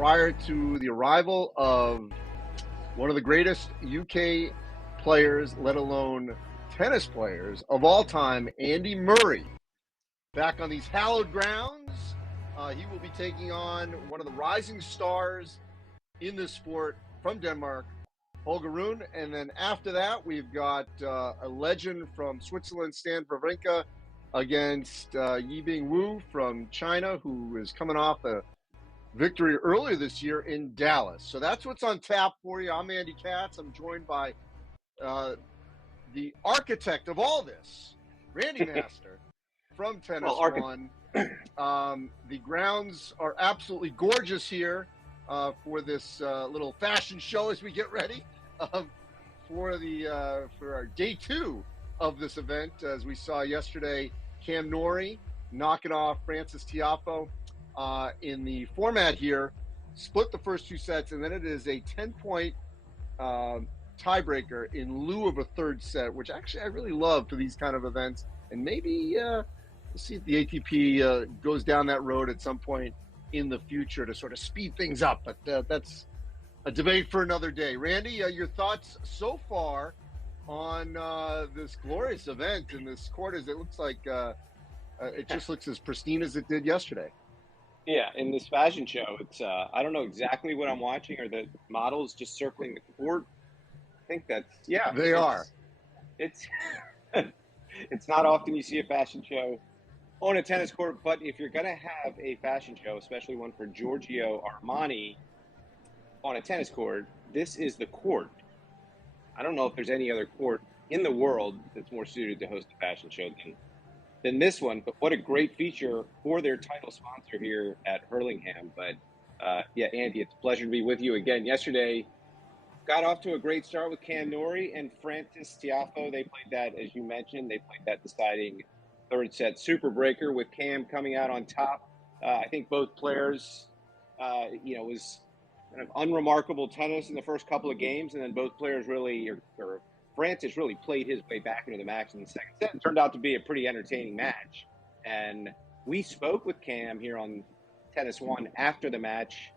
prior to the arrival of one of the greatest UK players, let alone tennis players of all time, Andy Murray, back on these hallowed grounds. He will be taking on one of the rising stars in this sport from Denmark, Holger Rune. And then after that, we've got a legend from Switzerland, Stan Wawrinka, against Yibing Wu from China, who is coming off a victory earlier this year in Dallas. So that's what's on tap for you. I'm Andy Katz. I'm joined by the architect of all this, Randy Master from TennisONE. The grounds are absolutely gorgeous here for this little fashion show as we get ready for our day 2 of this event. As we saw yesterday, Cam Norrie knocking off Frances Tiafoe in the format here, split the first 2 sets, and then it is a 10-point tiebreaker in lieu of a third set, which actually I really love for these kind of events. And maybe we'll see if the ATP goes down that road at some point in the future to sort of speed things up. But that's a debate for another day. Randy, your thoughts so far on this glorious event in this court? As it looks like it just looks as pristine as it did yesterday. Yeah, in this fashion show, it's I don't know exactly what I'm watching. Are the models just circling the court? I think that's They are. It's it's not often you see a fashion show on a tennis court, but if you're going to have a fashion show, especially one for Giorgio Armani on a tennis court, this is the court. I don't know if there's any other court in the world that's more suited to host a fashion show than this one, but what a great feature for their title sponsor here at Hurlingham. But yeah, Andy, it's a pleasure to be with you again. Yesterday, got off to a great start with Cam Norrie and Frances Tiafoe. They played that, as you mentioned, they played that deciding third set super breaker with Cam coming out on top. I think both players, was kind of unremarkable tennis in the first couple of games, and then both players really, or Frances really played his way back into the match in the second set. It turned out to be a pretty entertaining match. And we spoke with Cam here on TennisONE after the match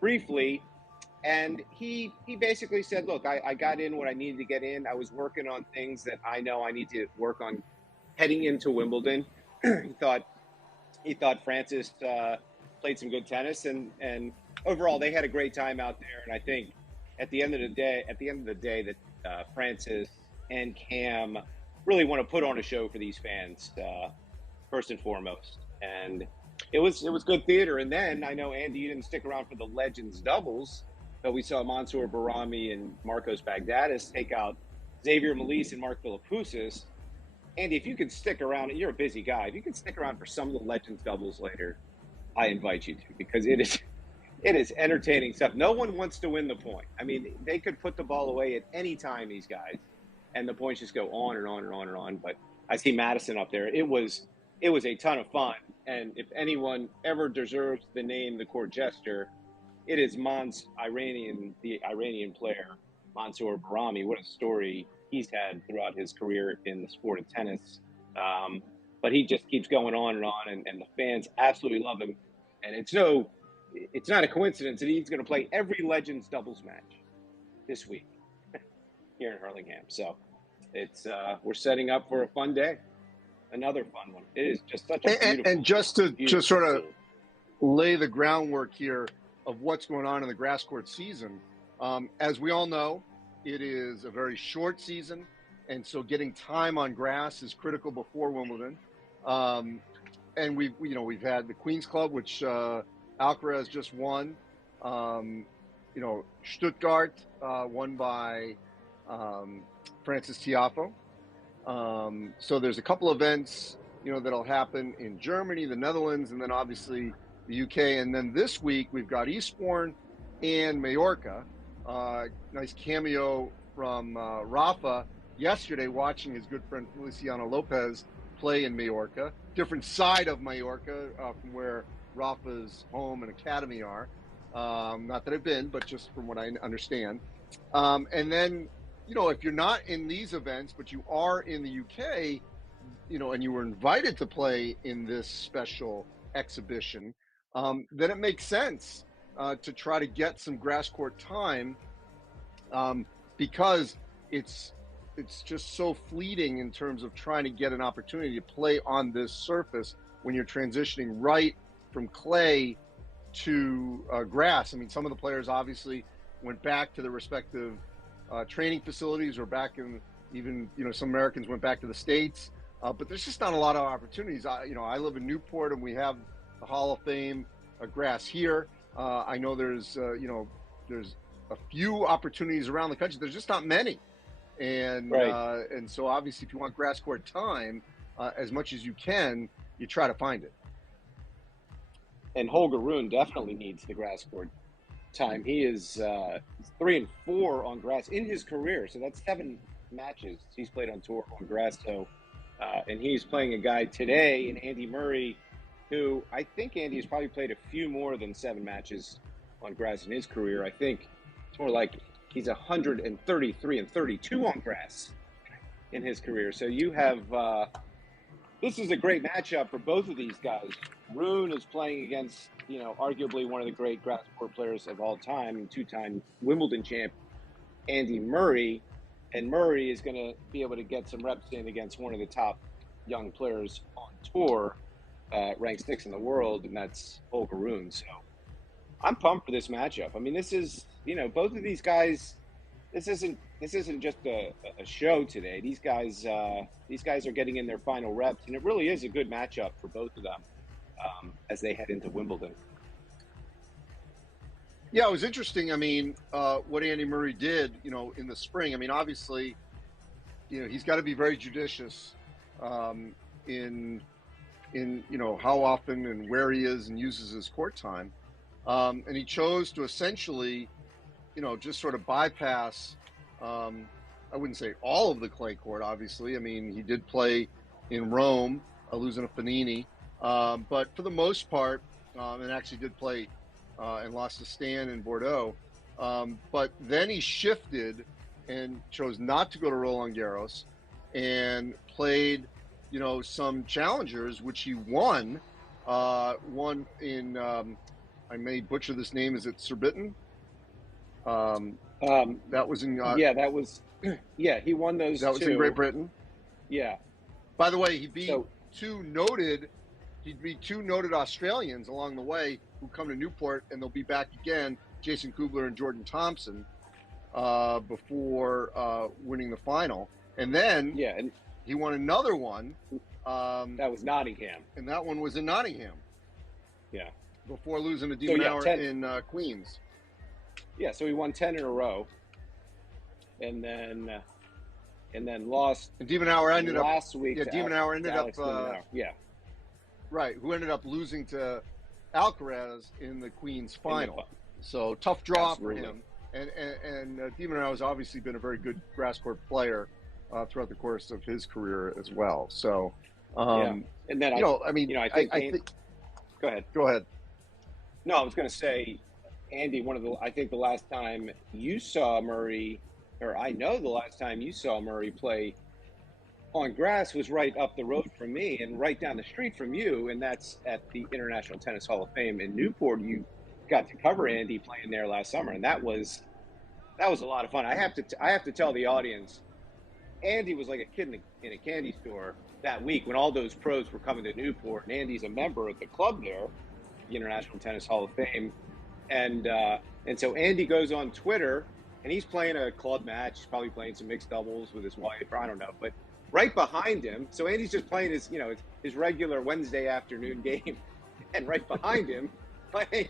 briefly, and he basically said, look, I got in what I needed to get in. I was working on things that I know I need to work on heading into Wimbledon. He thought Frances played some good tennis, and overall they had a great time out there. And I think at the end of the day that Frances and Cam really want to put on a show for these fans, first and foremost. And it was good theater. And then I know, Andy, you didn't stick around for the Legends doubles, but we saw Mansour Bahrami and Marcos Baghdatis take out Xavier Malisse and Mark Philippoussis. Andy, if you could stick around, you're a busy guy, if you can stick around for some of the Legends doubles later, I invite you to, because it is entertaining stuff. No one wants to win the point. I mean, they could put the ball away at any time, these guys, and the points just go on and on and on and on. But I see Madison up there. It was a ton of fun. And if anyone ever deserves the name the court jester, it is the Iranian player, Mansour Bahrami. What a story he's had throughout his career in the sport of tennis. But he just keeps going on, and the fans absolutely love him. And it's not a coincidence that he's going to play every Legends doubles match this week here in Hurlingham. So we're setting up for a fun day, another fun one. It is just such a beautiful. And just to sort of lay the groundwork here of what's going on in the grass court season, as we all know, it is a very short season, and so getting time on grass is critical before Wimbledon. And we've had the Queen's Club, which Alcaraz just won. Stuttgart won by Frances Tiafoe. So there's a couple events, that'll happen in Germany, the Netherlands, and then obviously the UK. And then this week we've got Eastbourne and Mallorca. Nice cameo from Rafa yesterday, watching his good friend Feliciano Lopez play in Mallorca. Different side of Mallorca from where Rafa's home and academy are. Not that I've been, but just from what I understand. And then, if you're not in these events, but you are in the UK, and you were invited to play in this special exhibition, then it makes sense to try to get some grass court time, because it's just so fleeting in terms of trying to get an opportunity to play on this surface when you're transitioning right from clay to grass. I mean, some of the players obviously went back to their respective training facilities, or back in, even, some Americans went back to the States, but there's just not a lot of opportunities. I live in Newport, and we have the Hall of Fame grass here. I know there's there's a few opportunities around the country. There's just not many, and Right. and so obviously, if you want grass court time as much as you can, you try to find it. And Holger Rune definitely needs the grass court time. He is 3-4 on grass in his career, so that's 7 matches he's played on tour on grass. So, and he's playing a guy today in Andy Murray, who I think Andy has probably played a few more than 7 matches on grass in his career. I think it's more like he's 133-32 on grass in his career. So you have this is a great matchup for both of these guys. Rune is playing against, arguably one of the great grass court players of all time, and 2-time Wimbledon champ, Andy Murray. And Murray is going to be able to get some reps in against one of the top young players on tour, ranked 6th in the world, and that's Holger Rune. So I'm pumped for this matchup. I mean, this is, both of these guys. This isn't just a show today. These guys are getting in their final reps, and it really is a good matchup for both of them as they head into Wimbledon. Yeah, it was interesting. I mean, what Andy Murray did, in the spring. I mean, obviously, he's got to be very judicious in how often and where he is and uses his court time, and he chose to essentially, just sort of bypass. I wouldn't say all of the clay court, obviously. I mean, he did play in Rome, losing a Fanini, but for the most part, and actually did play and lost to Stan in Bordeaux. But then he shifted and chose not to go to Roland Garros, and played, some challengers, which he won. One in, I may butcher this name, is it Surbiton? That was in that was he won those. That was in Great Britain. Yeah. By the way, he beat two noted Australians along the way who come to Newport, and they'll be back again, Jason Kubler and Jordan Thompson, before winning the final. And then he won another one. That was Nottingham. And that one was in Nottingham. Yeah. Before losing to Demonauer in Queens. Yeah, so he won 10 in a row, and then lost. And Demonauer ended up last week. Yeah, Demonauer ended up. Yeah. Right, who ended up losing to Alcaraz in the Queens final. So tough draw for him. And Demonauer has obviously been a very good grass court player throughout the course of his career as well. So, and then I think. Go ahead. Go ahead. No, I was going to say, Andy, I think the last time you saw Murray, or I know the last time you saw Murray play on grass was right up the road from me and right down the street from you, and that's at the International Tennis Hall of Fame in Newport. You got to cover Andy playing there last summer, and that was a lot of fun. I have to tell the audience, Andy was like a kid in a candy store that week when all those pros were coming to Newport, and Andy's a member of the club there, the International Tennis Hall of Fame. And so Andy goes on Twitter, and he's playing a club match. He's probably playing some mixed doubles with his wife, or I don't know. But right behind him, so Andy's just playing his regular Wednesday afternoon game, and right behind him playing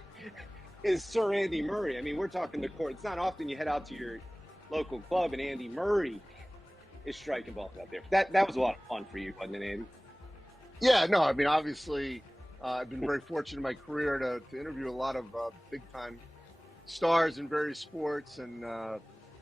is Sir Andy Murray. I mean, we're talking the court. It's not often you head out to your local club and Andy Murray is striking balls out there. That was a lot of fun for you, wasn't it, Andy? Yeah, no, I mean, obviously, I've been very fortunate in my career to interview a lot of big-time stars in various sports, and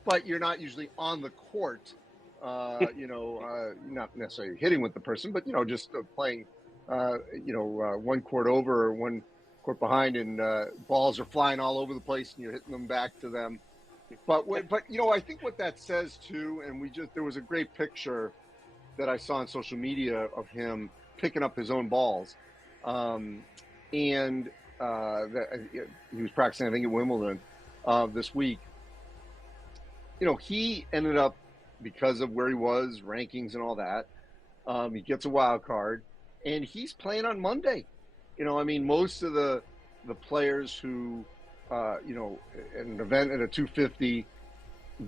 but you're not usually on the court, not necessarily hitting with the person, but just playing, one court over or one court behind, and balls are flying all over the place, and you're hitting them back to them. But I think what that says too, and there was a great picture that I saw on social media of him picking up his own balls. And that he was practicing, I think, at Wimbledon this week. He ended up, because of where he was, rankings and all that, he gets a wild card, and he's playing on Monday. Most of the players who, at an event at a 250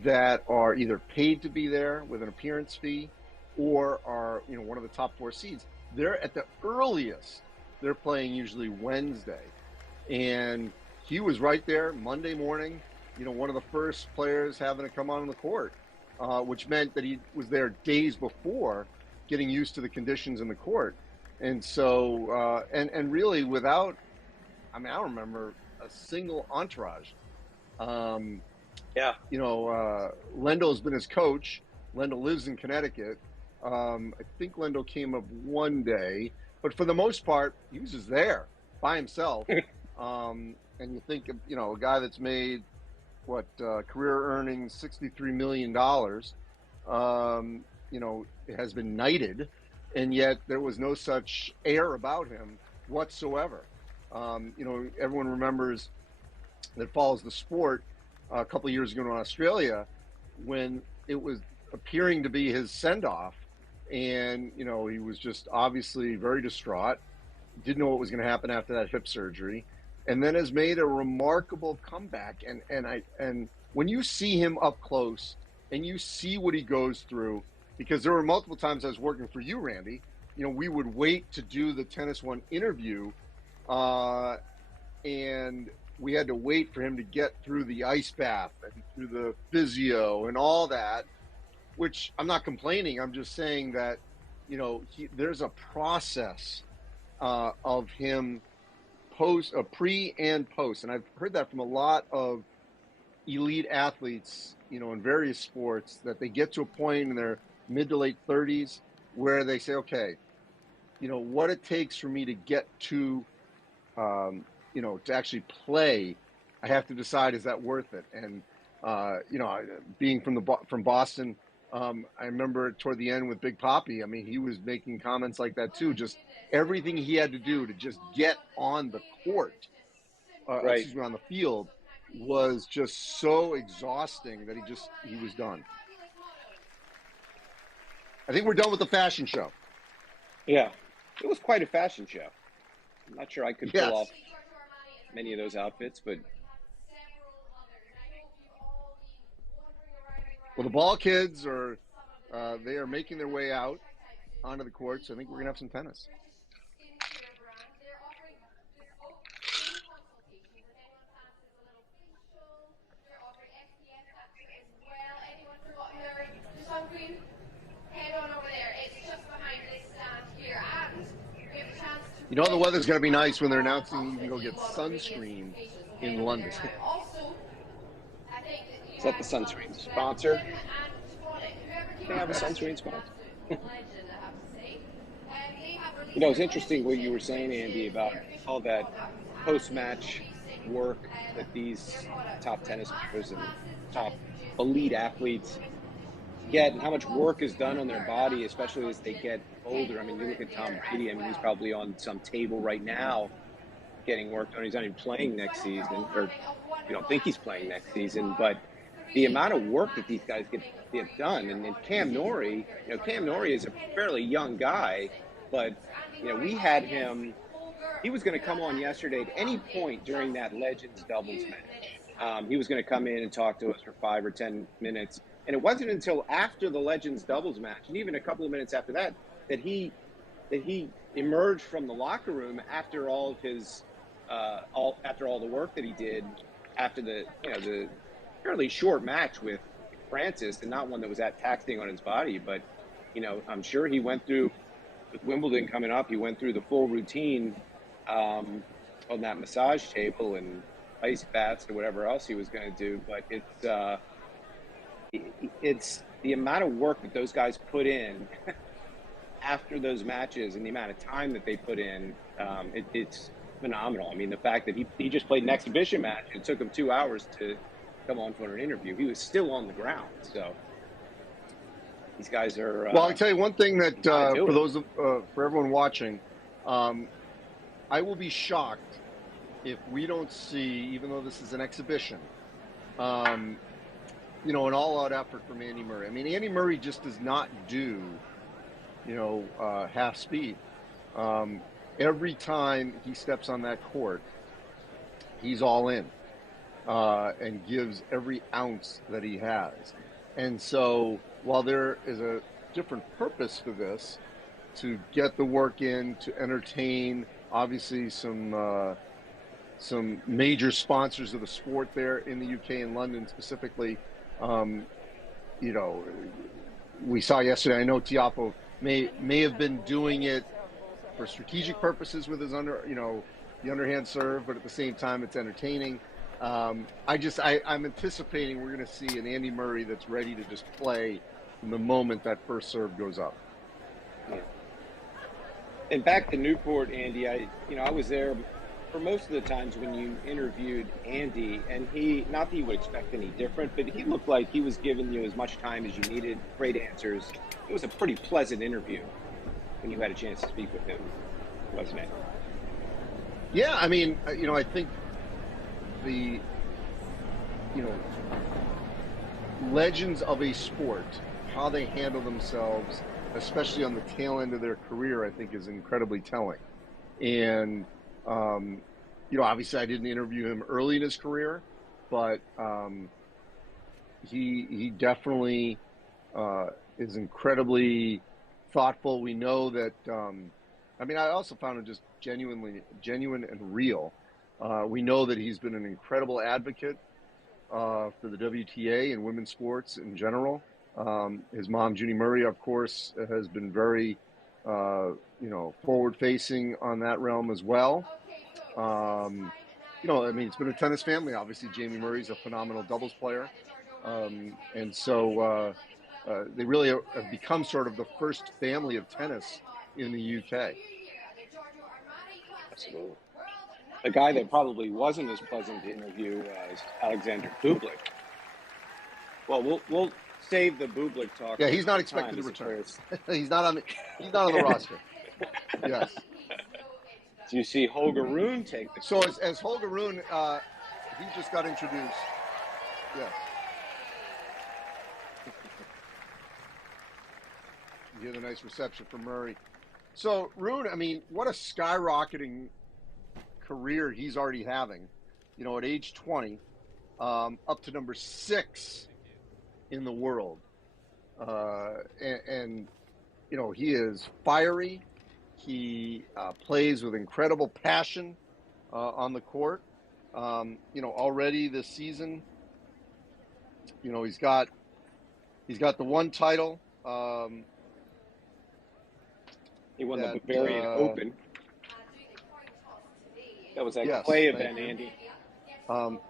that are either paid to be there with an appearance fee or are, one of the top 4 seeds, they're at the earliest. They're playing usually Wednesday. And he was right there Monday morning, one of the first players having to come on the court, which meant that he was there days before getting used to the conditions in the court. And so, and really without, I don't remember a single entourage. Lendo's been his coach. Lendo lives in Connecticut. I think Lendo came up one day, but for the most part, he was just there by himself. And you think of, a guy that's made career earnings $63 million, has been knighted, and yet there was no such air about him whatsoever. Everyone remembers that follows the sport a couple of years ago in Australia when it was appearing to be his send-off, and he was just obviously very distraught, didn't know what was going to happen after that hip surgery, and then has made a remarkable comeback. And when you see him up close and you see what he goes through, because there were multiple times I was working for you, Randy, we would wait to do the TennisONE interview, and we had to wait for him to get through the ice bath and through the physio and all that, which I'm not complaining. I'm just saying that, there's a process of him pre and post. And I've heard that from a lot of elite athletes, in various sports, that they get to a point in their mid to late 30s where they say, okay, what it takes for me to get to, to actually play, I have to decide, is that worth it? And, being from Boston, I remember toward the end with Big Papi, he was making comments like that too. Just everything he had to do to just get on the court, on the field, was just so exhausting that he was done. I think we're done with the fashion show. Yeah, it was quite a fashion show. I'm not sure I could pull off many of those outfits, but well, the ball kids are they are making their way out onto the court, so I think we're gonna have some tennis. The weather's going to be nice when they're announcing you can go get sunscreen in London. Is that the sunscreen sponsor? They have a sunscreen sponsor. It's interesting what you were saying, Andy, about all that post-match work that these top tennis players and top elite athletes get, and how much work is done on their body, especially as they get older. You look at Tom Brady. He's probably on some table right now getting work done. He's not even playing next season, or you don't think he's playing next season. But the amount of work that these guys get done, and Cam Norrie, Cam Norrie is a fairly young guy, but we had him. He was going to come on yesterday at any point during that Legends doubles match. He was going to come in and talk to us for 5 or 10 minutes. And it wasn't until after the Legends doubles match, and even a couple of minutes after that, that he emerged from the locker room after all of his after all the work that he did after the fairly short match with Francis, and not one that was that taxing on his body. But I'm sure he went through, with Wimbledon coming up, he went through the full routine on that massage table and ice baths or whatever else he was going to do. But it's the amount of work that those guys put in after those matches and the amount of time that they put in, it's phenomenal. The fact that he just played an exhibition match, it took him 2 hours to come on for an interview. He was still on the ground. So these guys are. Well, I'll tell you one thing that for everyone watching, I will be shocked if we don't see, even though this is an exhibition, an all-out effort from Andy Murray. I mean, Andy Murray just does not do, half speed. Every time he steps on that court, he's all in and gives every ounce that he has. And so while there is a different purpose for this, to get the work in, to entertain, obviously some major sponsors of the sport there in the UK and London specifically. We saw yesterday, I know Tiafoe may have been doing it for strategic purposes with his the underhand serve, but at the same time, it's entertaining. I'm anticipating we're going to see an Andy Murray that's ready to just play from the moment that first serve goes up. Yeah. And back to Newport, Andy, I was there for most of the times when you interviewed Andy, and not that you would expect any different, but he looked like he was giving you as much time as you needed, great answers. It was a pretty pleasant interview when you had a chance to speak with him, wasn't it? Yeah, I mean, I think the, legends of a sport, how they handle themselves, especially on the tail end of their career, I think is incredibly telling. And, obviously I didn't interview him early in his career, but he definitely is incredibly thoughtful. We know that, I also found him just genuine and real. We know that he's been an incredible advocate for the WTA and women's sports in general. His mom, Junie Murray, of course, has been very, forward-facing on that realm as well. It's been a tennis family. Obviously, Jamie Murray's a phenomenal doubles player. And so they really have become sort of the first family of tennis in the UK. Absolutely. A guy that probably wasn't as pleasant to interview was Alexander Bublik. Well, we'll save the Bublik talk. Yeah, he's not expected to return. He's not on the roster. Yes. Do you see Holger Rune take the So as Holger Rune, he just got introduced. Yes. You hear the nice reception from Murray. So Rune, what a skyrocketing career he's already having. At age 20, up to number 6 in the world. And he is fiery. He plays with incredible passion on the court. Already this season, he's got the one title. He won the Bavarian Open. That was that clay event, Andy. But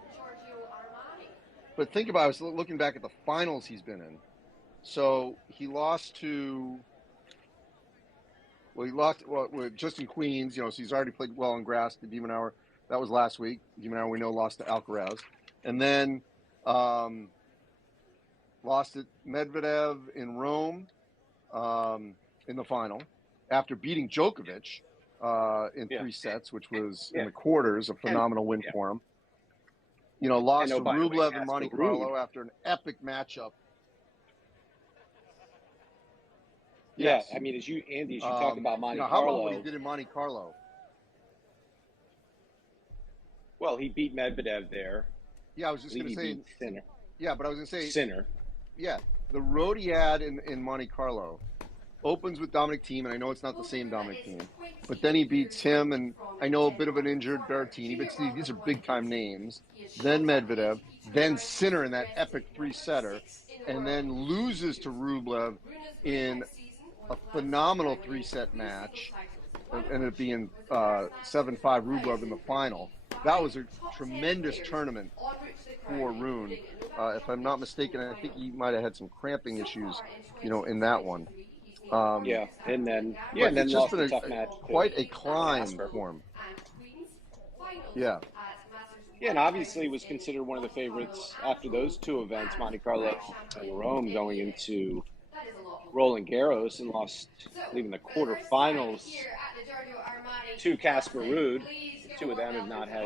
think about it, I was looking back at the finals he's been in. So he lost just in Queens, so he's already played well on grass to de Minaur. That was last week. De Minaur, we know, lost to Alcaraz. And then lost to Medvedev in Rome in the final after beating Djokovic in 3 sets, which was in the quarters, a phenomenal win for him. Lost to Rublev in Monte Carlo after an epic matchup. Yes. Yeah, as you talk about Monte Carlo. How about what he did in Monte Carlo? Well, he beat Medvedev there. Yeah, I was just going to say Sinner. Yeah, but I was going to say Sinner. Yeah, the road he had in Monte Carlo opens with Dominic Thiem, and I know it's not the same Dominic Thiem, but then he beats him, and I know a bit of an injured Berrettini, but these are big-time names. Then Medvedev, then Sinner in that epic 3-setter, and then loses to Rublev in a phenomenal 3-set match, and ended up being 7-5 Rublev in the final. That was a tremendous tournament for Rune. If I'm not mistaken, I think he might have had some cramping issues, in that one. And then it's just lost been a tough match. Quite a climb for him. Yeah. Yeah, and obviously was considered one of the favorites after those 2 events, Monte Carlo and Rome, going into Roland Garros, and lost, leaving the quarterfinals to Casper Ruud. two of them have not had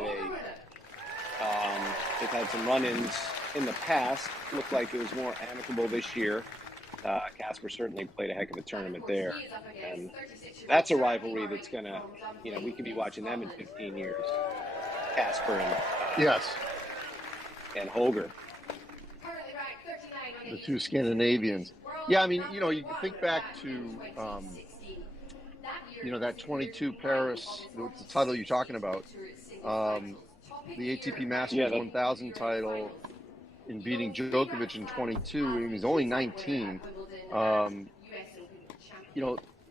they've had some run-ins in the past. Looked like it was more amicable this year. Casper certainly played a heck of a tournament there. And that's a rivalry that's going to, we could be watching them in 15 years. Casper and yes, and Holger. The two Scandinavians. Yeah, I mean, you think back to, that 22 Paris, the title you're talking about, the ATP Masters 1000 title, in beating Djokovic in 22, and he's only 19.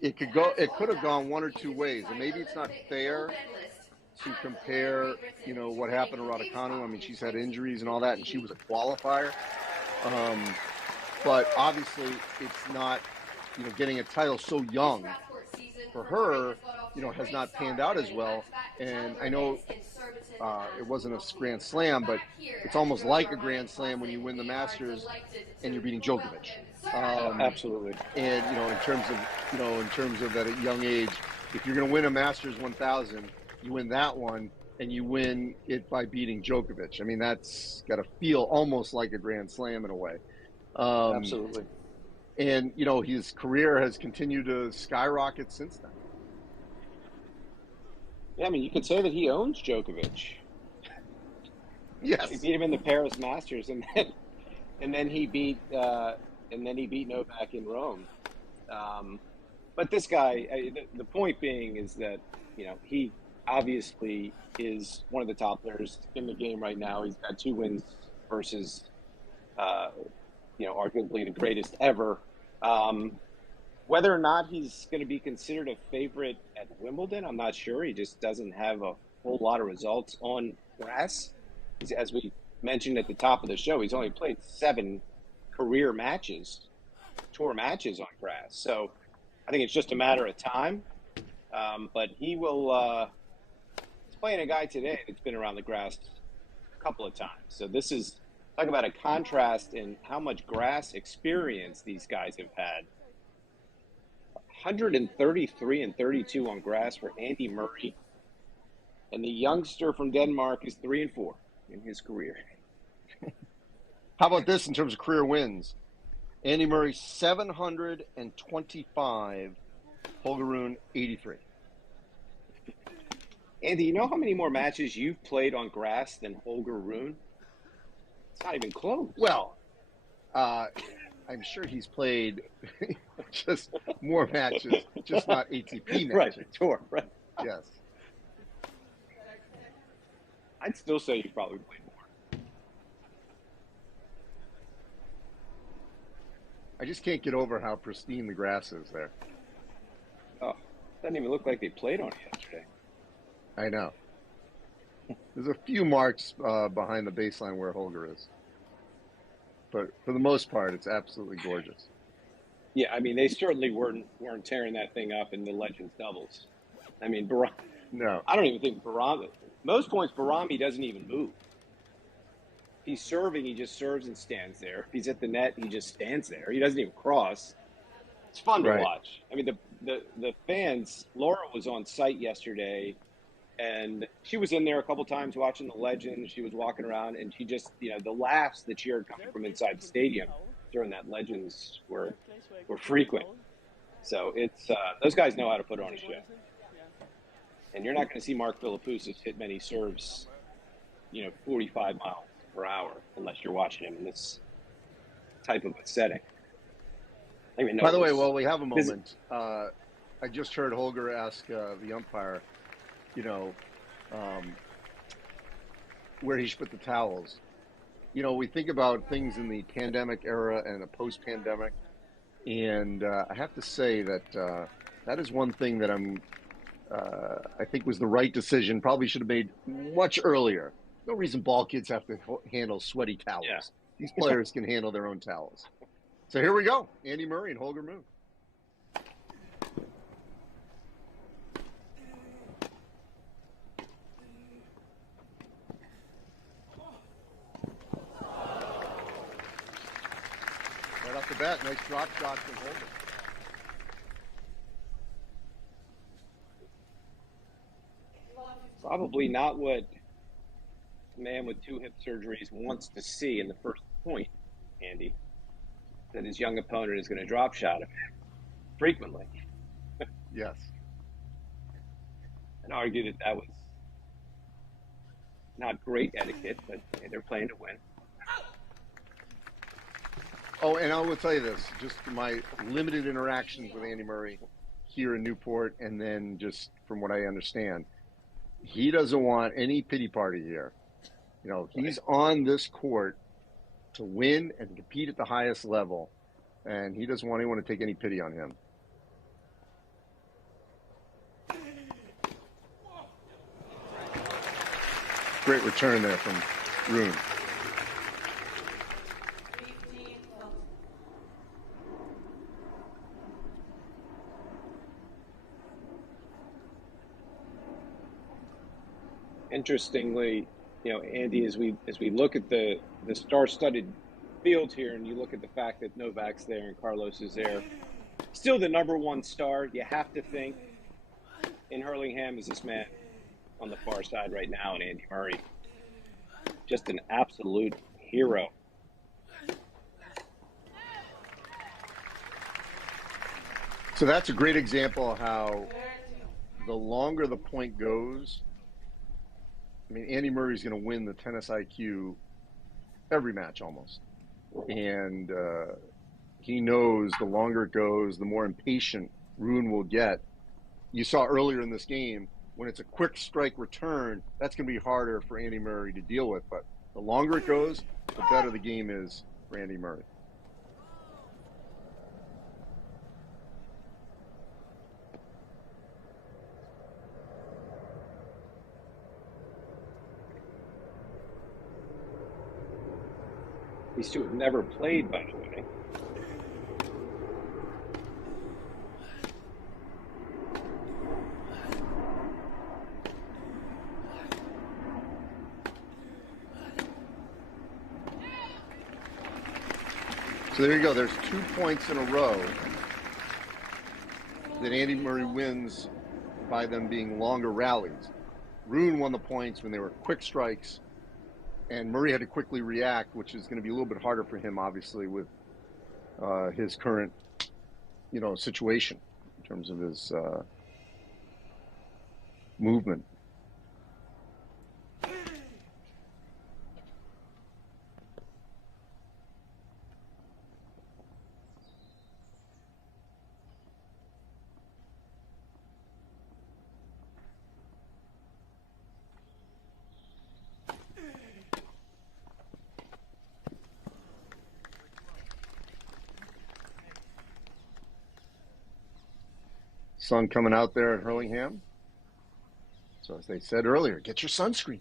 It could have gone one or two ways, and maybe it's not fair to compare, what happened to Raducanu. I mean, she's had injuries and all that, and she was a qualifier. But obviously, it's not, getting a title so young for her, has not panned out as well. And I know it wasn't a Grand Slam, but it's almost like a Grand Slam when you win the Masters and you're beating Djokovic. Absolutely. And in terms of at a young age, if you're going to win a Masters 1000, you win that one, and you win it by beating Djokovic. I mean, that's got to feel almost like a Grand Slam in a way. Absolutely. And his career has continued to skyrocket since then. Yeah, I mean, you could say that he owns Djokovic. Yes, he beat him in the Paris Masters, and then he beat Novak in Rome. But this guy, the point being is that he obviously is one of the top players in the game right now. He's got 2 wins versus, arguably the greatest ever. Whether or not he's going to be considered a favorite at Wimbledon, I'm not sure. He just doesn't have a whole lot of results on grass. As we mentioned at the top of the show, he's only played 7 career matches, tour matches on grass. So I think it's just a matter of time. But he will he's playing a guy today that's been around the grass a couple of times. So this is, talk about a contrast in how much grass experience these guys have had. 133 and 32 on grass for Andy Murray. And the youngster from Denmark is 3 and 4 in his career. How about this in terms of career wins? Andy Murray, 725. Holger Rune, 83. Andy, you know how many more matches you've played on grass than Holger Rune? It's not even close. Well, I'm sure he's played just more matches, just not ATP matches. Right, tour, right. Yes. I'd still say you probably played more. I just can't get over how pristine the grass is there. Oh, doesn't even look like they played on it yesterday. I know. There's a few marks behind the baseline where Holger is. But for the most part, it's absolutely gorgeous. Yeah, I mean, they certainly weren't tearing that thing up in the Legends doubles. I mean, no. I don't even think Barami. Most points, Barami doesn't even move. If he's serving, he just serves and stands there. If he's at the net, he just stands there. He doesn't even cross. It's fun to watch. I mean, the fans, Laura was on site yesterday, and she was in there a couple times watching the Legends. She was walking around, and she just, the laughs that she heard coming from inside the stadium during that Legends were frequent. So it's those guys know how to put on a show. And you're not going to see Mark Philippoussis hit many serves, 45 miles per hour unless you're watching him in this type of a setting. By the way, while we have a moment, I just heard Holger ask the umpire, where he should put the towels. We think about things in the pandemic era and the post-pandemic, and I have to say that that is one thing that I think was the right decision. Probably should have made much earlier. No reason ball kids have to handle sweaty towels. Yeah. These players can handle their own towels. So here we go, Andy Murray and Holger Rune. Right off the bat, nice drop shot from Holger. probably not what a man with 2 hip surgeries wants to see in the first point, Andy, that his young opponent is going to drop shot him frequently. Yes. And argue that that was not great etiquette, but they're playing to win. Oh, and I will tell you this, just from my limited interactions with Andy Murray here in Newport, and then just from what I understand, he doesn't want any pity party here. You know, he's on this court to win and compete at the highest level, and he doesn't want anyone to take any pity on him. Great return there from Rune. Interestingly, you know, Andy, as we look at the star-studded field here, and you look at the fact that Novak's there and Carlos is there, still the #1 star. You have to think in Hurlingham is this man on the far side right now, and Andy Murray, just an absolute hero. So that's a great example of how the longer the point goes, I mean, Andy Murray's going to win the tennis IQ every match almost. And he knows the longer it goes, the more impatient Rune will get. You saw earlier in this game, when it's a quick strike return, that's going to be harder for Andy Murray to deal with. But the longer it goes, the better the game is for Andy Murray. These two have never played, by the way. So there you go. There's 2 points in a row that Andy Murray wins by them being longer rallies. Rune won the points when they were quick strikes, and Murray had to quickly react, which is going to be a little bit harder for him, obviously, with his current, situation in terms of his movement. Sun coming out there at Hurlingham. So as they said earlier, get your sunscreen.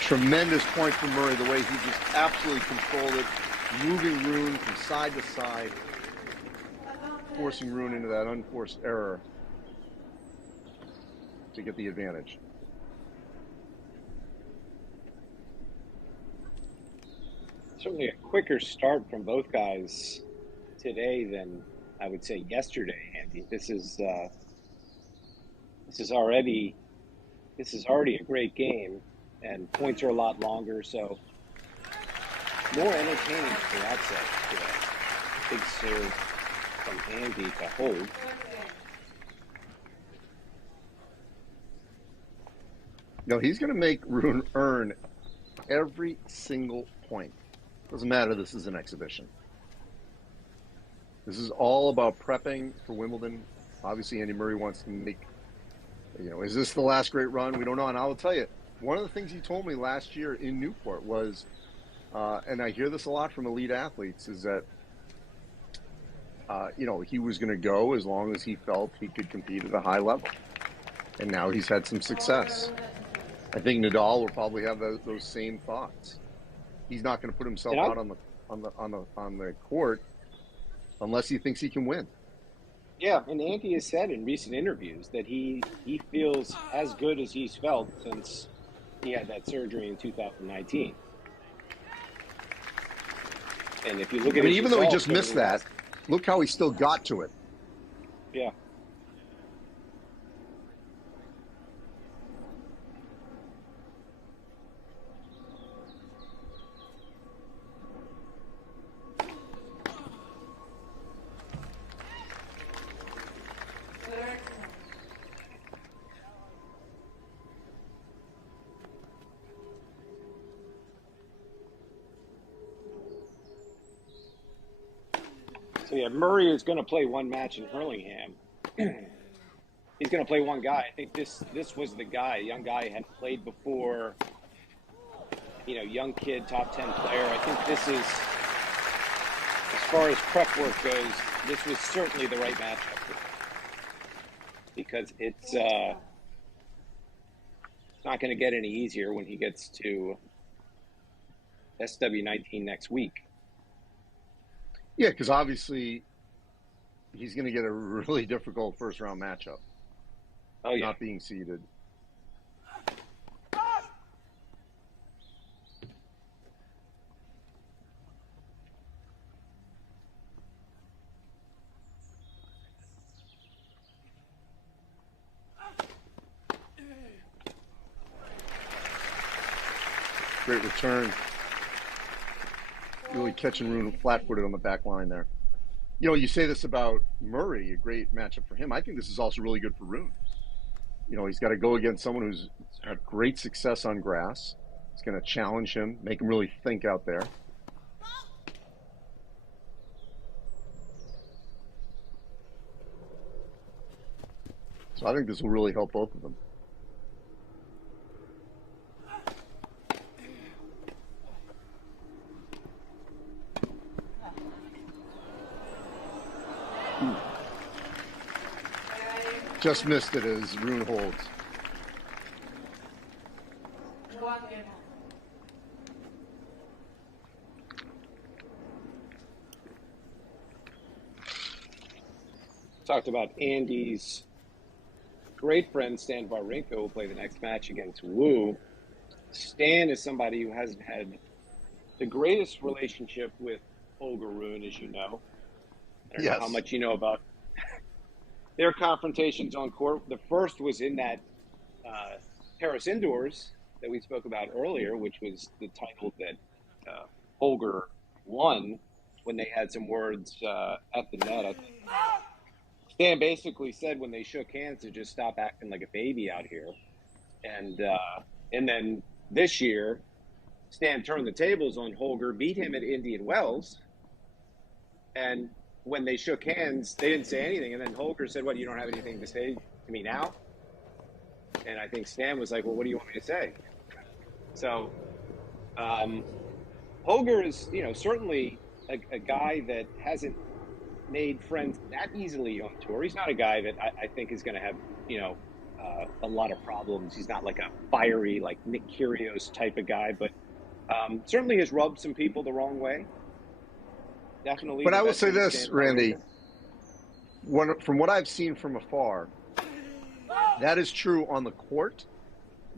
Tremendous point from Murray, the way he just absolutely controlled it, moving Rune from side to side, forcing Rune into that unforced error to get the advantage. Certainly a quicker start from both guys today than I would say yesterday, Andy. This is already a great game, and points are a lot longer, so more entertaining for that set today. Big serve from Andy to hold. No, he's going to make Rune earn every single point. Doesn't matter, this is an exhibition. This is all about prepping for Wimbledon Obviously, Andy Murray wants to make, is this the last great run? We don't know. And I will tell you, one of the things he told me last year in Newport was, and I hear this a lot from elite athletes, is that, he was going to go as long as he felt he could compete at a high level. And now he's had some success. I think Nadal will probably have those same thoughts. He's not going to put himself out on the court unless he thinks he can win. Yeah, and Andy has said in recent interviews that he feels as good as he's felt since he had that surgery in 2019. And if you look at even though he just missed that, look how he still got to it. Yeah. So yeah, Murray is going to play one match in Hurlingham. He's going to play one guy. I think this was the guy, young guy, had played before. Young kid, top 10 player. I think this is, as far as prep work goes, this was certainly the right matchup for him. Because it's not going to get any easier when he gets to SW19 next week. Yeah, because obviously he's going to get a really difficult first-round matchup. Oh, yeah. Not being seeded. Great return. Really catching Rune flat-footed on the back line there. You say this about Murray, a great matchup for him. I think this is also really good for Rune. He's got to go against someone who's had great success on grass. It's going to challenge him, make him really think out there. So I think this will really help both of them. Just missed it as Rune holds. Talked about Andy's great friend Stan Wawrinka will play the next match against Wu. Stan is somebody who hasn't had the greatest relationship with Holger Rune, as you know. I don't know how much you know about their confrontations on court. The first was in that Paris Indoors that we spoke about earlier, which was the title that Holger won when they had some words at the net. I think Stan basically said when they shook hands to just stop acting like a baby out here. And then this year, Stan turned the tables on Holger, beat him at Indian Wells, and when they shook hands, they didn't say anything. And then Holger said, "What, you don't have anything to say to me now?" And I think Stan was like, "Well, what do you want me to say?" So Holger is, certainly a guy that hasn't made friends that easily on tour. He's not a guy that I think is going to have, a lot of problems. He's not like a fiery, like Nick Kyrgios type of guy, but certainly has rubbed some people the wrong way. Definitely. But I will say this, Randy, from what I've seen from afar, that is true on the court,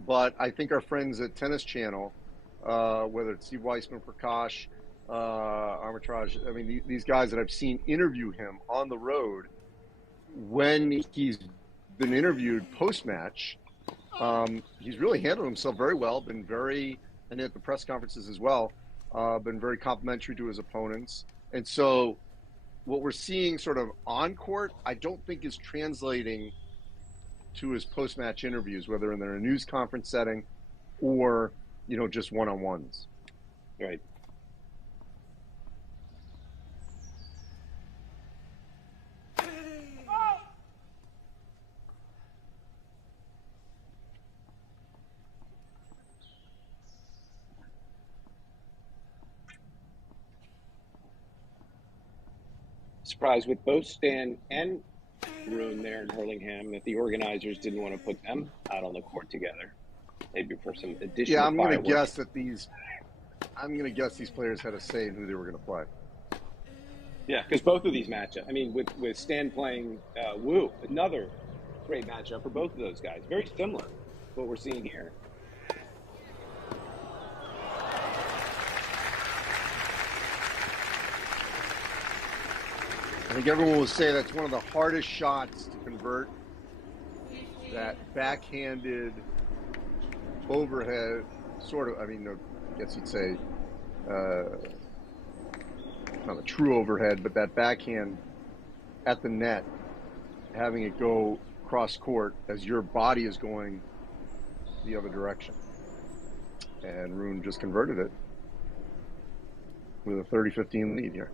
but I think our friends at Tennis Channel, whether it's Steve Weissman, Prakash, Armitage, I mean, these guys that I've seen interview him on the road, when he's been interviewed post-match, he's really handled himself very well, been very, and at the press conferences as well, been very complimentary to his opponents. And so what we're seeing sort of on court, I don't think is translating to his post-match interviews, whether in a news conference setting or, just one-on-ones. Right. surprised with both Stan and Rune there in Hurlingham that the organizers didn't want to put them out on the court together, maybe for some additional. Yeah, I'm going to guess that these players had a say in who they were going to play. Yeah, because both of these matchups, I mean, with Stan playing Wu, another great matchup for both of those guys. Very similar to what we're seeing here. I think everyone will say that's one of the hardest shots to convert. That backhanded overhead, sort of, I mean, I guess you'd say, not a true overhead, but that backhand at the net, having it go cross court as your body is going the other direction. And Rune just converted it with a 30-15 lead here.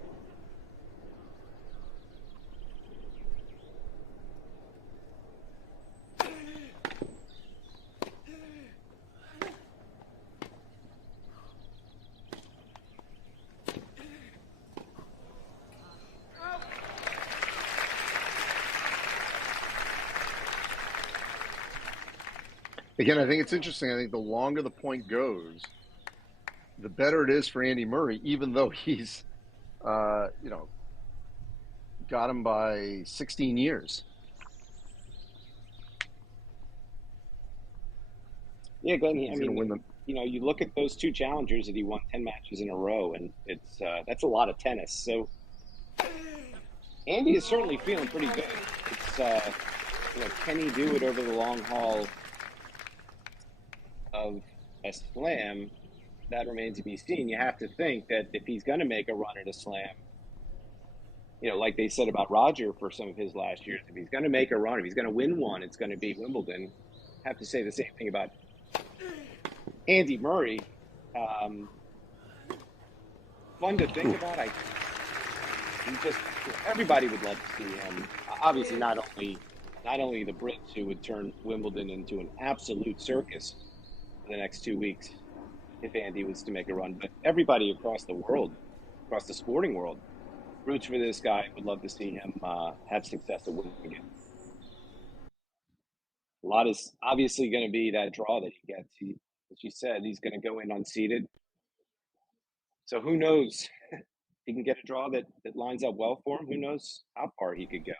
Again, I think it's interesting. I think the longer the point goes, the better it is for Andy Murray, even though he's, got him by 16 years. Yeah, Glenn, I mean, you look at those two challengers that he won 10 matches in a row, and it's that's a lot of tennis. So Andy is certainly feeling pretty good. It's, can he do it over the long haul of a slam? That remains to be seen. You have to think that if he's going to make a run at a slam, like they said about Roger for some of his last years, if he's going to make a run, if he's going to win one, it's going to be Wimbledon. I have to say the same thing about Andy Murray. Fun to think about. Everybody would love to see him. Obviously, not only the Brits, who would turn Wimbledon into an absolute circus for the next 2 weeks if Andy was to make a run, but everybody across the world, across the sporting world, roots for this guy. Would love to see him have success at Wimbledon. A lot is obviously going to be that draw that he gets. As you said, he's going to go in unseeded. So who knows? If he can get a draw that lines up well for him, who knows how far he could go.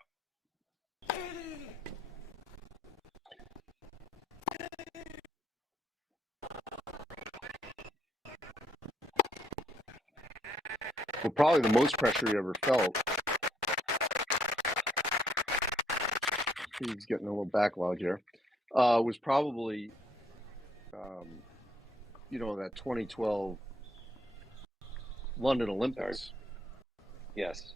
Well, probably the most pressure he ever felt. He's getting a little backlog here. Was probably, that 2012 London Olympics. Sorry. Yes.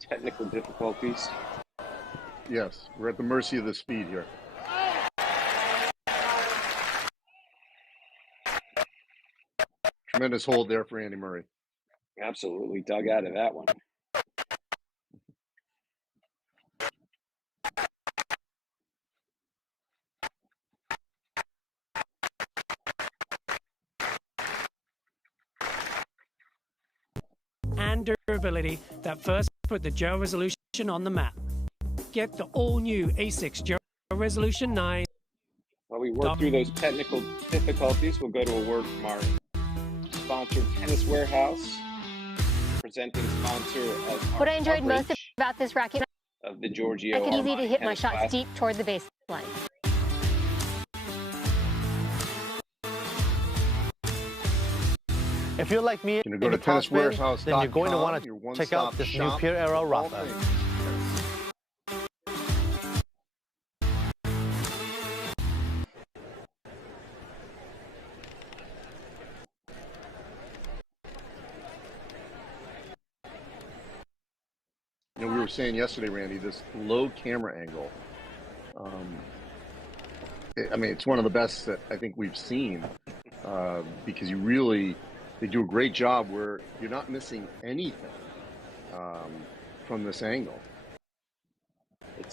Technical difficulties. Yes, we're at the mercy of the speed here. Tremendous hold there for Andy Murray. Absolutely dug out of that one. And durability that first put the Geo Resolution on the map. Get the all-new ASICS Geo Resolution 9. While we work through those technical difficulties, we'll go to a word from our sponsor, Tennis Warehouse, presenting sponsor of what I enjoyed most about this racket of the Giorgio Armani. It's easy to hit my shots class. deep toward the baseline. If you're like me, go to tenniswarehouse.com, then you're going to want to check out this new Pure Era Rafa. We were saying yesterday, Randy, this low camera angle. It's one of the best that I think we've seen because they do a great job where you're not missing anything from this angle.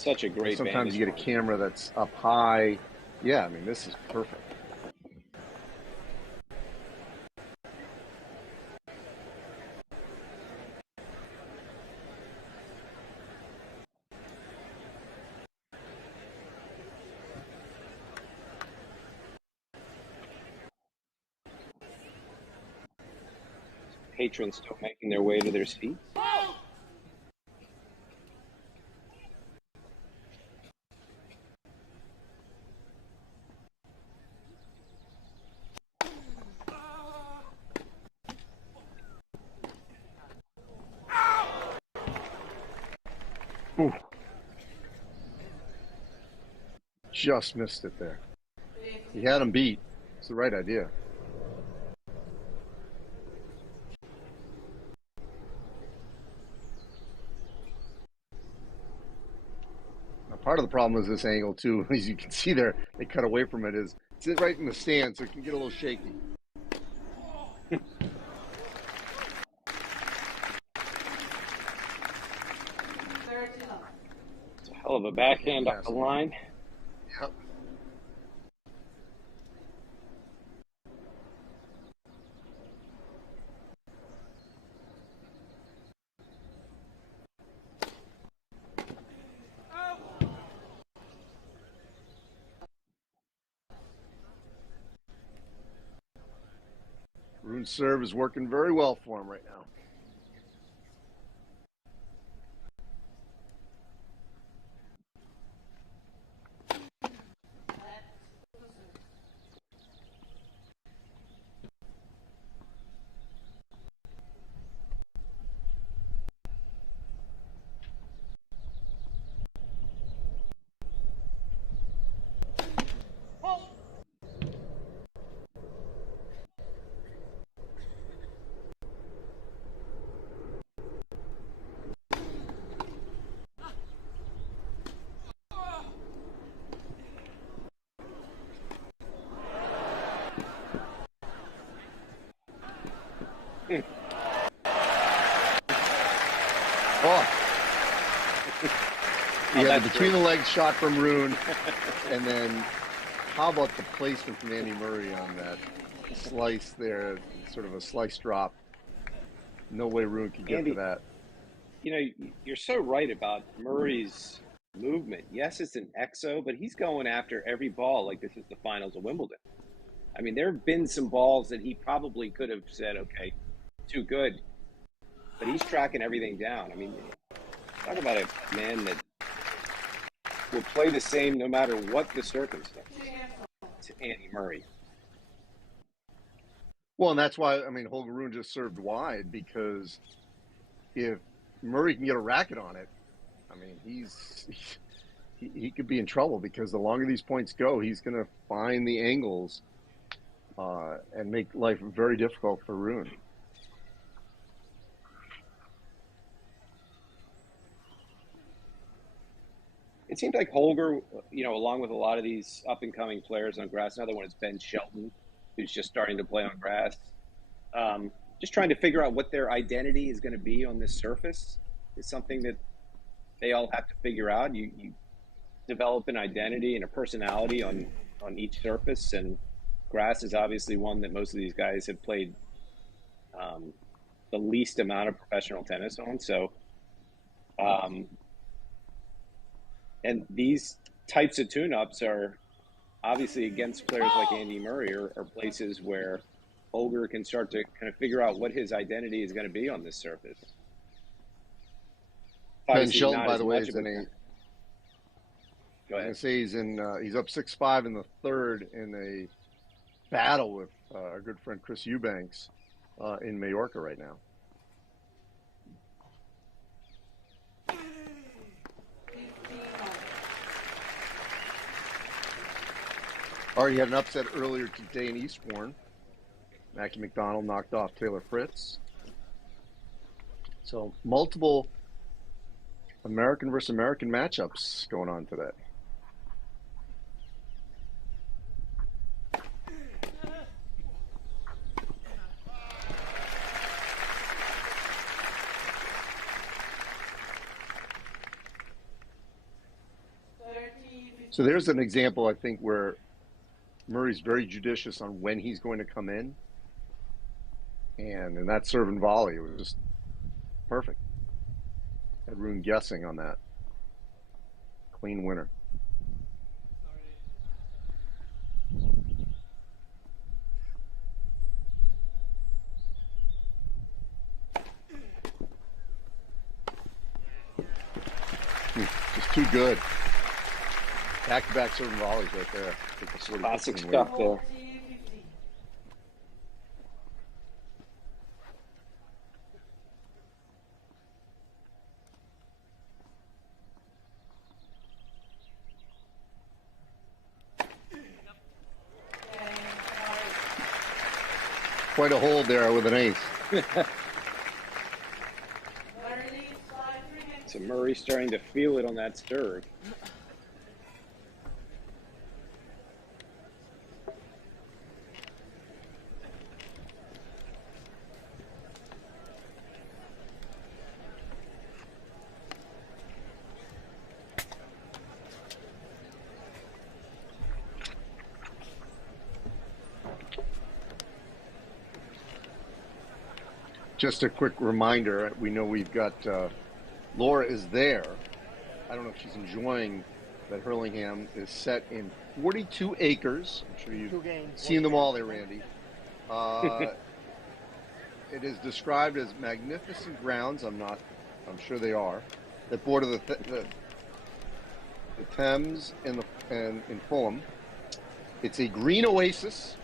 Such a great Sometimes you get a vantage camera that's up high. Yeah, I mean, this is perfect. Patrons still making their way to their seats. Ooh. Just missed it there. He had him beat. It's the right idea. Now, part of the problem is this angle, too. As you can see there, they cut away from it. Is it's right in the stand, so it can get a little shaky. It's a hell of a backhand off the line. Yep. Rune's serve is working very well for him right now. Oh. Yeah, the between the legs shot from Rune, and then how about the placement from Andy Murray on that slice there, sort of a slice drop. No way Rune could get Andy, to that. You know, you're so right about Murray's movement. Yes, it's an exo, but he's going after every ball like this is the finals of Wimbledon. I mean, there have been some balls that he probably could have said, okay, too good. But he's tracking everything down. I mean, talk about a man that will play the same no matter what the circumstance. To Andy Murray. Well, and that's why, I mean, Holger Rune just served wide, because if Murray can get a racket on it, I mean, he could be in trouble, because the longer these points go, he's going to find the angles and make life very difficult for Rune. It seems like Holger, you know, along with a lot of these up-and-coming players on grass, another one is Ben Shelton, who's just starting to play on grass, just trying to figure out what their identity is going to be on this surface is something that they all have to figure out. You develop an identity and a personality on each surface, and grass is obviously one that most of these guys have played the least amount of professional tennis on. So, and these types of tune-ups are obviously against players like Andy Murray are places where Holger can start to kind of figure out what his identity is going to be on this surface. Ben Shelton, by the way, is in a. Go ahead. I say he's up 6-5 in the third in a battle with our good friend Chris Eubanks in Mallorca right now. Already had an upset earlier today in Eastbourne. Mackie McDonald knocked off Taylor Fritz. So multiple American versus American matchups going on today. So there's an example, I think, where Murray's very judicious on when he's going to come in. And in that serve and volley, it was just perfect. Had Rune guessing on that. Clean winner. Just too good. Back-to-back serving volleys right there. Classic stuff there. Quite a hold there with an ace. So Murray starting to feel it on that serve. Just a quick reminder, we know we've got Laura is there. I don't know if she's enjoying that Hurlingham is set in 42 acres. I'm sure you've seen them all there, Randy. It is described as magnificent grounds. I'm sure they are. That border the Thames and in Fulham. It's a green oasis,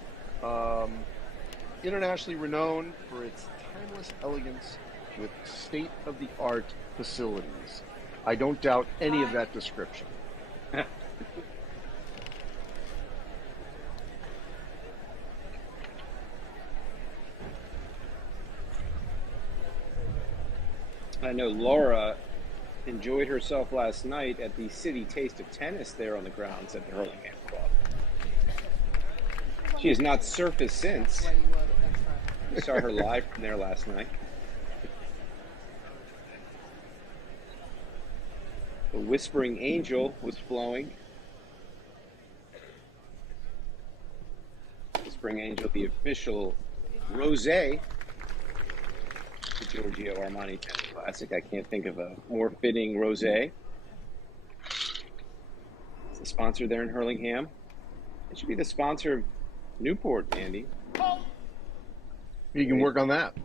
internationally renowned for its timeless elegance with state-of-the-art facilities. I don't doubt any of that description. I know Laura enjoyed herself last night at the City Taste of Tennis there on the grounds at the Hurlingham Club. She has not surfaced since. We saw her live from there last night. The Whispering Angel was flowing. Whispering Angel, the official rosé, the Giorgio Armani Tennis Classic. I can't think of a more fitting rosé. It's the sponsor there in Hurlingham. It should be the sponsor of Newport, Andy. You can work on that.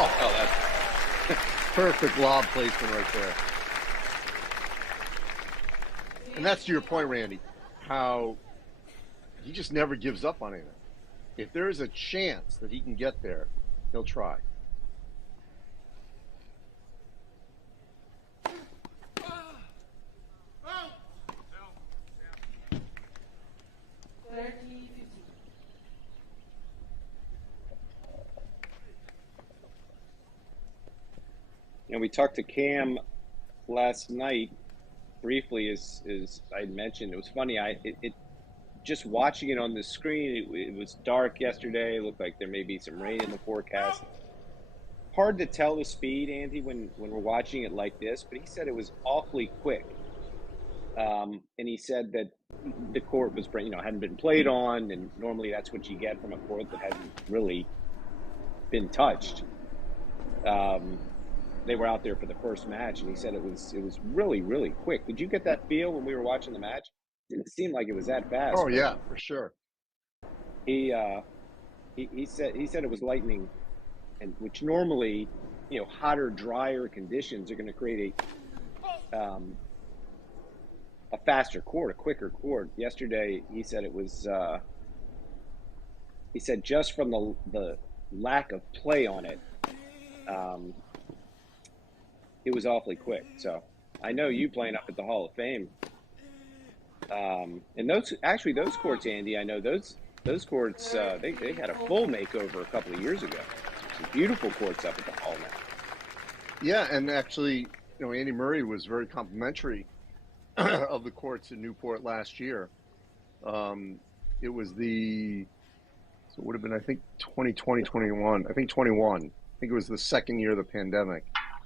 Oh, that's Perfect lob placement right there. And that's to your point, Randy, how he just never gives up on anything. If there is a chance that he can get there, he'll try. And we talked to Cam last night briefly, as I mentioned. It was funny. Just watching it on the screen, it was dark yesterday. It looked like there may be some rain in the forecast. Hard to tell the speed, Andy, when we're watching it like this, but he said it was awfully quick. And he said that the court was, hadn't been played on, and normally that's what you get from a court that hasn't really been touched. They were out there for the first match, and he said it was really, really quick. Did you get that feel when we were watching the match? Didn't seem like it was that fast. Oh yeah, for sure. He said it was lightning, and which normally, hotter, drier conditions are going to create a faster court, a quicker court. Yesterday, he said it was. He said just from the lack of play on it, it was awfully quick. So I know you playing up at the Hall of Fame. And those courts, Andy, I know those courts, they had a full makeover a couple of years ago. Some beautiful courts up at the Hall now. Yeah, and actually, Andy Murray was very complimentary of the courts in Newport last year. it was so it would have been, I think, 2020, 21. I think 21. I think it was the second year of the pandemic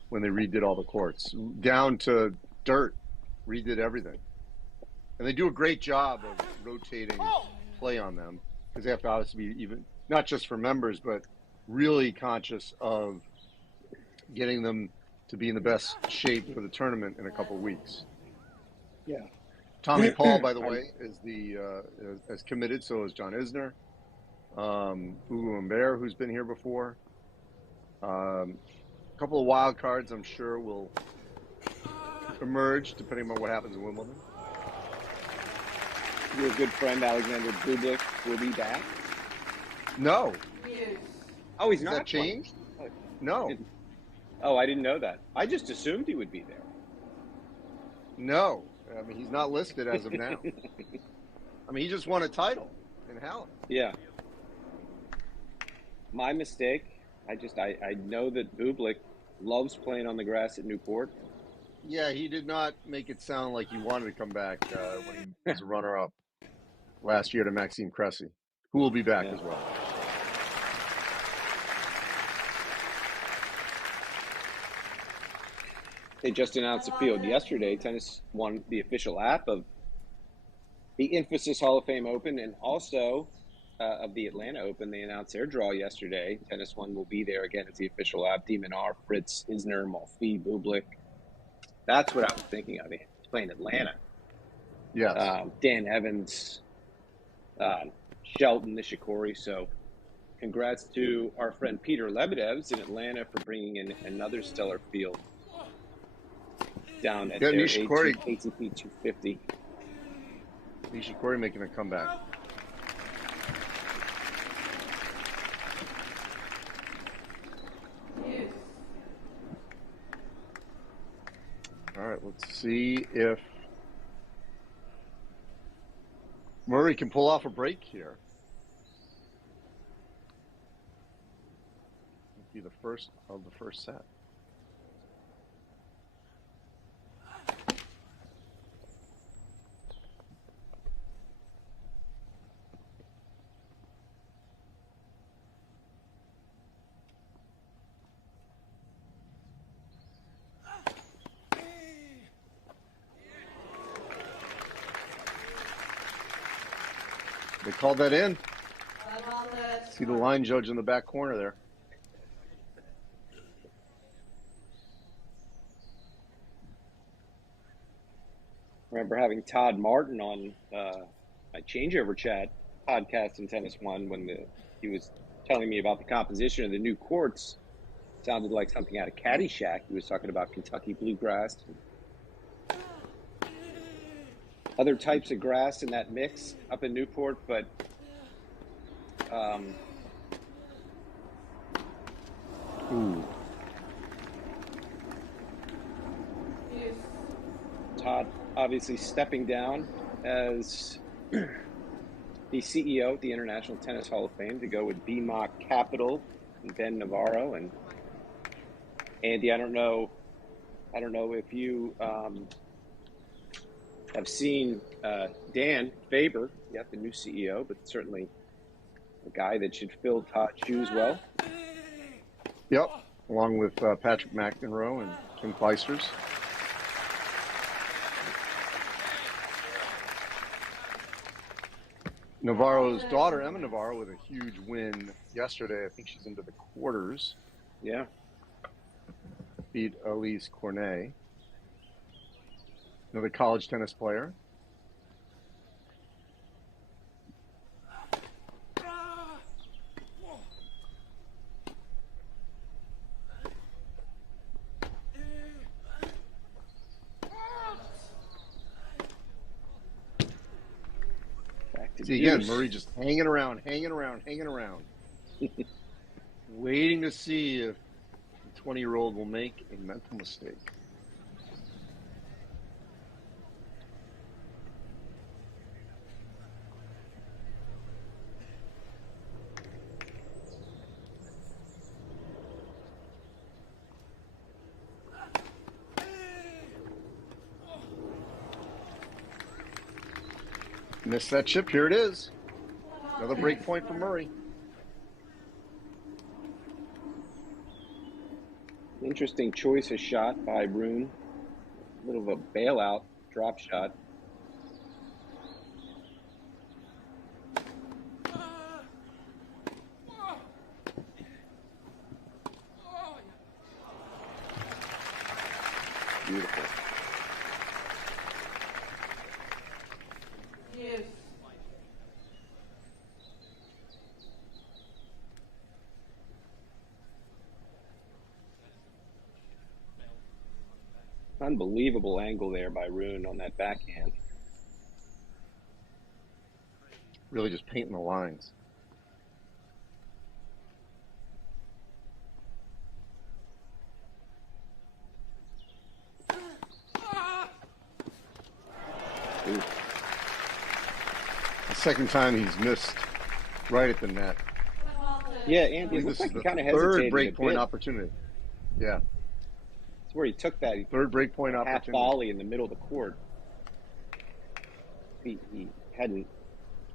when they redid all the courts down to dirt, redid everything. And they do a great job of rotating play on them because they have to obviously be even, not just for members, but really conscious of getting them to be in the best shape for the tournament in a couple of weeks. Yeah. Tommy Paul, by the way, is as committed. So is John Isner, Ugo Humbert, who's been here before. A couple of wild cards, I'm sure, will emerge depending on what happens in Wimbledon. Your good friend Alexander Bublik will be back. No. Oh, he's Has not that changed? No. Oh, I didn't know that. I just assumed he would be there. No. I mean, he's not listed as of now. I mean, he just won a title in Halys. Yeah. My mistake. I know that Bublik loves playing on the grass at Newport. Yeah, he did not make it sound like he wanted to come back when he was a runner-up last year to Maxime Cressy, who will be back as well. They just announced the field yesterday. TennisONE, the official app of the Infosys Hall of Fame Open, and also of the Atlanta Open. They announced their draw yesterday. TennisONE will be there again as the official app. Demon R, Fritz, Isner, Malfi, Bublik. That's what I was thinking of. He's playing Atlanta. Yes. Dan Evans, Shelton, Nishikori. So congrats to our friend Peter Lebedevs in Atlanta for bringing in another stellar field down at their Nishikori, ATP 250. Nishikori making a comeback. All right, let's see if Murray can pull off a break here. It'll be the first of the first set. They called that in. See the line judge in the back corner there. I remember having Todd Martin on my Changeover Chat podcast in TennisONE when he was telling me about the composition of the new courts. Sounded like something out of Caddyshack. He was talking about Kentucky bluegrass, other types of grass in that mix up in Newport, but Todd obviously stepping down as the CEO at the International Tennis Hall of Fame to go with BMOC Capital and Ben Navarro. And Andy, I don't know if you have seen Dan Faber, the new CEO, but certainly a guy that should fill Todd's shoes well. Yep, along with Patrick McEnroe and Kim Clijsters. Navarro's daughter, Emma Navarro, with a huge win yesterday. I think she's into the quarters. Yeah. Beat Elise Cornet, another college tennis player. See, again, Murray just hanging around. Waiting to see if the 20-year-old will make a mental mistake. Missed that chip. Here it is. Another break point for Murray. Interesting choice of shot by Rune. A little of a bailout drop shot. Beautiful. Yes. Unbelievable angle there by Rune on that backhand. Really just painting the lines. Ooh. The second time he's missed right at the net. Yeah, I Andy, it believe looks this like is he kind the of hesitated third break a point bit. opportunity. Yeah. It's where he took that Third break point half opportunity. volley in the middle of the court. He hadn't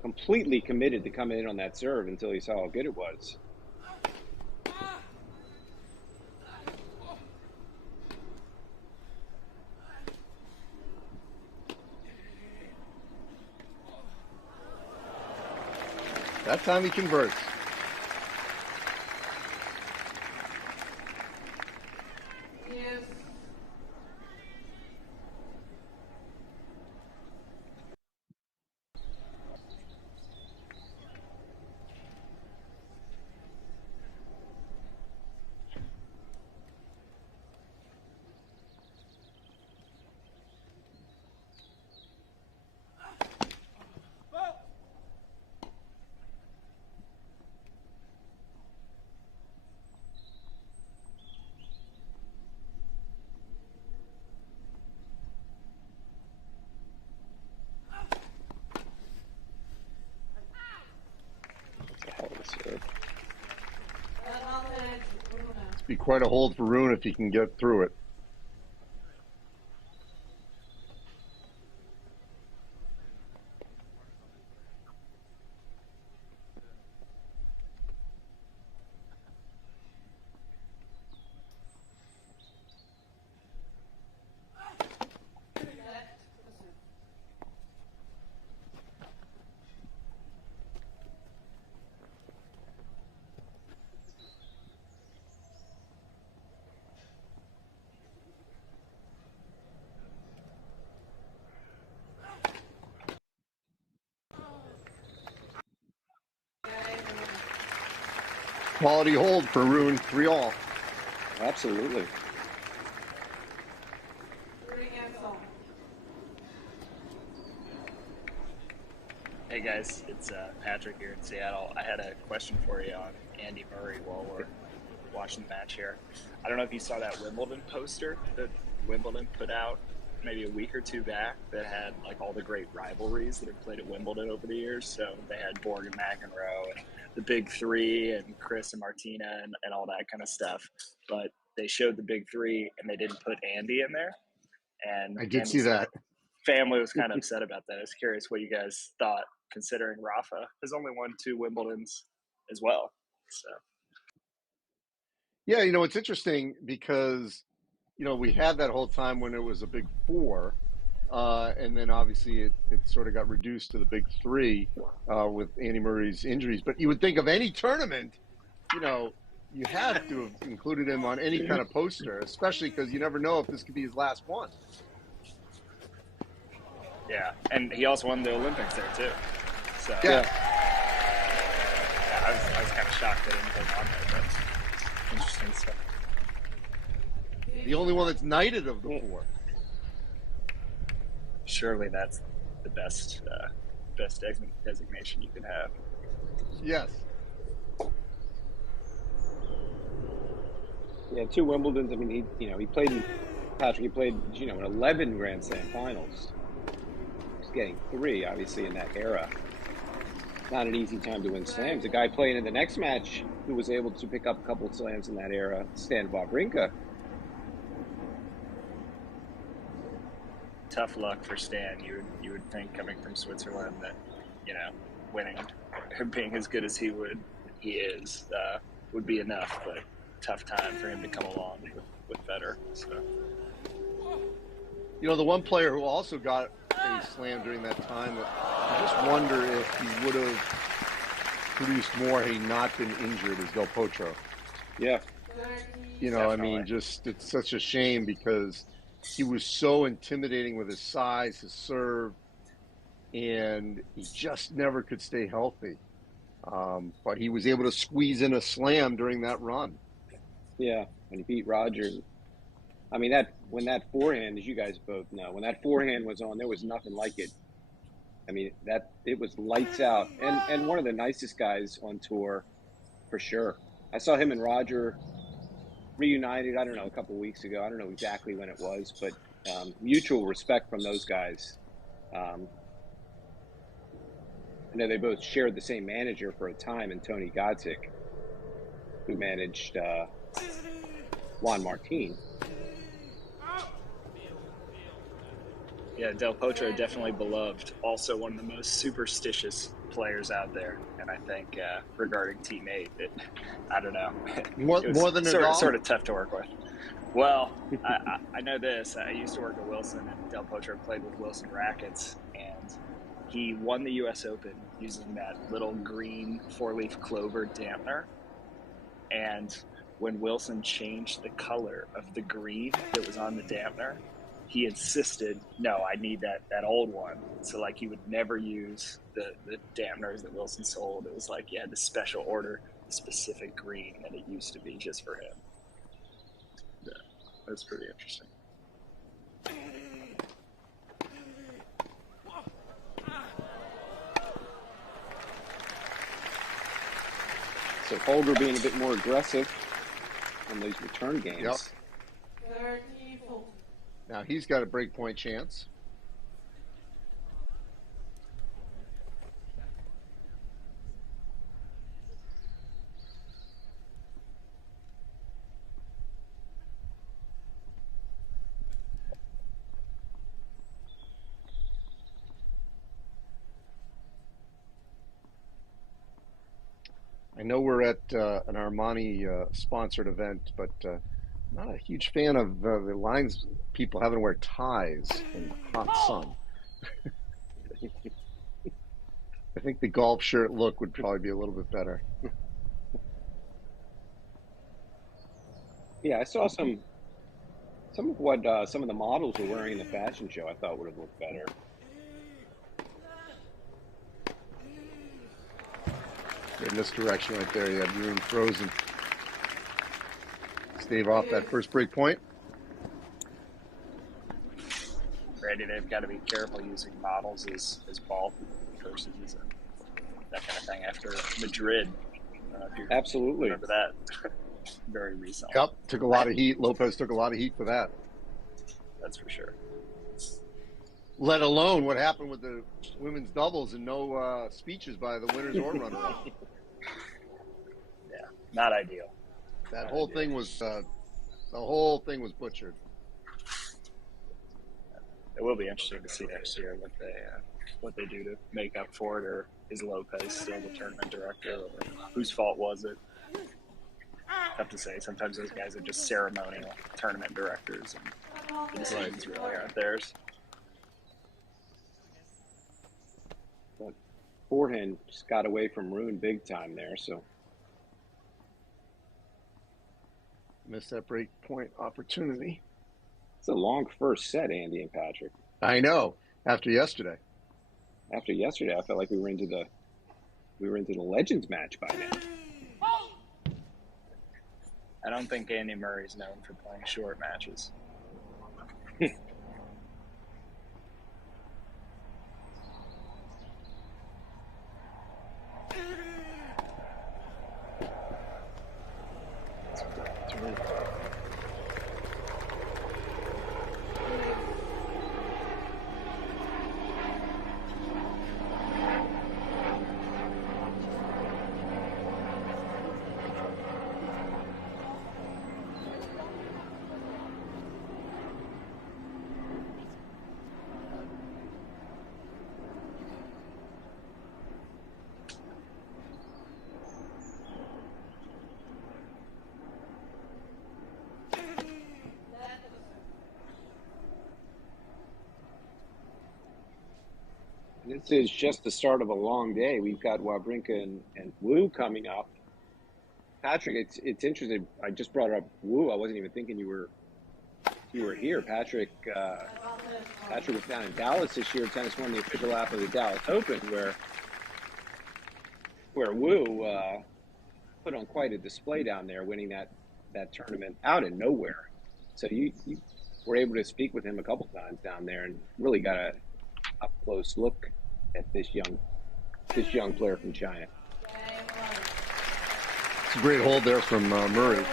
completely committed to coming in on that serve until he saw how good it was. That time he converts. Yes. That's a hell of a serve. Be quite a hold for Rune if he can get through it. Quality hold for Rune, 3-all. Absolutely. Hey guys, it's Patrick here in Seattle. I had a question for you on Andy Murray while we're watching the match here. I don't know if you saw that Wimbledon poster that Wimbledon put out maybe a week or two back that had like all the great rivalries that have played at Wimbledon over the years. So they had Borg and McEnroe and the Big Three and Chris and Martina and all that kind of stuff. But they showed the Big Three and they didn't put Andy in there. And I did see that. Family was kind of upset about that. I was curious what you guys thought, considering Rafa has only won 2 Wimbledons as well. So, yeah, you know, it's interesting because, you know, we had that whole time when it was a Big Four, and then obviously it sort of got reduced to the Big Three with Andy Murray's injuries. But you would think of any tournament, you know, you have to have included him on any kind of poster, especially because you never know if this could be his last one. yeah, and he also won the Olympics there too. So Yeah. I was kind of shocked they didn't put him on there, but interesting stuff. The only one that's knighted of the 4. Surely that's the best designation you can have. Yes. Yeah, 2 Wimbledons. I mean, he played in 11 Grand Slam finals. He's getting 3, obviously, in that era. Not an easy time to win slams. The guy playing in the next match who was able to pick up a couple of slams in that era, Stan Wawrinka. Tough luck for Stan. You would think, coming from Switzerland, that winning, being as good as he is, would be enough. But tough time for him to come along with Federer. So, you know, the one player who also got a slam during that time, that I just wonder if he would have produced more had he not been injured, is Del Potro. Yeah. You know, Definitely. I mean, just it's such a shame because he was so intimidating with his size, his serve, and he just never could stay healthy. But he was able to squeeze in a slam during that run. Yeah, when he beat Roger. I mean, when that forehand, as you guys both know, when that forehand was on, there was nothing like it. I mean, it was lights out, and one of the nicest guys on tour, for sure. I saw him and Roger reunited, I don't know, a couple of weeks ago. I don't know exactly when it was, but mutual respect from those guys. I know they both shared the same manager for a time, and Tony Godsick, who managed Juan Martin. Yeah, Del Potro definitely beloved. Also one of the most superstitious players out there. And I think regarding teammate, I don't know. More than Nadal? Sort of tough to work with. Well, I know this. I used to work at Wilson, and Del Potro played with Wilson rackets. And he won the U.S. Open using that little green 4-leaf clover dampener. And when Wilson changed the color of the green that was on the dampener, he insisted, no, I need that old one. So, like, he would never use the dampeners that Wilson sold. It was like you had to special order the specific green that it used to be just for him. Yeah, that was pretty interesting. So Holger being a bit more aggressive on those return games. Yep. 34. Now he's got a break point chance. I know we're at an Armani sponsored event, but not a huge fan of the lines people having to wear ties in the hot sun. I think the golf shirt look would probably be a little bit better. Yeah, I saw some of what some of the models were wearing in the fashion show. I thought would have looked better. In this direction right there, you have Rune frozen. Stave off that first break point. Randy, they've got to be careful using models as ball courses and that kind of thing after Madrid. I don't know if you Absolutely remember that. Very recently. Yep, took a lot of heat. Lopez took a lot of heat for that. That's for sure. Let alone what happened with the women's doubles and no speeches by the winners or runner-up. Yeah, not ideal. That whole thing was the whole thing was butchered. It will be interesting to see next year what they do to make up for it, or is Lopez still the tournament director, or whose fault was it? Tough to say. Sometimes those guys are just ceremonial tournament directors, and the decisions really aren't theirs. But forehand just got away from Rune big time there, so Missed that break point opportunity. it's a long first set, Andy and Patrick. I know. After yesterday. After yesterday, I felt like we were into the Legends match by now. I don't think Andy Murray's known for playing short matches. This is just the start of a long day. We've got Wawrinka and Wu coming up. Patrick, it's interesting. I just brought up Wu. I wasn't even thinking you were here. Patrick was down in Dallas this year. TennisONE, the official app of the Dallas Open, where Wu put on quite a display down there, winning that tournament out of nowhere. So you were able to speak with him a couple times down there, and really got a up close look at this young player from China. It's a great hold there from Murray.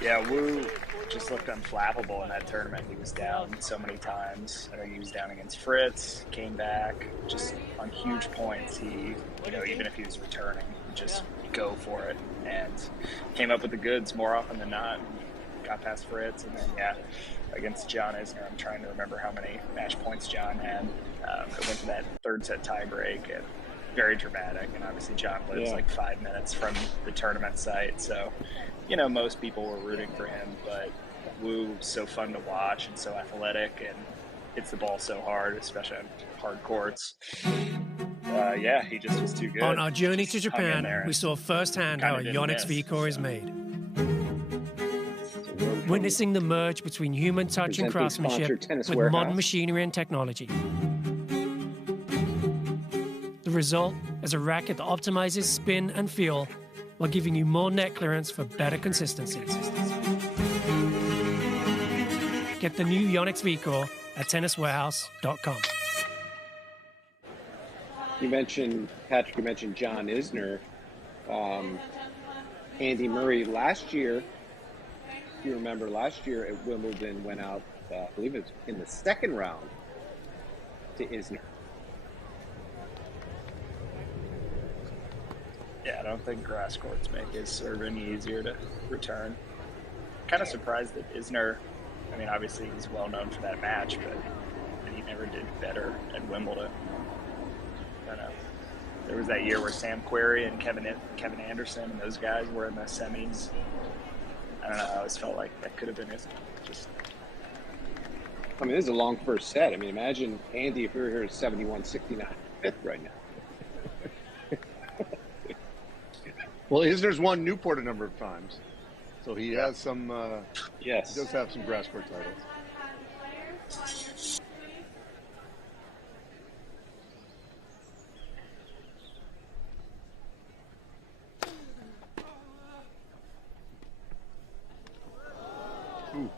Yeah, Wu just looked unflappable in that tournament. He was down so many times. I think he was down against Fritz, came back, just on huge points. He, even if he was returning, he'd just go for it, and came up with the goods more often than not. Got past Fritz, and then, against John Isner, I'm trying to remember how many match points John had. It went to that third set tie break, and very dramatic. And obviously John lives like 5 minutes from the tournament site, so most people were rooting for him. But Wu's so fun to watch and so athletic, and hits the ball so hard, especially on hard courts. He just was too good. On our journey to Japan, we saw firsthand how a Yonex V-Core is made. Witnessing the merge between human touch and craftsmanship with modern machinery and technology. The result is a racket that optimizes spin and feel while giving you more net clearance for better consistency. Get the new Yonex V-Core at tenniswarehouse.com. Patrick, you mentioned John Isner. Andy Murray last year, if you remember, last year at Wimbledon went out, I believe it was in the second round to Isner. Yeah, I don't think grass courts make his serve any easier to return. Kind of surprised that Isner, obviously he's well known for that match, but he never did better at Wimbledon. I don't know. There was that year where Sam Querrey and Kevin Anderson and those guys were in the semis. I don't know. I always felt like that could have been Isner. This is a long first set. Imagine, Andy, if we were here at 71-69 fifth right now. Well, Isner's won Newport a number of times, so he has some. Yes, he does have some grass court titles. Ooh,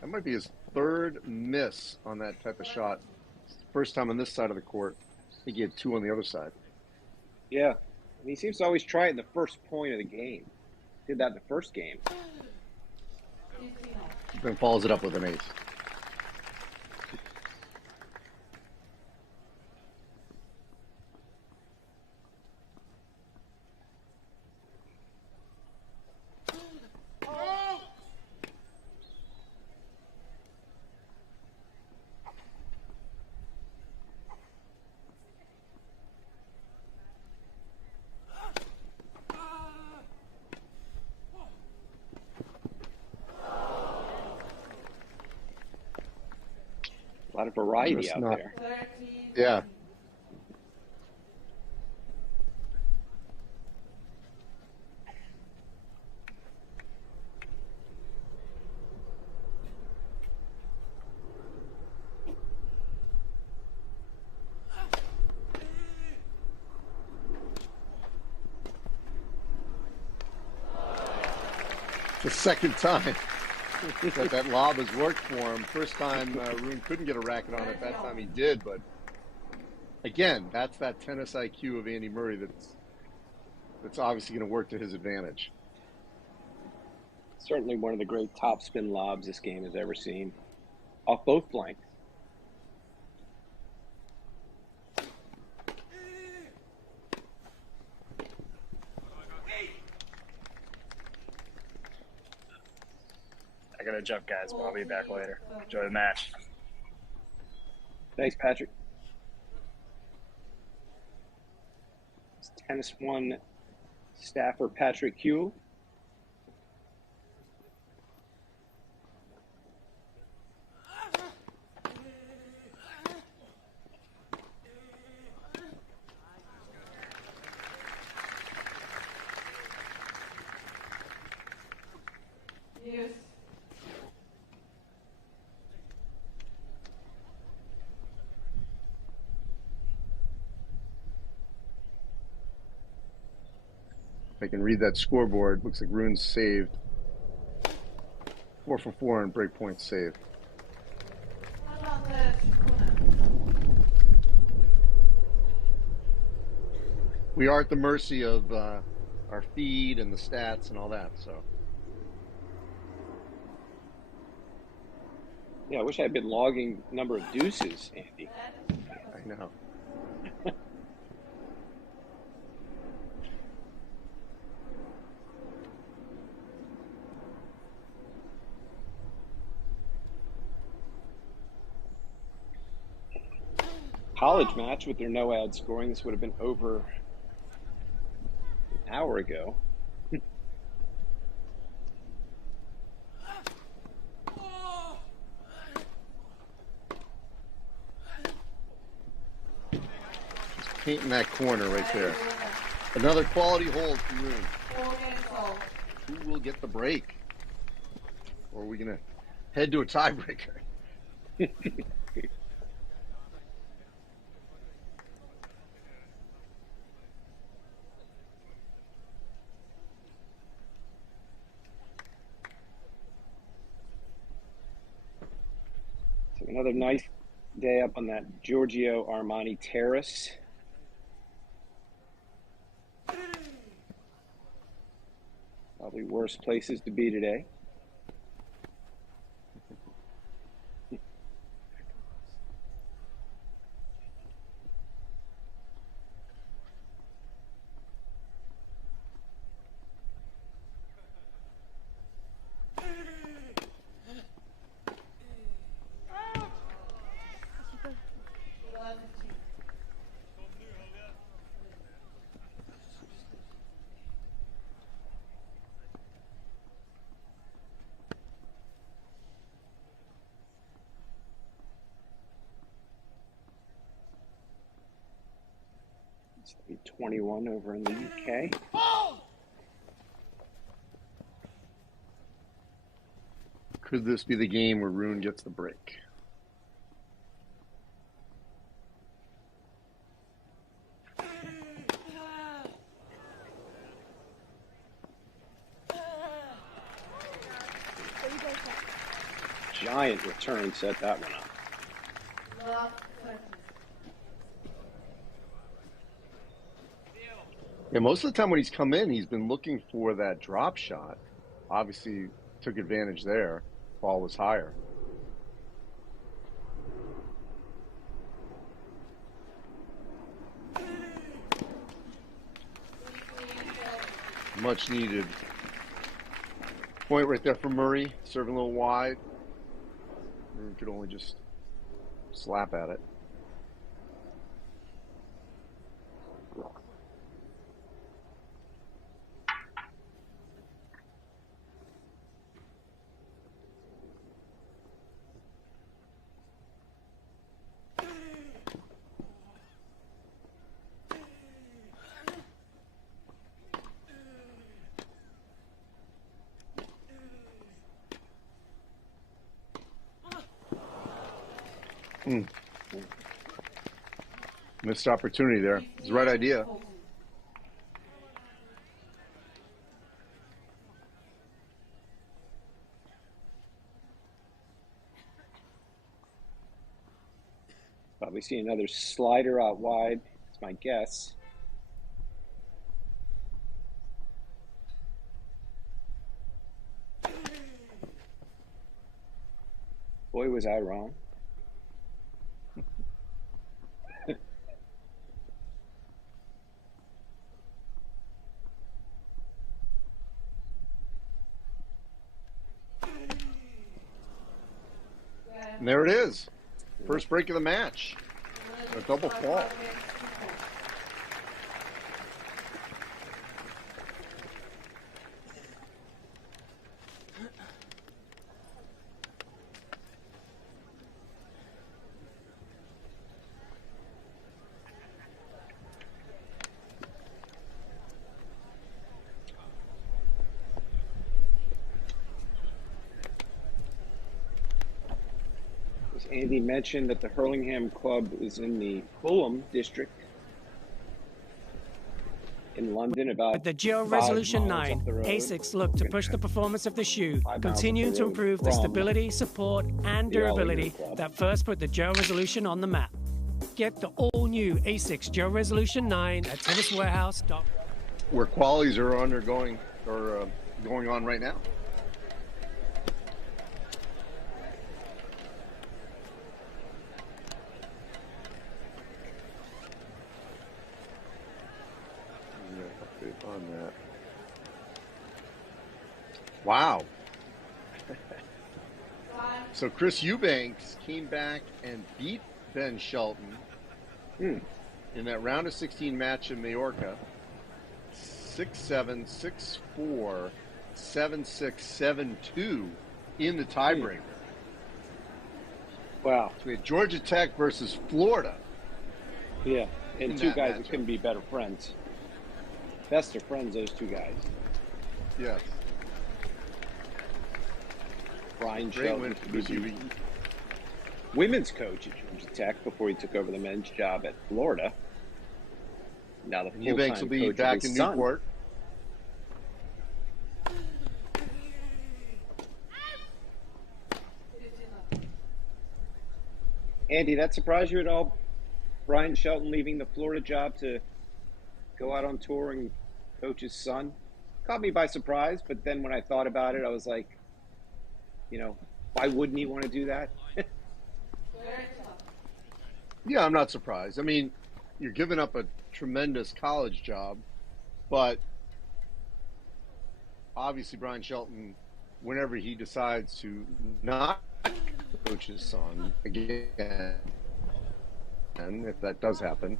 that might be his third miss on that type of shot. First time on this side of the court. I think he had two on the other side. Yeah. He seems to always try it in the first point of the game. Did that in the first game. Then follows it up with an ace. A lot of variety out there. Yeah. The second time that lob has worked for him. First time Rune couldn't get a racket on it. That time he did, but again, that's that tennis IQ of Andy Murray that's obviously going to work to his advantage. Certainly one of the great top spin lobs this game has ever seen, off both flanks. I gotta jump, guys, but I'll be back later. Enjoy the match. Thanks, Patrick. It's TennisONE staffer Patrick Hugh. Yes. If I can read that scoreboard, looks like Rune's saved. 4 for 4 on break point saved. We are at the mercy of our feed and the stats and all that. So, Yeah, I wish I had been logging number of deuces, Andy. I know. College match with their no ad scoring. This would have been over an hour ago. Just painting that corner right there. Another quality hold from Rune. Who will get the break? Or are we going to head to a tiebreaker? So another nice day up on that Giorgio Armani terrace. Probably worse places to be today. It's 21 over in the UK. Could this be the game where Rune gets the break? Giant return set that one up. Yeah, most of the time when he's come in, he's been looking for that drop shot. Obviously, took advantage there. Ball was higher. Much needed point right there for Murray. Serving a little wide. Rune could only just slap at it. Missed opportunity there. It's the right idea. Probably see another slider out wide. That's my guess. Boy, was I wrong. And there it is. First break of the match. A double fault. Andy mentioned that the Hurlingham Club is in the Fulham district in London, about With the Geo 5 Resolution miles 9, up the road. ASICS look to push the performance of the shoe, 5 miles up continuing the to road improve the from stability, support, and the All durability England Club. that first put the Geo Resolution on the map. Get the all-new ASICS Geo Resolution 9 at tenniswarehouse.com. Where qualies are undergoing or going on right now. Update on that. Wow. So Chris Eubanks came back and beat Ben Shelton in that round of 16 match in Mallorca. 6-7, 6-4, 7-6, 7-2 in the tiebreaker. Wow. So we had Georgia Tech versus Florida. Yeah, and In two that guys matchup. that couldn't be better friends. Best of friends, those two guys. Yes. Brian Great Shelton, win for who Chris was the Eubanks. women's coach at Georgia Tech before he took over the men's job at Florida. Now the And Eubanks will full-time be coach back of in his son. Newport. Andy, that surprised you at all? Brian Shelton leaving the Florida job to go out on tour and coach his son? Caught me by surprise, but then when I thought about it, I was like, you know, why wouldn't he want to do that? Yeah, I'm not surprised. I mean, you're giving up a tremendous college job, but obviously Brian Shelton, whenever he decides to not coach his son again, and if that does happen,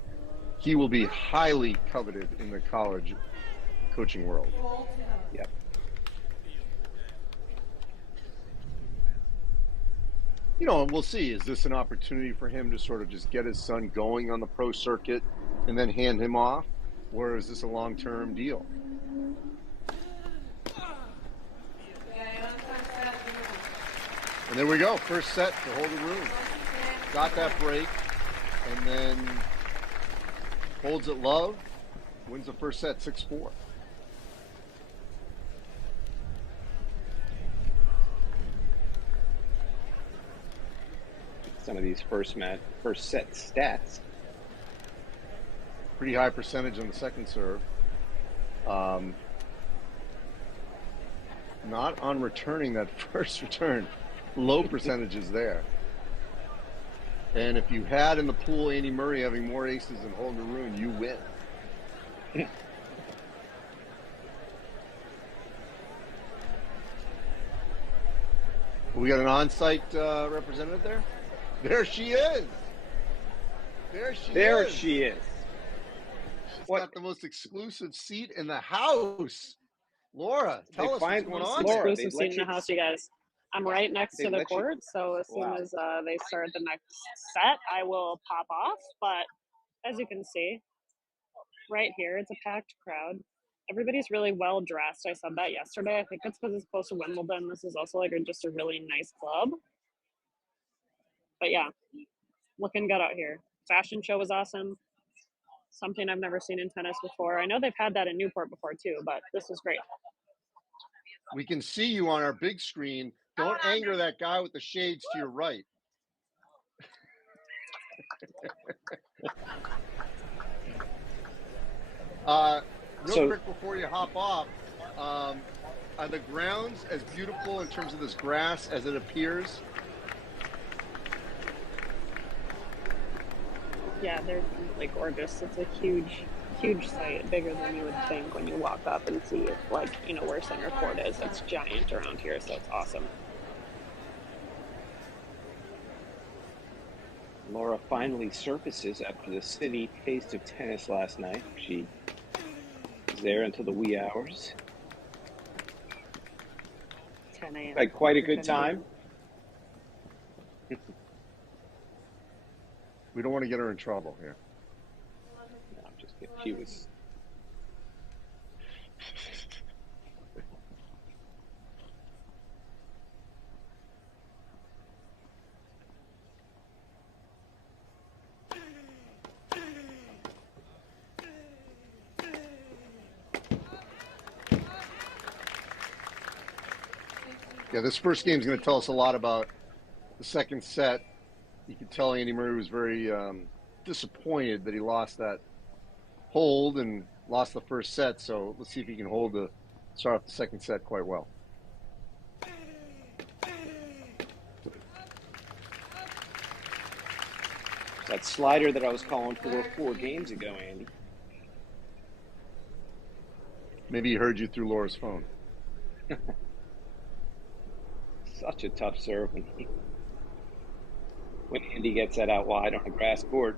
he will be highly coveted in the college coaching world. Yep. You know, and we'll see. Is this an opportunity for him to sort of just get his son going on the pro circuit and then hand him off? Or is this a long-term deal? And there we go. First set for Holger Rune. Got that break and then holds it love. Wins the first set 6-4. Some of these first set stats. Pretty high percentage on the second serve. Not on returning that first return. Low percentages there. And if you had in the pool Andy Murray having more aces than Holger Rune, you win. We got an on-site representative there? There she is. There she is. She's got the most exclusive seat in the house. Laura, tell us what's going on there. Exclusive seat in the house, you guys. I'm right next to the court, so as soon as they start the next set, I will pop off. But as you can see, right here, it's a packed crowd. Everybody's really well dressed. I said that yesterday. I think it's because it's close to Wimbledon. This is also like just a really nice club. But yeah, looking good out here. Fashion show was awesome. Something I've never seen in tennis before. I know they've had that in Newport before too, but this was great. We can see you on our big screen. Don't anger that guy with the shades to your right. Real quick before you hop off, are the grounds as beautiful in terms of this grass as it appears? Yeah, they're like gorgeous. It's a huge site, bigger than you would think when you walk up and see it, like, you know, where center court is. It's giant around here, so it's awesome. Laura finally surfaces after the city taste of tennis last night. She was there until the wee hours. 10 a.m. Had quite a good time. We don't want to get her in trouble here. No, I'm just kidding. She was. Yeah, this first game is going to tell us a lot about the second set. You could tell Andy Murray was very disappointed that he lost that hold and lost the first set. So let's see if he can hold the start off the second set quite well. That slider that I was calling for 4 games ago, Andy. Maybe he heard you through Laura's phone. Such a tough serve when Andy gets that out wide on a grass court.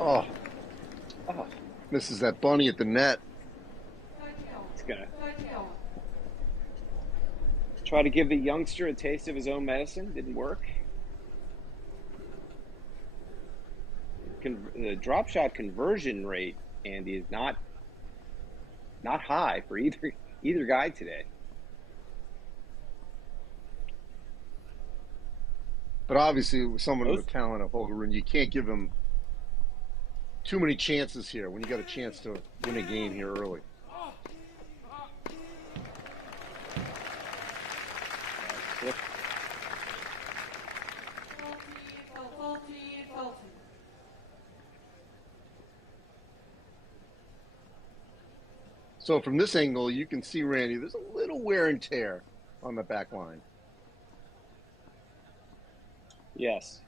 Oh, misses that bunny at the net. It's gonna try to give the youngster a taste of his own medicine. Didn't work. The drop shot conversion rate, Andy, is not high for either guy today. But obviously, with someone with the talent of Holger Rune, you can't give him too many chances here when you got a chance to win a game here early. So from this angle, you can see, Randy, there's a little wear and tear on the back line. Yes.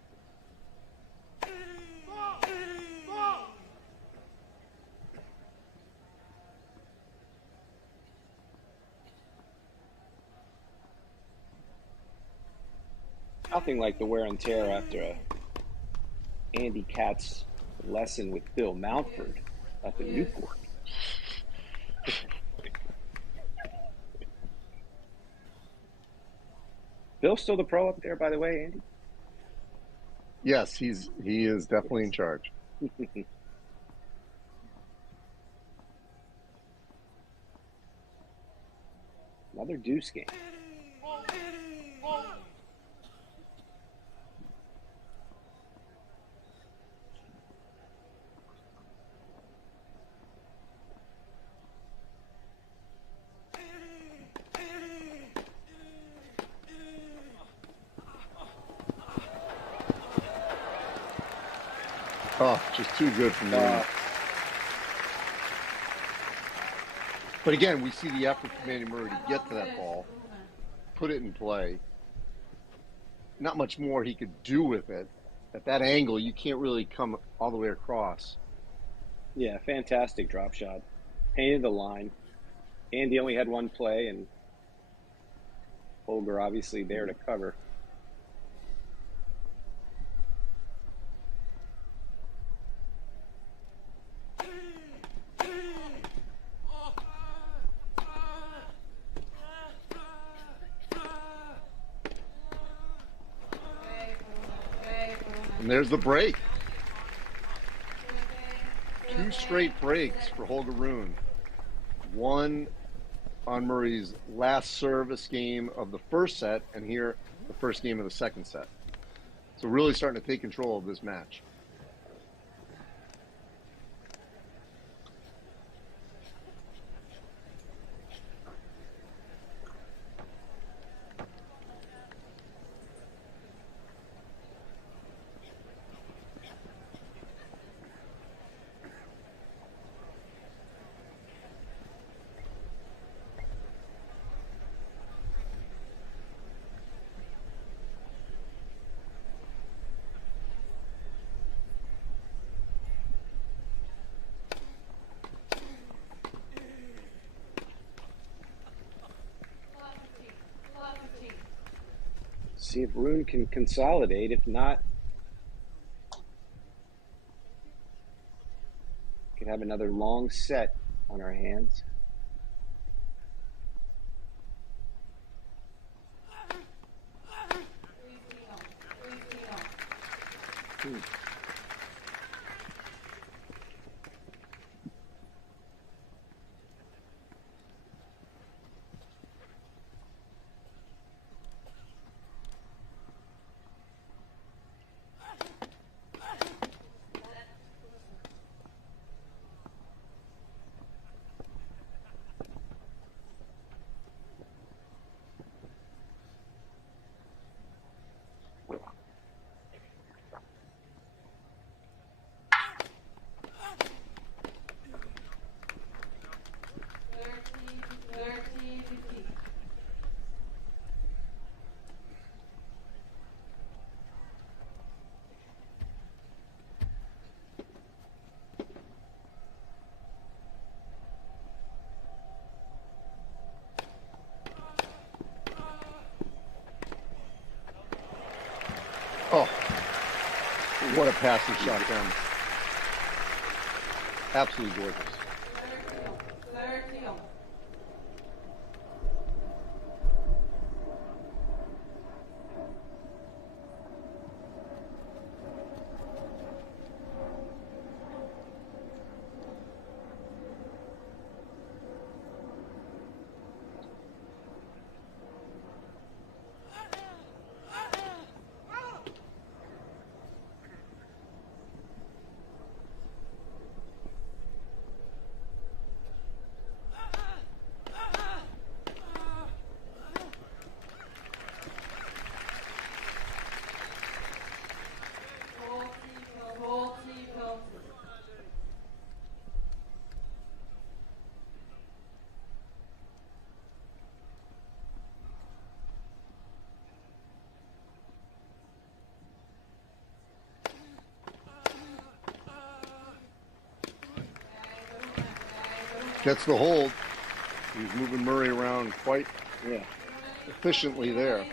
Nothing like the wear and tear after Andy Katz lesson with Bill Mountford up in Newport. Bill's still the pro up there, by the way, Andy? Yes, he is definitely in charge. Another deuce game. Oh, just too good from Rune. But again, we see the effort from Andy Murray to get to that ball, put it in play. Not much more he could do with it. At that angle, you can't really come all the way across. Yeah, fantastic drop shot. Painted the line. Andy only had one play, and Holger obviously there to cover. And there's the break. 2 straight breaks for Holger Rune. One on Murray's last service game of the first set, and here the first game of the second set. So really starting to take control of this match. See if Rune can consolidate. If not, could have another long set on our hands. What a passing shot down. Absolutely gorgeous. Gets the hold. He's moving Murray around quite efficiently there.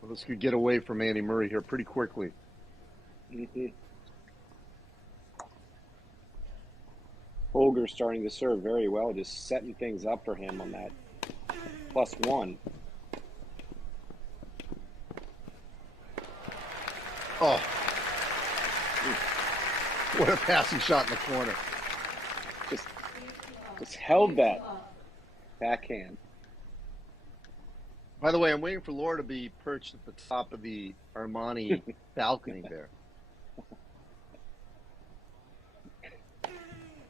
Well, this could get away from Andy Murray here pretty quickly. Holger starting to serve very well, just setting things up for him on that +1. Oh, what a passing shot in the corner. Just held that backhand. By the way, I'm waiting for Laura to be perched at the top of the Armani balcony there.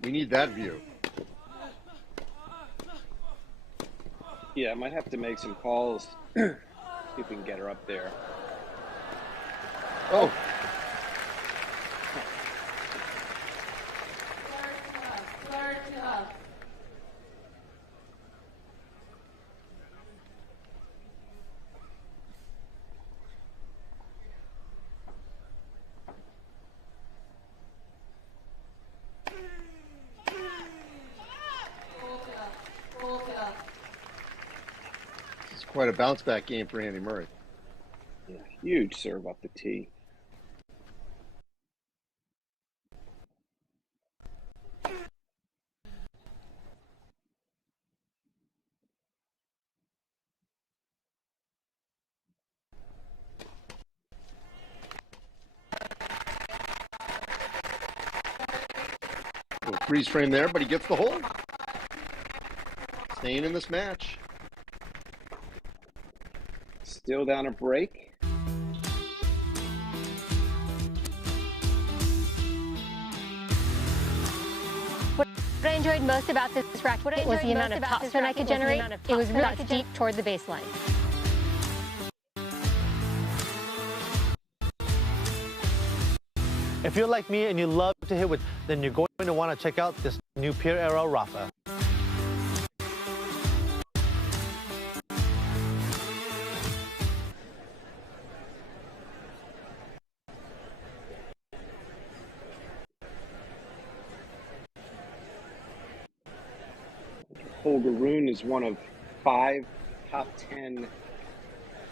We need that view. Yeah, I might have to make some calls. See if we can get her up there. Oh. This is quite a bounce back game for Andy Murray. Yeah, huge serve up the tee. Little freeze frame there, but he gets the hold. Staying in this match. Still down a break. What I enjoyed most about this racket was the amount of topspin I could generate. It was really deep toward the baseline. If you're like me and you love to hit with, then you're going to want to check out this new Pure Era Rafa. Holger Rune is one of 5 top 10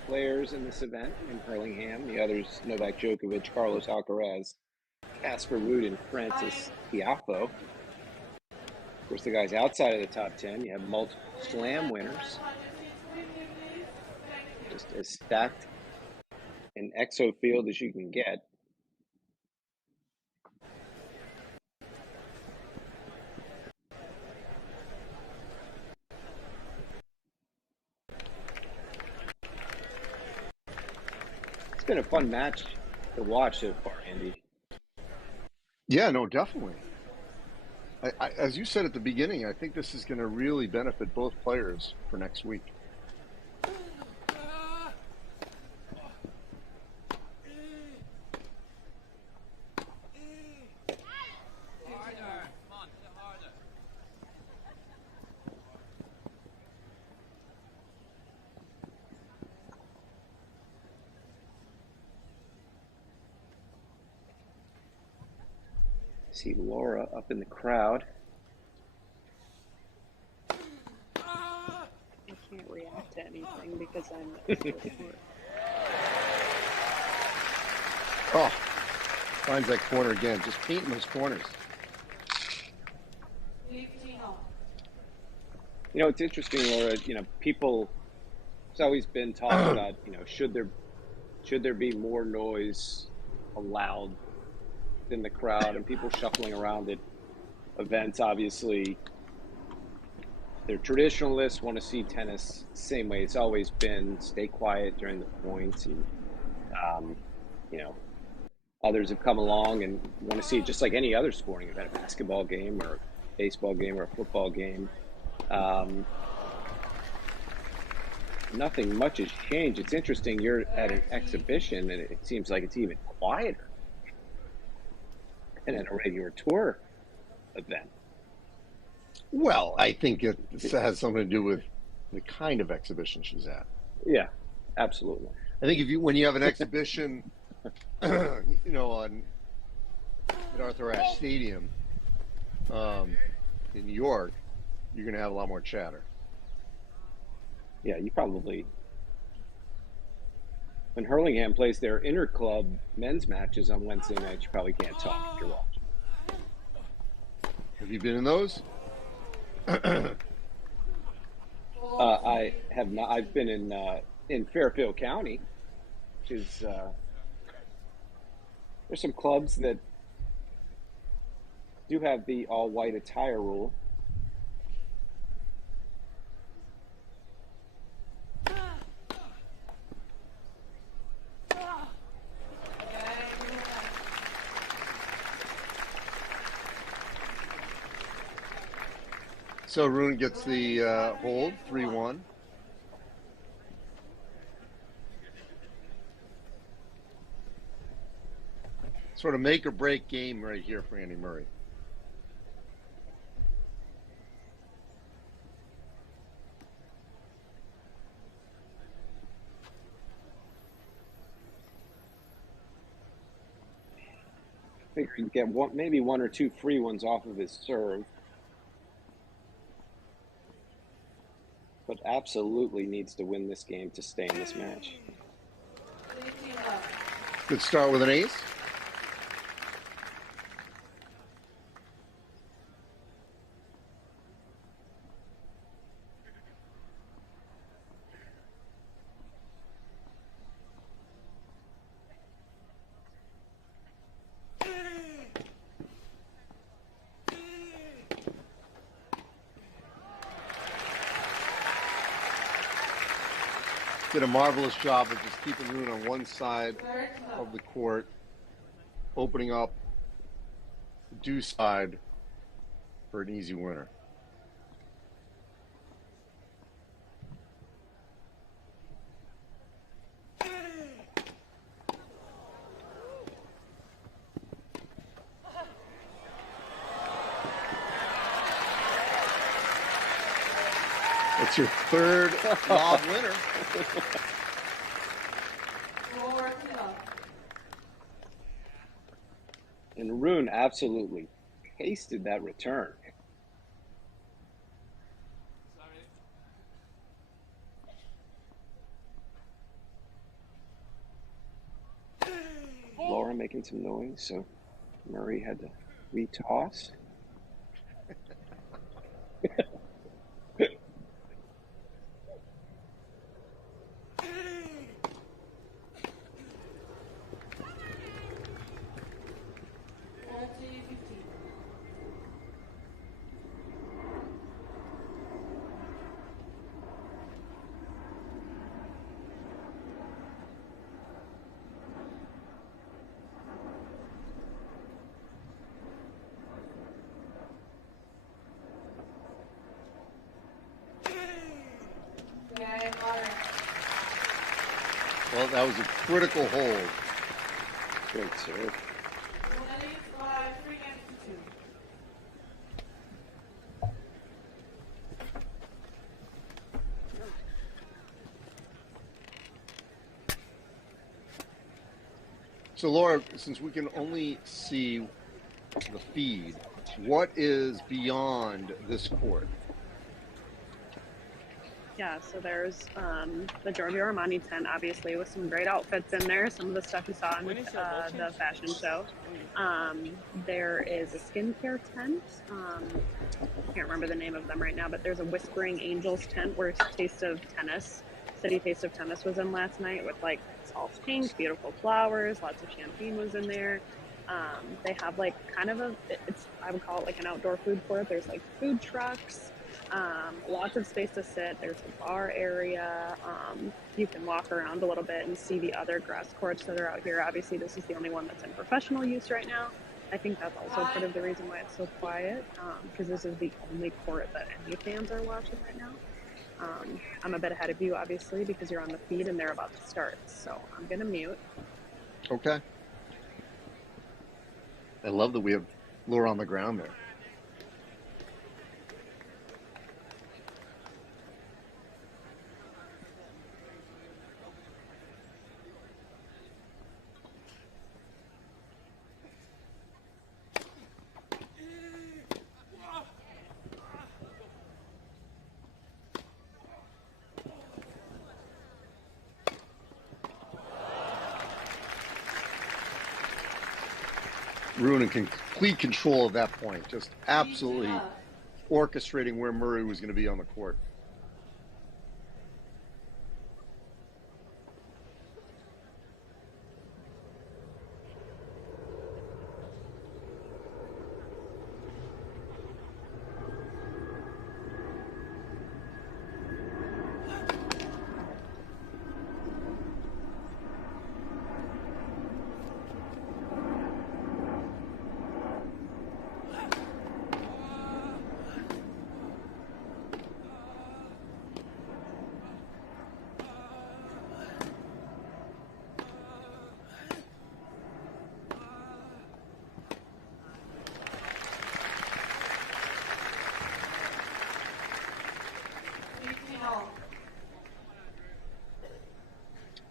players in this event in Hurlingham. The others, Novak Djokovic, Carlos Alcaraz, Casper Ruud, and Francis Tiafoe. Of course, the guys outside of the top 10, you have multiple slam winners. Just as stacked an exo field as you can get. It's been a fun match to watch so far, Andy. Yeah, no, definitely. As you said at the beginning, I think this is going to really benefit both players for next week. See Laura up in the crowd. to anything because I'm next to the court. Oh, finds that corner again. Just painting those corners. You know, it's interesting, Laura. You know, people. It's always been talked about. You know, should there be more noise allowed in the crowd and people shuffling around at events? Obviously, they're traditionalists, want to see tennis same way it's always been. Stay quiet during the points, and you know, others have come along and want to see it just like any other sporting event, a basketball game or a baseball game or a football game. Nothing much has changed. It's interesting. You're at an exhibition, and it seems like it's even quieter than at a regular tour event. Well, I think it has something to do with the kind of exhibition she's at. Yeah, absolutely. I think when you have an exhibition, you know, at Arthur Ashe Stadium in New York, you're going to have a lot more chatter. Yeah, you probably. When Hurlingham plays their inter-club men's matches on Wednesday night, you probably can't talk if you're watching. Have you been in those? I have not. I've been in Fairfield County, which is there's some clubs that do have the all-white attire rule. So Rune gets the hold, 3-1. Sort of make or break game right here for Andy Murray. I think he can get maybe one or two free ones off of his serve. But absolutely needs to win this game to stay in this match. Good start with an ace. Did a marvelous job of just keeping Rune on one side of the court, opening up the deuce side for an easy winner. It's your third lob winner. And Rune absolutely pasted that return. Laura making some noise, so Murray had to retoss. Well, that was a critical hold. Good serve. So, Laura, since we can only see the feed, what is beyond this court? Yeah, so there's the Giorgio Armani tent, obviously, with some great outfits in there. Some of the stuff you saw in the fashion show. There is a skincare tent. I can't remember the name of them right now, but there's a Whispering Angels tent where City Taste of Tennis was in last night with like it's all pink, beautiful flowers, lots of champagne was in there. They have like kind of I would call it like an outdoor food court. There's like food trucks, lots of space to sit. There's a bar area. You can walk around a little bit and see the other grass courts that are out here. Obviously, this is the only one that's in professional use right now. I think that's also part of the reason why it's so quiet, because this is the only court that any fans are watching right now. I'm a bit ahead of you, obviously, because you're on the feed and they're about to start. So I'm going to mute. Okay. I love that we have Laura on the ground there. Rune in complete control of that point, just absolutely orchestrating where Murray was going to be on the court.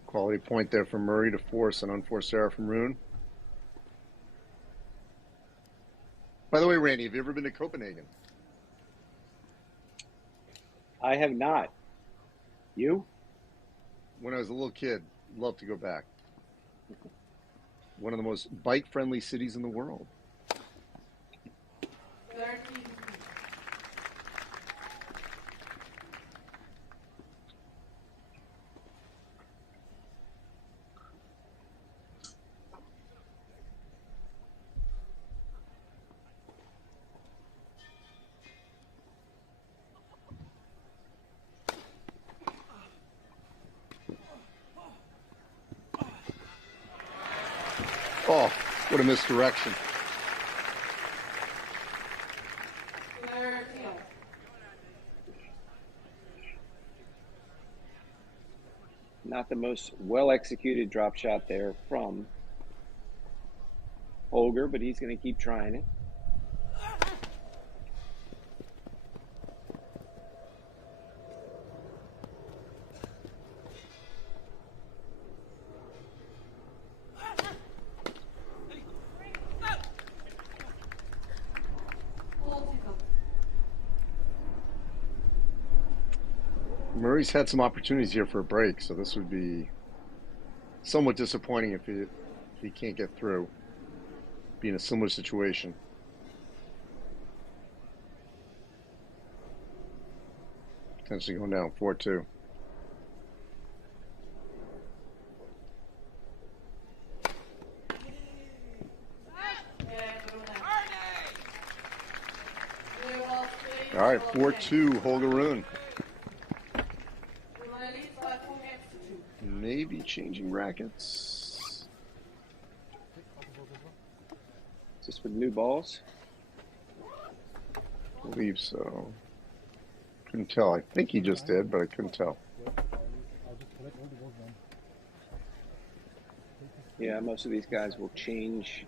Quality point there from Murray to force an unforced error from Rune. By the way, Randy, have you ever been to Copenhagen? I have not. You? When I was a little kid, love to go back. One of the most bike-friendly cities in the world. Oh, what a misdirection. Not the most well-executed drop shot there from Holger, but he's going to keep trying it. Murray's had some opportunities here for a break, so this would be somewhat disappointing if he can't get through. Be in a similar situation. Potentially going down 4-2. All right, 4-2, Holger Rune. Maybe changing rackets. Just with new balls? I believe so. Couldn't tell. I think he just did, but I couldn't tell. Yeah, most of these guys will change.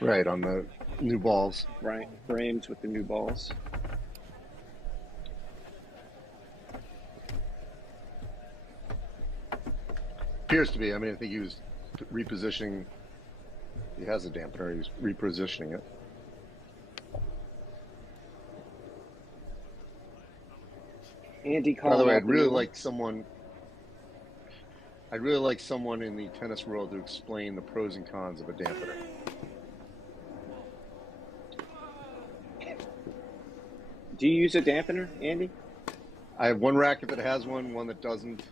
Right, on the new balls. Right, frames with the new balls. Appears to be. I mean, I think he was repositioning. He has a dampener. He's repositioning it. Andy By calling the way, out the new one. I'd really like someone in the tennis world to explain the pros and cons of a dampener. Do you use a dampener, Andy? I have one racket that has one that doesn't.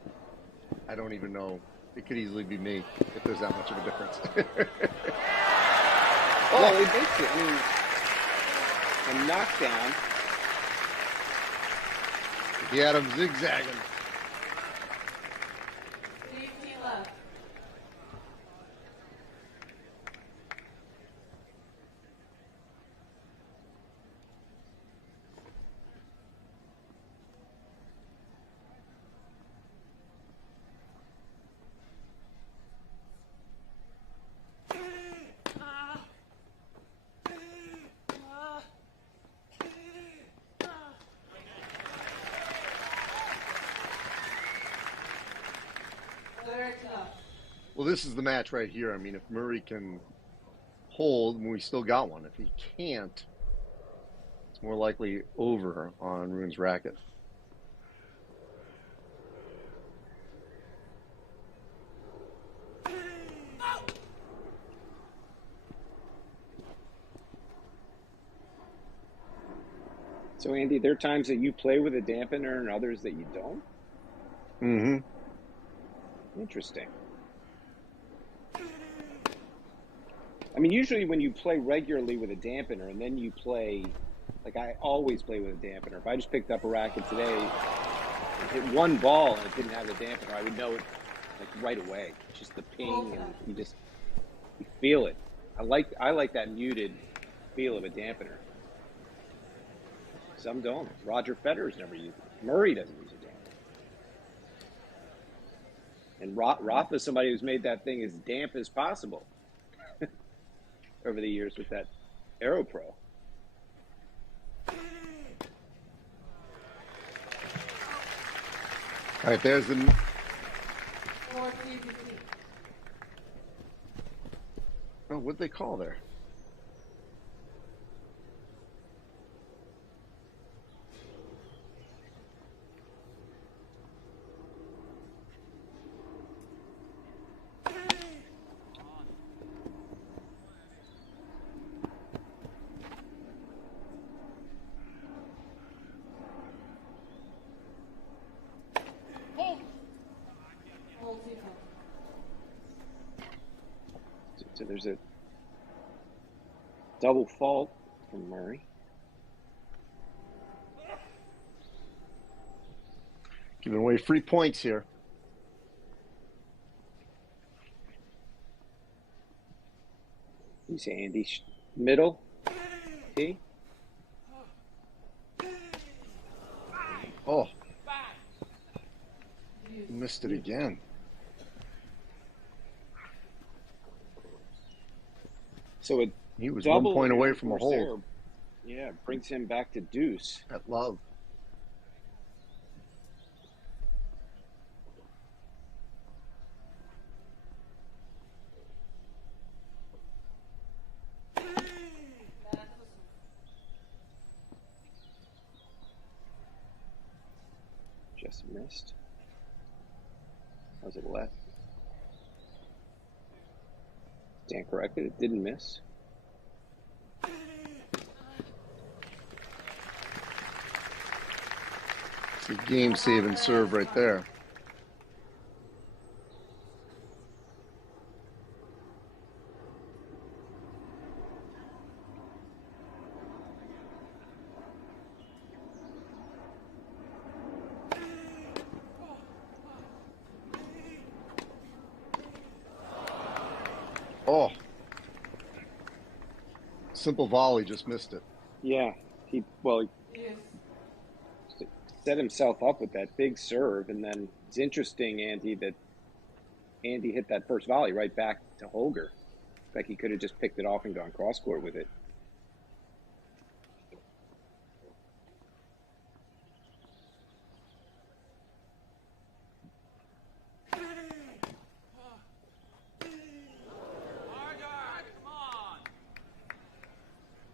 I don't even know. It could easily be me if there's that much of a difference. Well, it makes it. I mean, a knockdown. He had him zigzagging. Well, this is the match right here. I mean, if Murray can hold, we still got one. If he can't, it's more likely over on Rune's racket. So, Andy, there are times that you play with a dampener and others that you don't? Mm-hmm. Interesting. I mean, usually when you play regularly with a dampener and then you play, like I always play with a dampener. If I just picked up a racket today and hit one ball and it didn't have the dampener, I would know it like right away. It's just the ping and you feel it. I like that muted feel of a dampener. Some don't. Roger Federer's never used it. Murray doesn't use a dampener. And Rafa's somebody who's made that thing as damp as possible over the years with that Aero Pro. All right, there's the... Oh, what'd they call there? So there's a double fault from Murray. Giving away free points here. You say Andy middle. T. Oh. Missed it again. So he was 1 point away from a hold. Yeah, brings him back to deuce. At love. Just missed. Was it left? Stand corrected. It didn't miss. It's a game-saving serve right there. Oh. Simple volley, just missed it. Yeah, he set himself up with that big serve, and then it's interesting, Andy, that Andy hit that first volley right back to Holger. Like he could have just picked it off and gone cross court with it.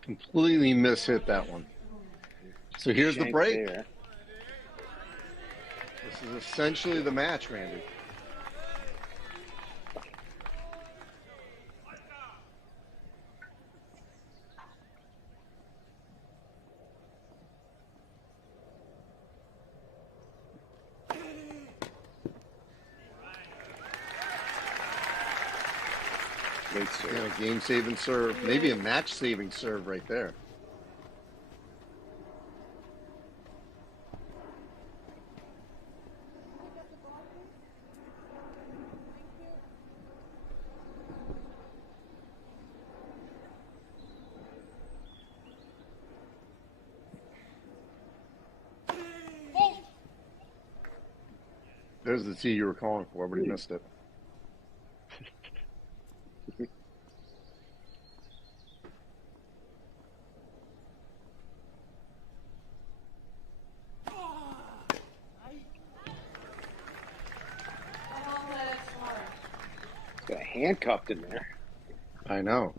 Completely mishit that one. So here's the break. There. This is essentially the match, Randy. Great serve. Yeah, a game-saving serve, maybe a match-saving serve right there. There's the tee you were calling for, but he missed it. Got a handcuffed in there. I know.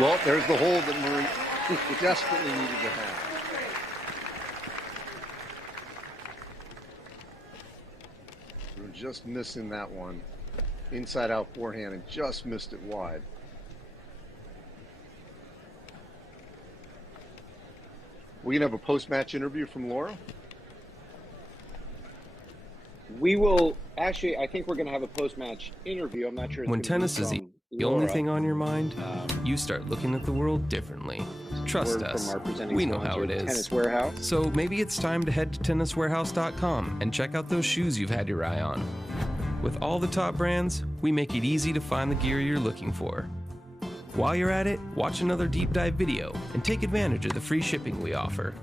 Well, there's the hole that Murray desperately needed to have. We were just missing that one. Inside out forehand and just missed it wide. We can have a post-match interview from Laura? We will actually, I think we're going to have a post-match interview. I'm not sure. When tennis is the only thing on your mind, you start looking at the world differently. Trust us, we know how it is. Tennis Warehouse. So maybe it's time to head to tenniswarehouse.com and check out those shoes you've had your eye on. With all the top brands, we make it easy to find the gear you're looking for. While you're at it, watch another deep dive video and take advantage of the free shipping we offer.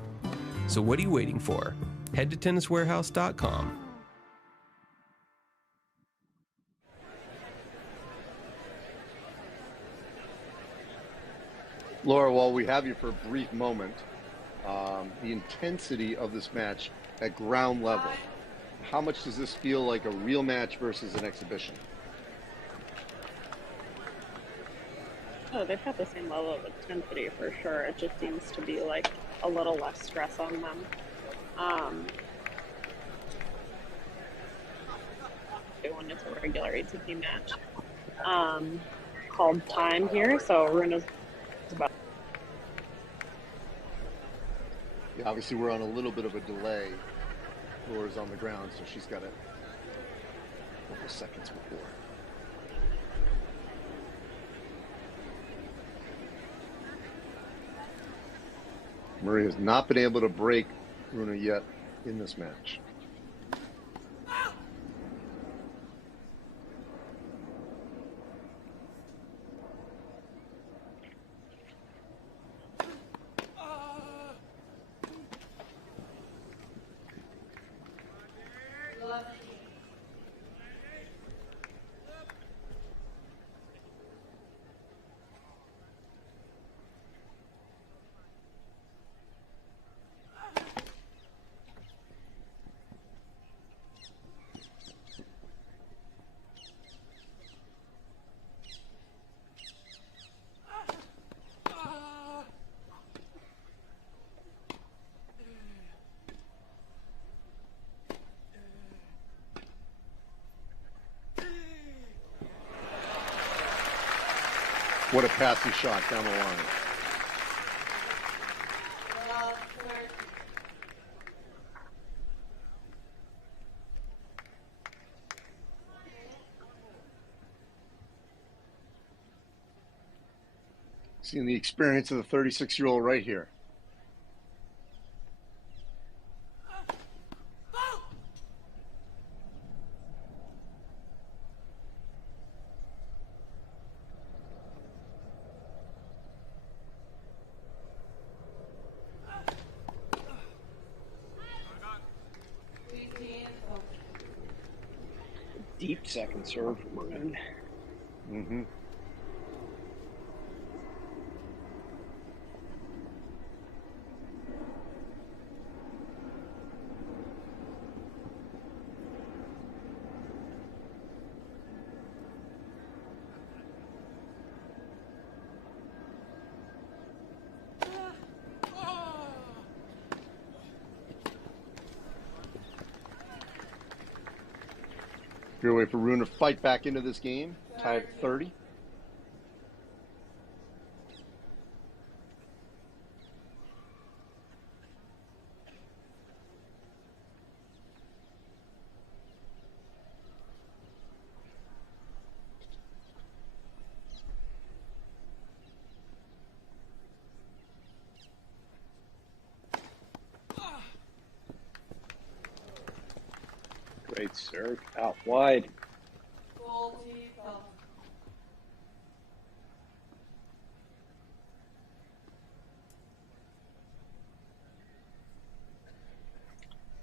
So what are you waiting for? Head to tenniswarehouse.com. Laura, while we have you for a brief moment, the intensity of this match at ground level, how much does this feel like a real match versus an exhibition? Oh, they've got the same level of intensity for sure. It just seems to be like a little less stress on them. When it's a regular ATP match, called time here. So Rune is about. Yeah, obviously we're on a little bit of a delay. Laura's on the ground, so she's got it a couple seconds before. Murray has not been able to break Rune yet in this match. What a passing shot down the line. Seeing the experience of the 36-year-old right here. Deep second serve from Rune. Mm-hmm. Good way for Rune to fight back into this game. Tied at 30. Great serve. Out wide.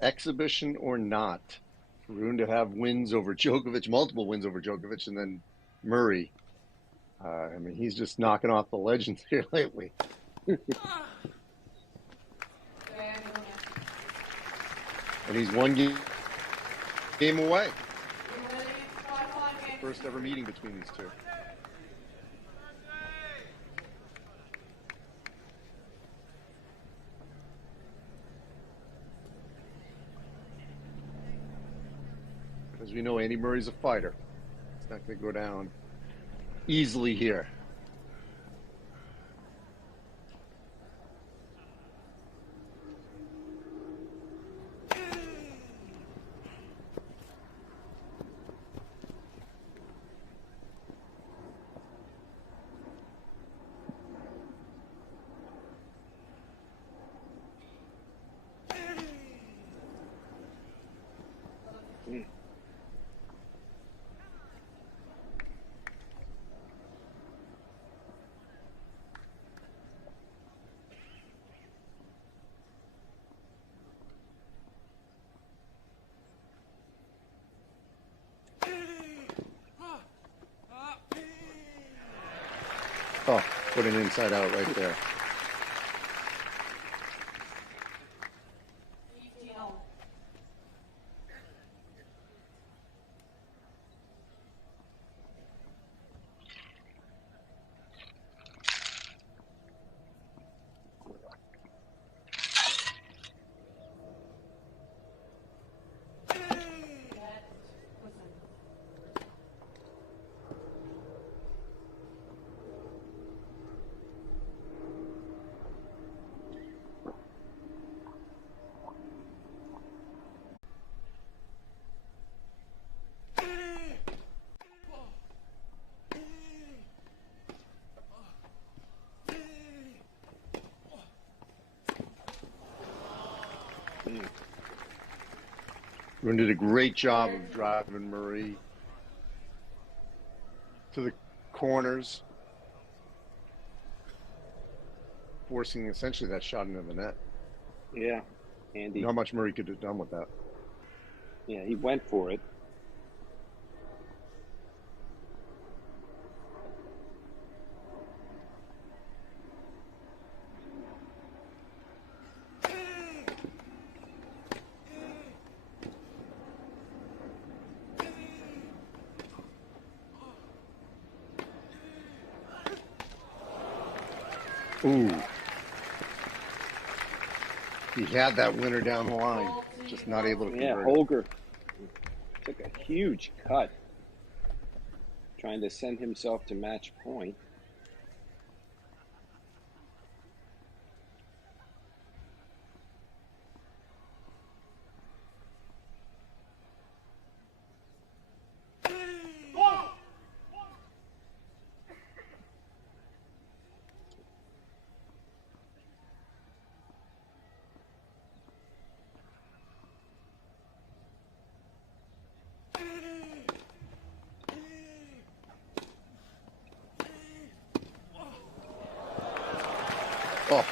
Exhibition or not, for Rune to have wins over Djokovic, multiple wins over Djokovic, and then Murray. I mean, he's just knocking off the legends here lately. And he's one game away. First ever meeting between these two. As we know, Andy Murray's a fighter. It's not going to go down easily here. Oh, put an inside out right there. Rune did a great job of driving Murray to the corners, forcing essentially that shot into the net. Yeah, Andy. Not much Murray could have done with that. Yeah, he went for it. Ooh. He had that winner down the line, just not able to convert. Yeah, Holger took a huge cut, trying to send himself to match point. Oh,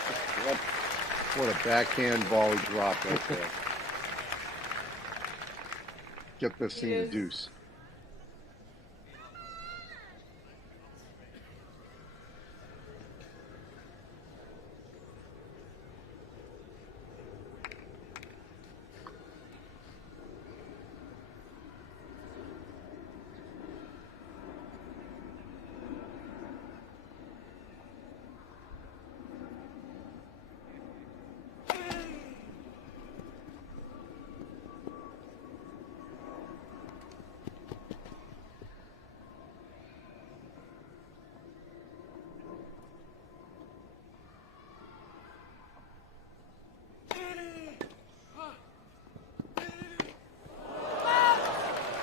what a backhand volley drop right there. Get this thing to deuce.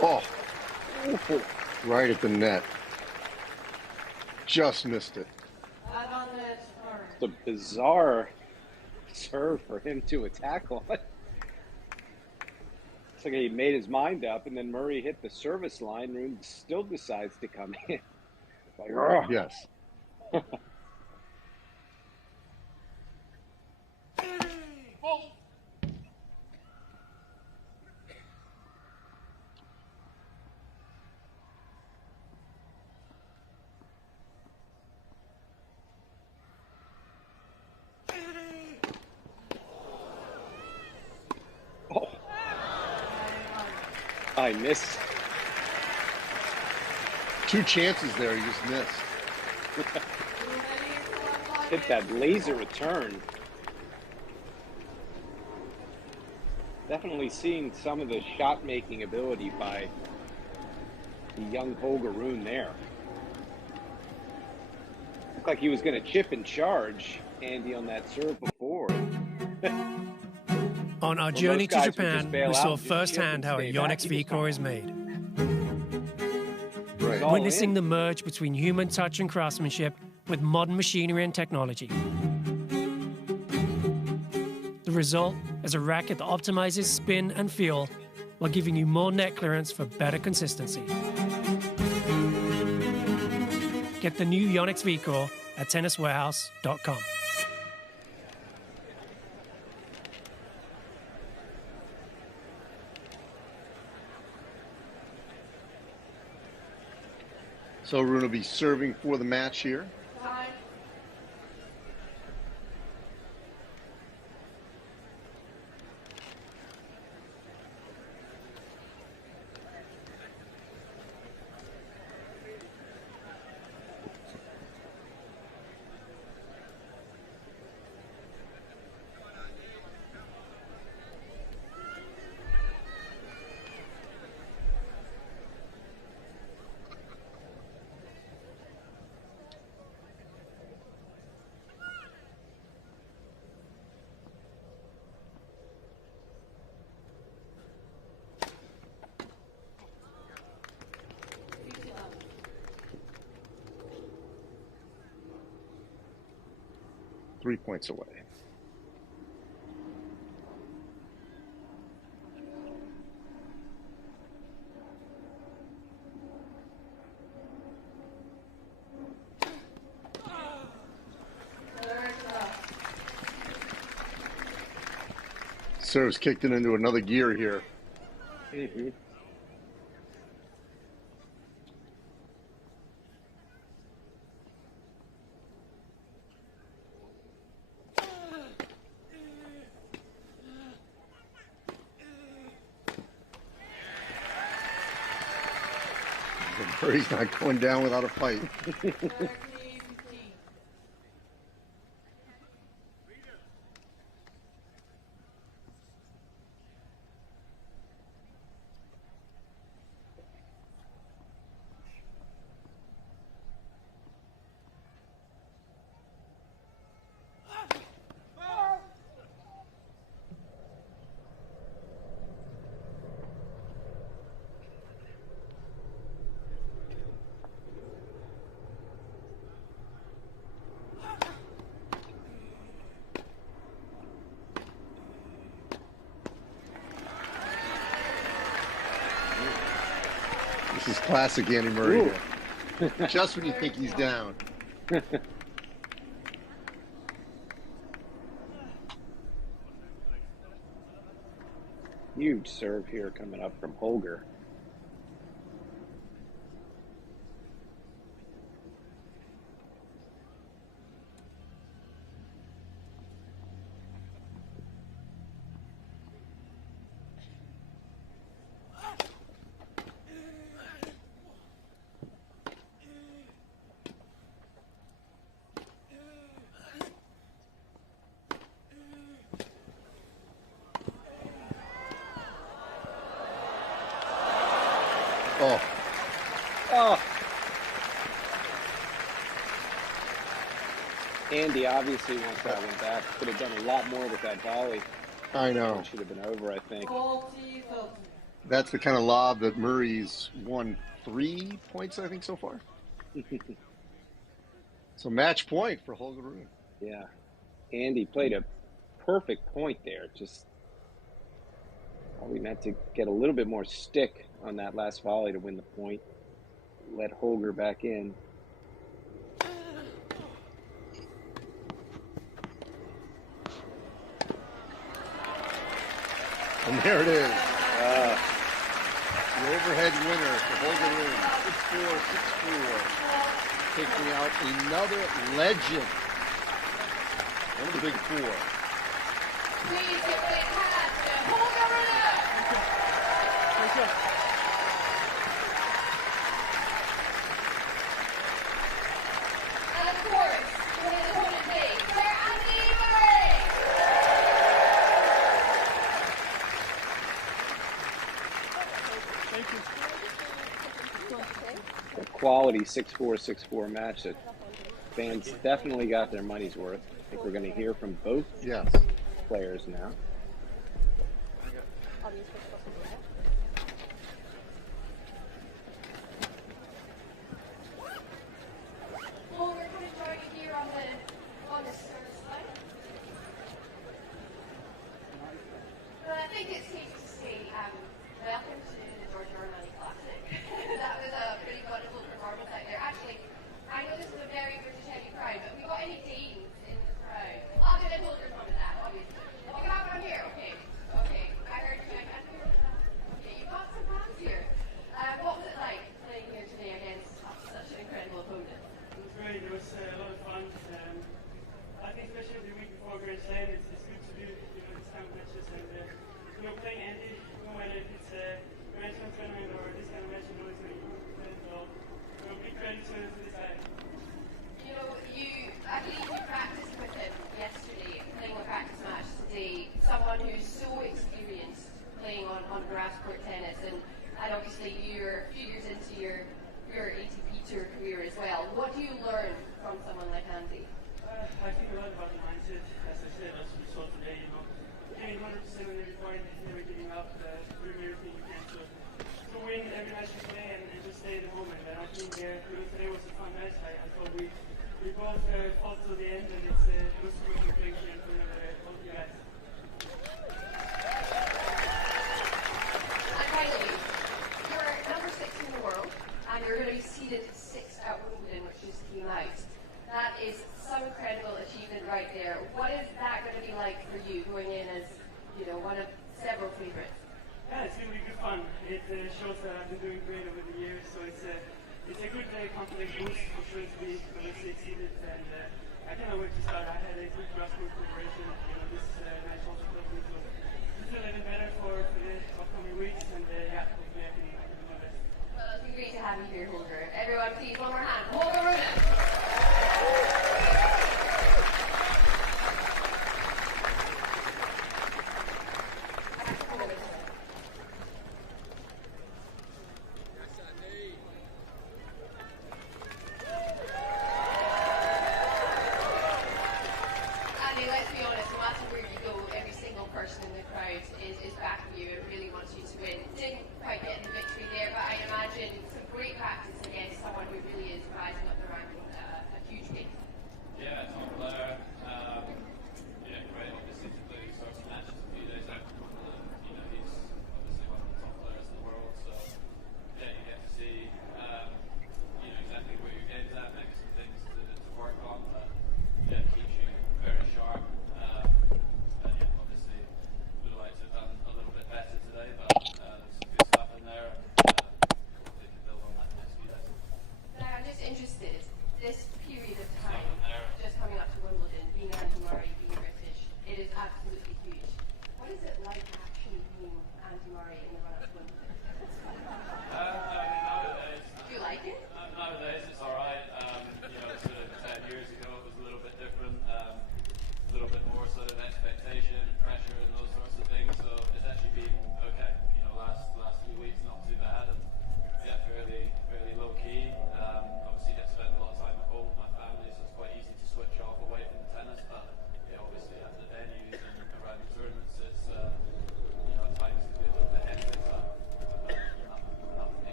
Oh, right at the net. Just missed it. It's a bizarre serve for him to attack on. It's like he made his mind up, and then Murray hit the service line. Rune still decides to come in. Like, oh. Yes. I missed. Two chances there, he just missed. Hit that laser return. Definitely seeing some of the shot-making ability by the young Holger Rune there. Looked like he was going to chip and charge Andy on that serve before. On our journey to Japan, we saw firsthand how a Yonex V-Core is made. Right. Witnessing the merge between human touch and craftsmanship with modern machinery and technology. The result is a racket that optimizes spin and feel while giving you more net clearance for better consistency. Get the new Yonex V-Core at TennisWarehouse.com. So Rune will be serving for the match here. Three points away. Serves kicked it into another gear here. Mm-hmm. He's not going down without a fight. This is classic Andy Murray. Just when you think he's down. Huge serve here coming up from Holger. Oh. Oh. Andy obviously wants that one back. Could have done a lot more with that volley. I know. It should have been over, I think. That's the kind of lob that Murray's won 3 points, I think, so far. So match point for Holger Rune. Yeah. Andy played a perfect point there. Just probably meant to get a little bit more stick on that last volley to win the point. Let Holger back in. And there it is. The overhead winner for Holger Rune. 6-4, 6-4. Taking out another legend. One of the big four. Please give a big hand to Holger Rune. And of course, for his opponent today, Sir Andy Murray. A quality 6-4, 6-4 match that fans definitely got their money's worth. I think we're going to hear from both players now. Holger, can I join you here on the service line? Well, I think it's safe to say welcome to the Giorgio Armani Classic. That was a pretty wonderful performance out there. Actually, I know this is a very British heavy crowd, but have we got any Danes in the crowd? I'll do the Holger's one of that, obviously. Oh, we have one here? Okay. Okay. I heard you. I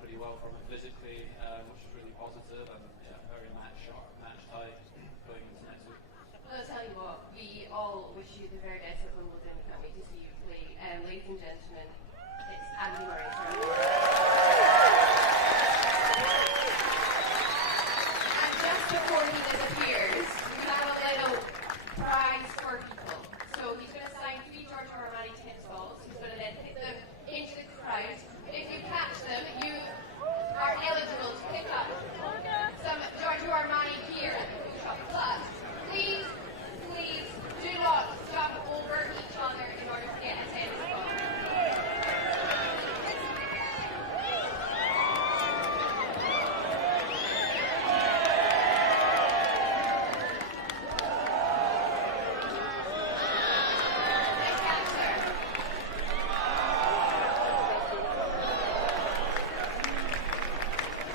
pretty well from it physically, which is really positive, and yeah, very match tight going into next week. Well, I'll tell you what, we all wish you the very best at Wimbledon. Can't wait to see you play. Ladies and gentlemen, it's Andy Murray. And just before he disappears, we have a little prize for people. So he's going to sign 3 Giorgio Armani tennis balls. He's going to then hit them into the crowd. If you catch them, you are eligible to pick up some Giorgio Armani gear at the food shop. But please, please do not jump over each other in order to get a tennis ball.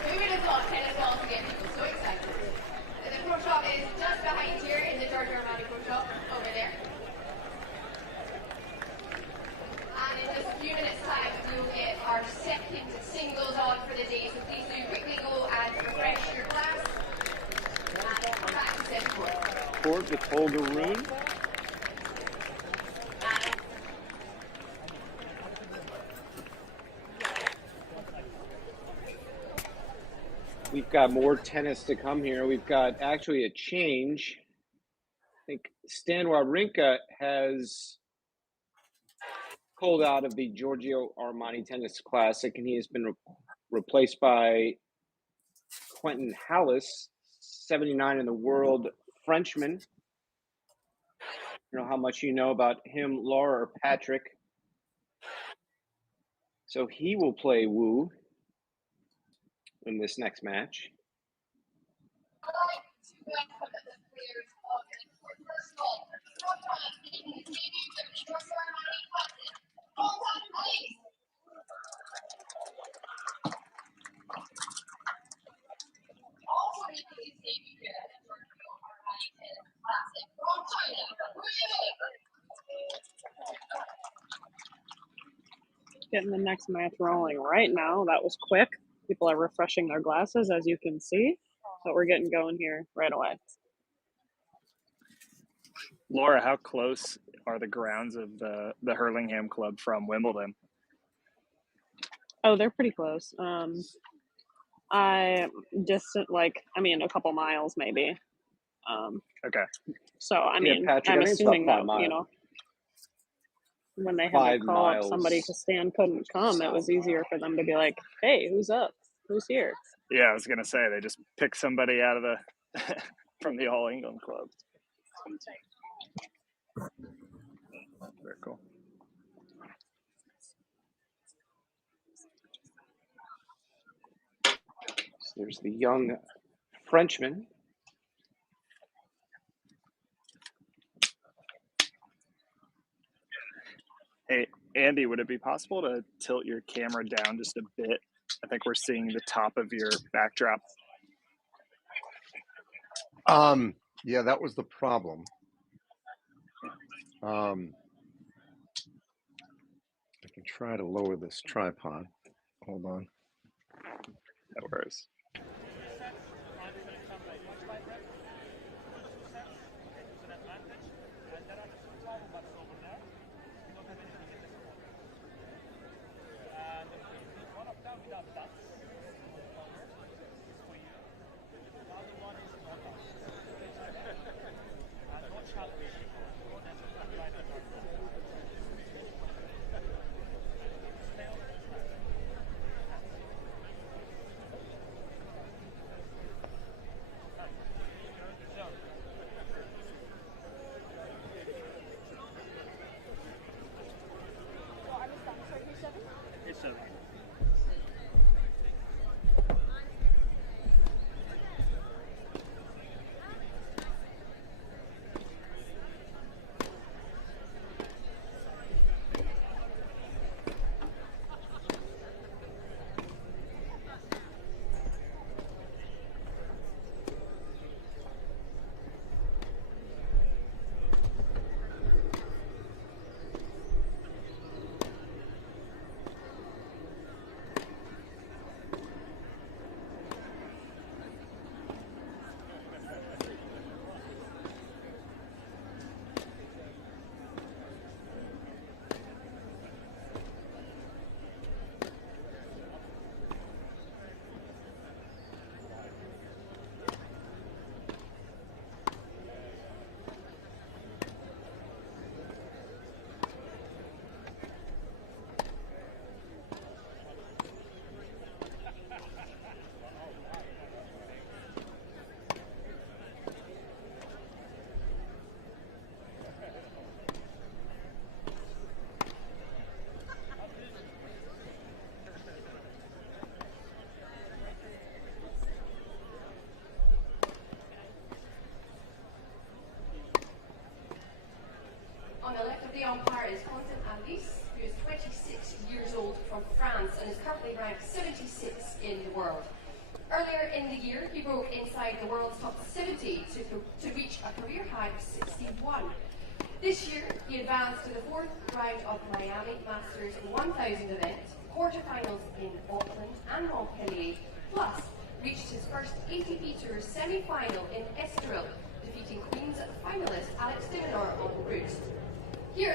Who would have thought tennis balls to get people so excited? The pro shop is just behind here in the Giorgio Armani pro shop, over there. And in just a few minutes' time, we will get our second singles on for the day. So please do quickly go and refresh your glass. And then come back to set court. Court with Holger Rune. We've got more tennis to come here. We've got actually a change. I think Stan Wawrinka has pulled out of the Giorgio Armani Tennis Classic, and he has been replaced by Quentin Halys, 79 in the world, Frenchman. I don't know how much you know about him, Laura or Patrick. So he will play Wu in this next match. Getting the next match rolling right now. That was quick. People are refreshing their glasses, as you can see. But we're getting going here right away. Laura, how close are the grounds of the Hurlingham Club from Wimbledon? Oh, they're pretty close. I distant, a couple miles maybe. Okay. So I mean, Patrick, I'm I think it's assuming about that 5 miles. When they had 5 to call up miles. somebody because Stan couldn't come, it was easier for them to be like, "Hey, who's up? Who's here?" Yeah, I was gonna say they just pick somebody out of the from the All England club. Very cool. So there's the young Frenchman. Hey, Andy, would it be possible to tilt your camera down just a bit? I think we're seeing the top of your backdrop. Yeah, that was the problem. I can try to lower this tripod. Hold on. No worries. years old from France and is currently ranked 76 in the world. Earlier in the year, he broke inside the world's top 70 to reach a career high of 61. This year, he advanced to the fourth round of Miami Masters 1000 event, quarterfinals in Auckland and Montpellier, plus reached his first ATP Tour semi-final in Estoril, defeating Queen's finalist Alex de Minaur on route.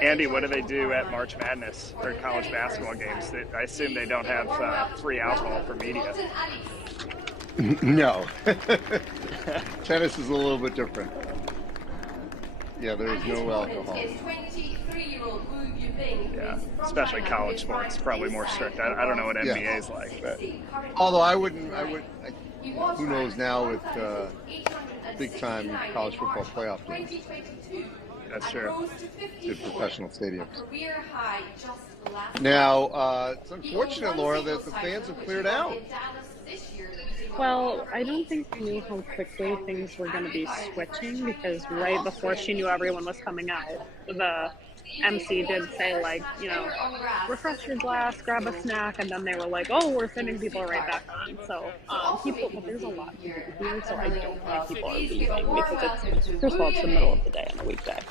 Andy, what do they do at March Madness or college basketball games? I assume they don't have free alcohol for media. No. Tennis is a little bit different. Yeah, there is no alcohol. Yeah, especially college sports, probably more strict. I don't know what NBA is like, but although who knows now with big-time college football playoff games. That's true. Good professional stadiums. Now, it's unfortunate, Laura, that the fans have cleared out. Well, I don't think we knew how quickly things were going to be switching, because right before she knew everyone was coming out, the MC did say, like, you know, refresh your glass, grab a snack, and then they were like, oh, we're sending people right back on. So but there's a lot of people here, so I don't think people are leaving, because it's, first of all, it's the middle of the day on a weekday.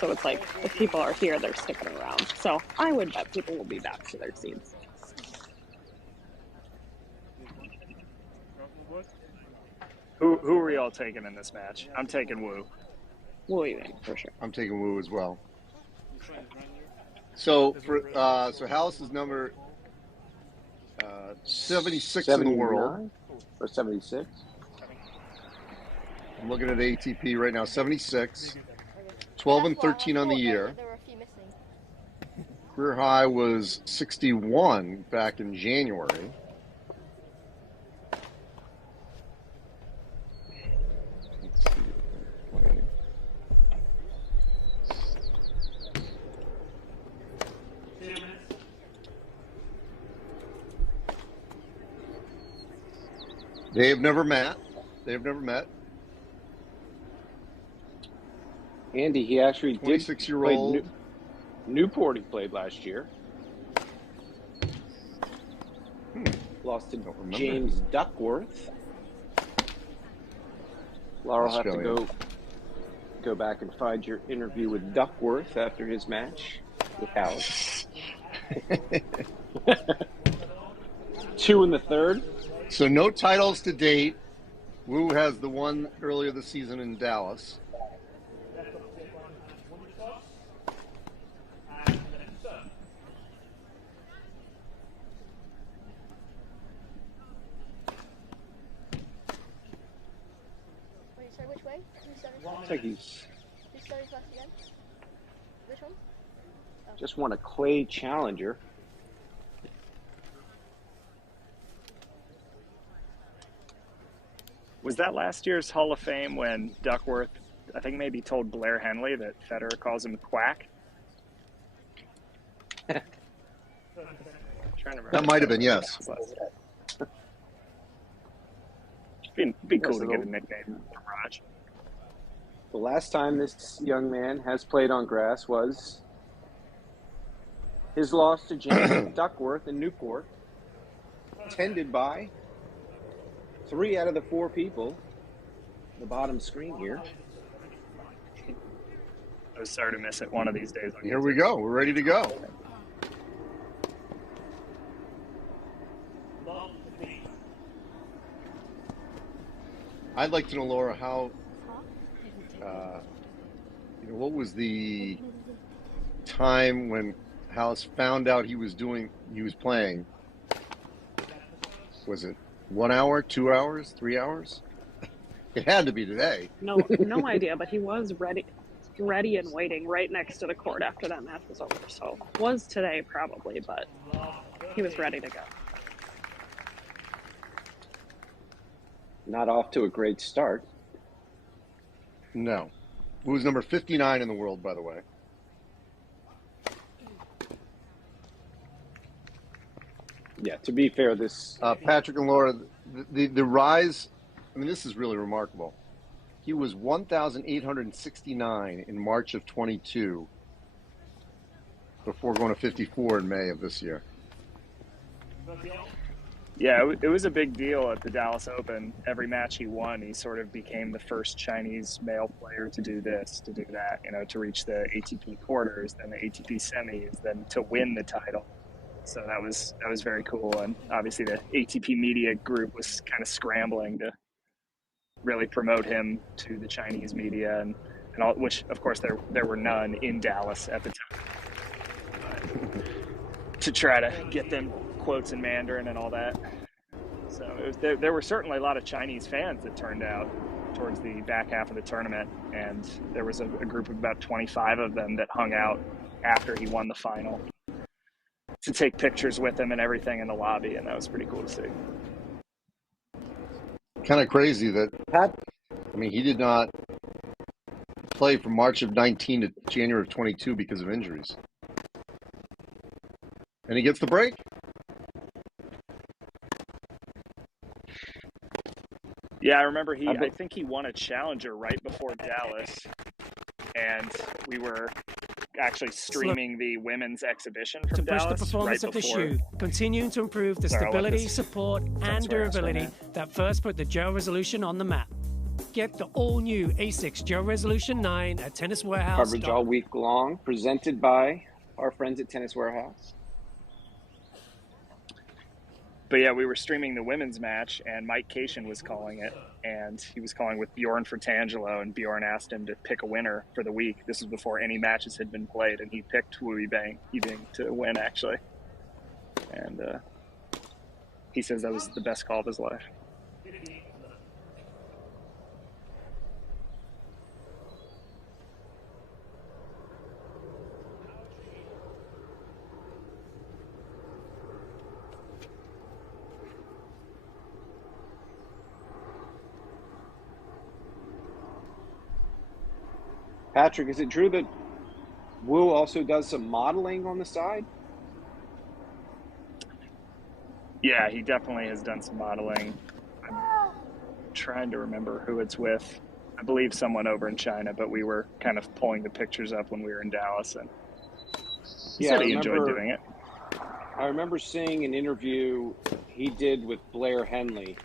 So it's like, if people are here, they're sticking around. So I would bet people will be back to their seats. Who are we all taking in this match? I'm taking Wu. Wu Yibing, for sure. I'm taking Wu as well. So so Halys is number 76 in the world. Or 76? I'm looking at ATP right now, 76. 12 and 13 on the year. Career high was 61 back in January. They have never met. Andy, he actually did 26-year-old. Newport he played last year. Lost to James Duckworth. Laura will have to go back and find your interview with Duckworth after his match with Halys. 2 in the third. So no titles to date. Wu has the one earlier this season in Dallas. Wait, sorry, which way? Looks like he's Which one? just won a clay challenger. Was that last year's Hall of Fame when Duckworth, I think, maybe told Blair Henley that Federer calls him Quack? Trying to remember. That might have been, yes. It'd be cool to get a nickname from Raj. The last time this young man has played on grass was his loss to James Duckworth in Newport, attended by 3 out of the 4 people. The bottom screen here. I was sorry to miss it one of these days. Here we go. We're ready to go. I'd like to know, Laura, how, what was the time when Halys found out he was playing? Was it 1 hour, 2 hours, 3 hours? It had to be today. No idea, but he was ready and waiting right next to the court after that match was over. So was today probably, but he was ready to go. Not off to a great start. No. Who's number 59 in the world, by the way. Yeah, to be fair, this... Patrick and Laura, the rise, I mean, this is really remarkable. He was 1,869 in March of 22 before going to 54 in May of this year. Yeah, it was a big deal at the Dallas Open. Every match he won, he sort of became the first Chinese male player to do this, to do that, you know, to reach the ATP quarters, then the ATP semis, then to win the title. So that was very cool. And obviously the ATP media group was kind of scrambling to really promote him to the Chinese media, and all, which of course there were none in Dallas at the time. But to try to get them quotes in Mandarin and all that. So there were certainly a lot of Chinese fans that turned out towards the back half of the tournament, and there was a group of about 25 of them that hung out after he won the final to take pictures with him and everything in the lobby, and that was pretty cool to see. Kind of crazy that, I mean, he did not play from March of 19 to January of 22 because of injuries. And he gets the break. Yeah, I remember I think he won a challenger right before Dallas, and we were actually streaming the women's exhibition from to push Dallas the performance right of the before. shoe, continuing to improve the stability, support, and durability that first put the Joe Resolution on the map. Get the all-new A6 Joe Resolution 9 at Tennis Warehouse. Coverage all week long, presented by our friends at Tennis Warehouse. But yeah, we were streaming the women's match, and Mike Cation was calling it, and he was calling with Bjorn Fratangelo, and Bjorn asked him to pick a winner for the week. This was before any matches had been played, and he picked Yibing to win, actually. And he says that was the best call of his life. Patrick, is it true that Wu also does some modeling on the side? Yeah, he definitely has done some modeling. I'm trying to remember who it's with. I believe someone over in China, but we were kind of pulling the pictures up when we were in Dallas, and he said he enjoyed doing it. I remember seeing an interview he did with Blair Henley.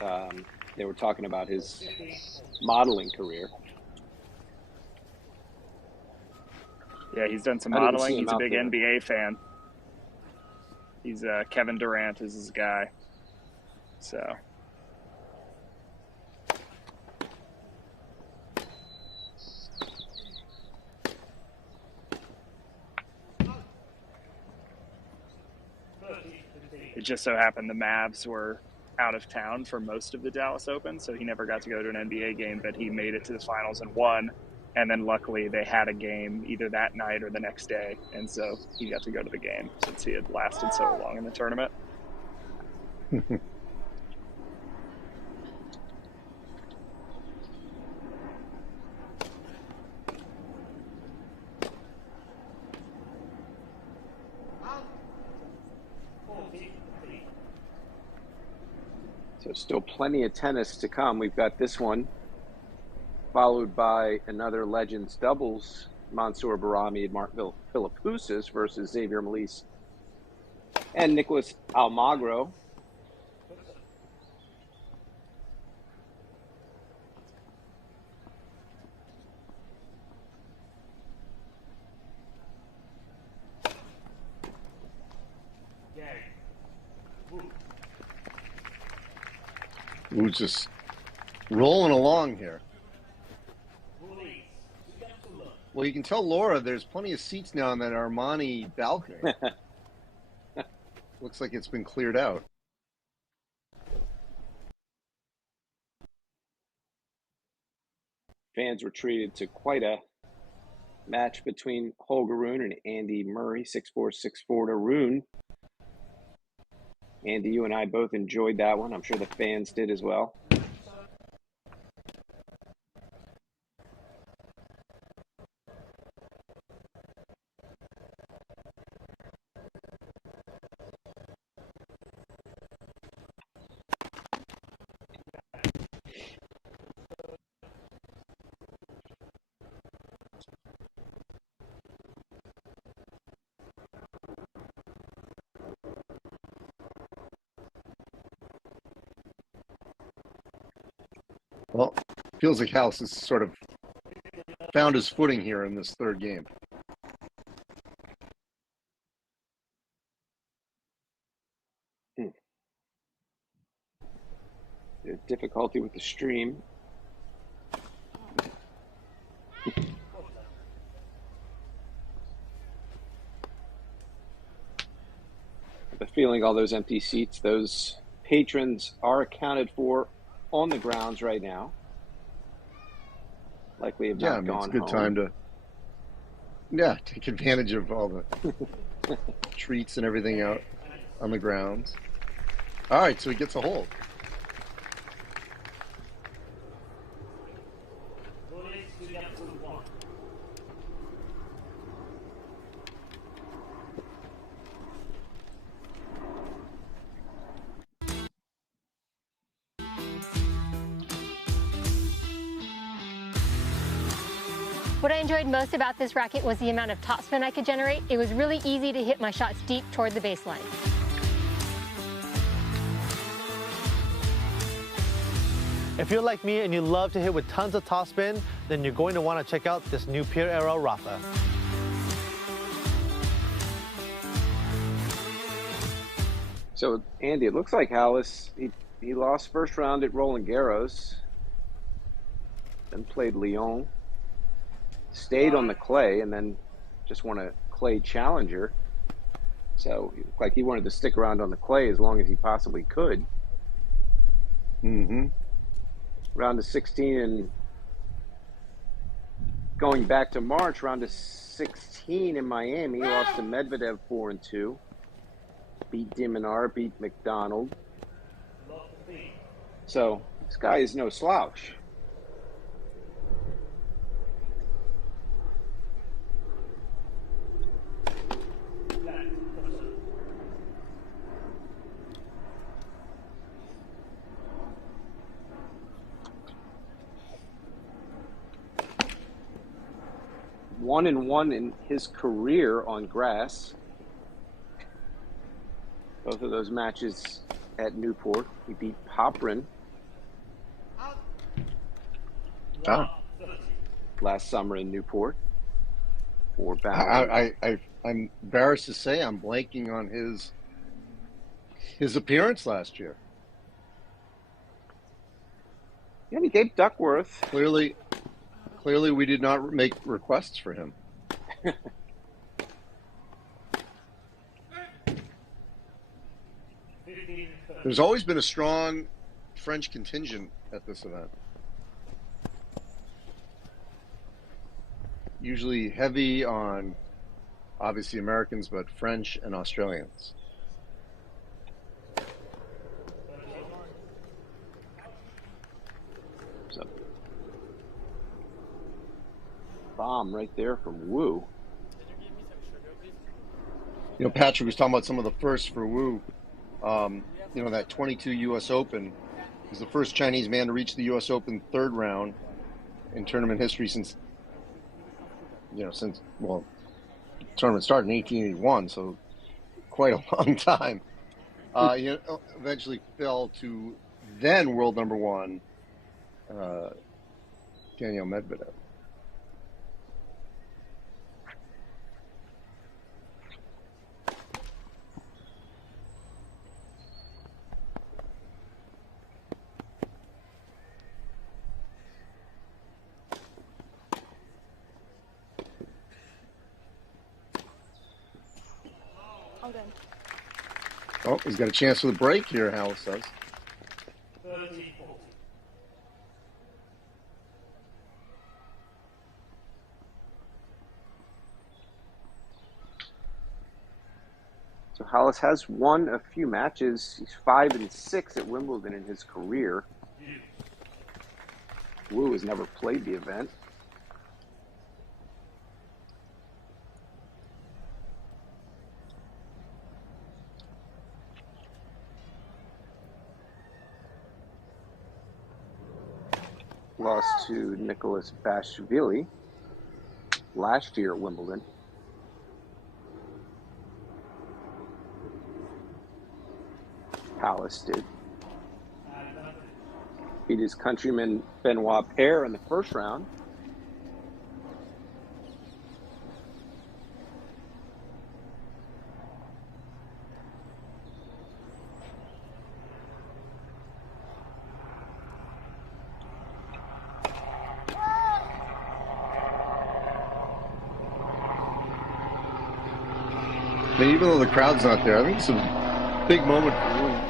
They were talking about his modeling career. Yeah, he's done some modeling. He's a big NBA fan. He's Kevin Durant is his guy. So it just so happened the Mavs were out of town for most of the Dallas Open, so he never got to go to an NBA game, but he made it to the finals and won. And then luckily they had a game either that night or the next day, and so he got to go to the game since he had lasted so long in the tournament. So still plenty of tennis to come. We've got this one, followed by another Legends doubles, Mansour Barami and Mark Philippoussis versus Xavier Malisse and Nicholas Almagro. We're just rolling along here. Well, you can tell Laura there's plenty of seats now in that Armani balcony. Looks like it's been cleared out. Fans were treated to quite a match between Holger Rune and Andy Murray, 6-4, 6-4 to Rune. Andy, you and I both enjoyed that one. I'm sure the fans did as well. Well, feels like Halys has sort of found his footing here in this third game. There's difficulty with the stream. The feeling all those empty seats, those patrons are accounted for on the grounds right now. Likely have not gone it's a good home. time to take advantage of all the treats and everything out on the grounds. All right, so he gets a hold. What I enjoyed most about this racket was the amount of topspin I could generate. It was really easy to hit my shots deep toward the baseline. If you're like me and you love to hit with tons of topspin, then you're going to want to check out this new Pier Era Rafa. So, Andy, it looks like Halys, he lost first round at Roland Garros, then played Lyon, stayed on the clay, and then just won a clay challenger. So it looked like he wanted to stick around on the clay as long as he possibly could. Round of 16, and going back to March, round of 16 in Miami, lost to Medvedev 4-2. Beat Diminar, beat McDonald. So this guy is no slouch. One and one in his career on grass. Both of those matches at Newport. He beat Poprin last summer in Newport. I'm embarrassed to say I'm blanking on his appearance last year. Yeah, he gave Duckworth. Clearly we did not make requests for him. There's always been a strong French contingent at this event. Usually heavy on, obviously, Americans, but French and Australians. So, bomb right there from Wu. You know, Patrick was talking about some of the firsts for Wu. You know, that 22 U.S. Open. He's the first Chinese man to reach the U.S. Open third round in tournament history since, the tournament started in 1881, so quite a long time. Eventually fell to then world number one, Daniel Medvedev. Oh, he's got a chance for the break here, Halys says. 30-40. So Halys has won a few matches. He's 5-6 at Wimbledon in his career. Wu has never played the event. Lost to Nicholas Bashvili last year at Wimbledon. Halys did. Beat his countryman Benoit Paire in the first round. I mean, even though the crowd's not there, I think it's a big moment for Rune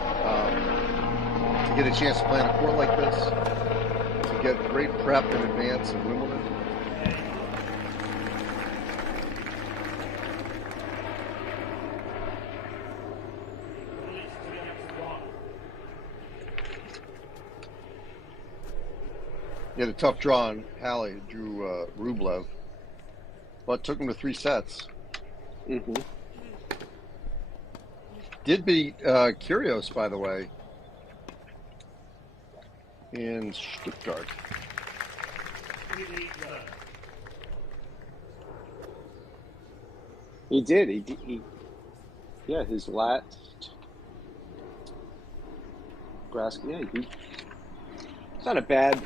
to get a chance to play on a court like this, to get great prep in advance of Wimbledon. He had a tough draw on Halys, drew Rublev, but took him to 3 sets. Mm-hmm. Did beat Kyrgios, by the way, in Stuttgart. He did. He yeah, his last grass. Yeah, it's not a bad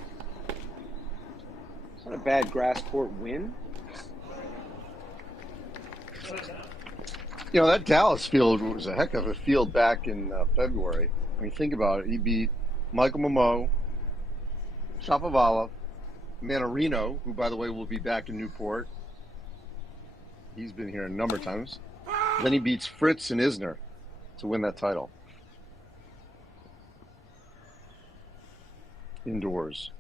grass court win. You know, that Dallas field was a heck of a field back in February. I mean, think about it. He beat Michael Momo, Shapovalov, Manarino, who, by the way, will be back in Newport. He's been here a number of times. Then he beats Fritz and Isner to win that title. Indoors.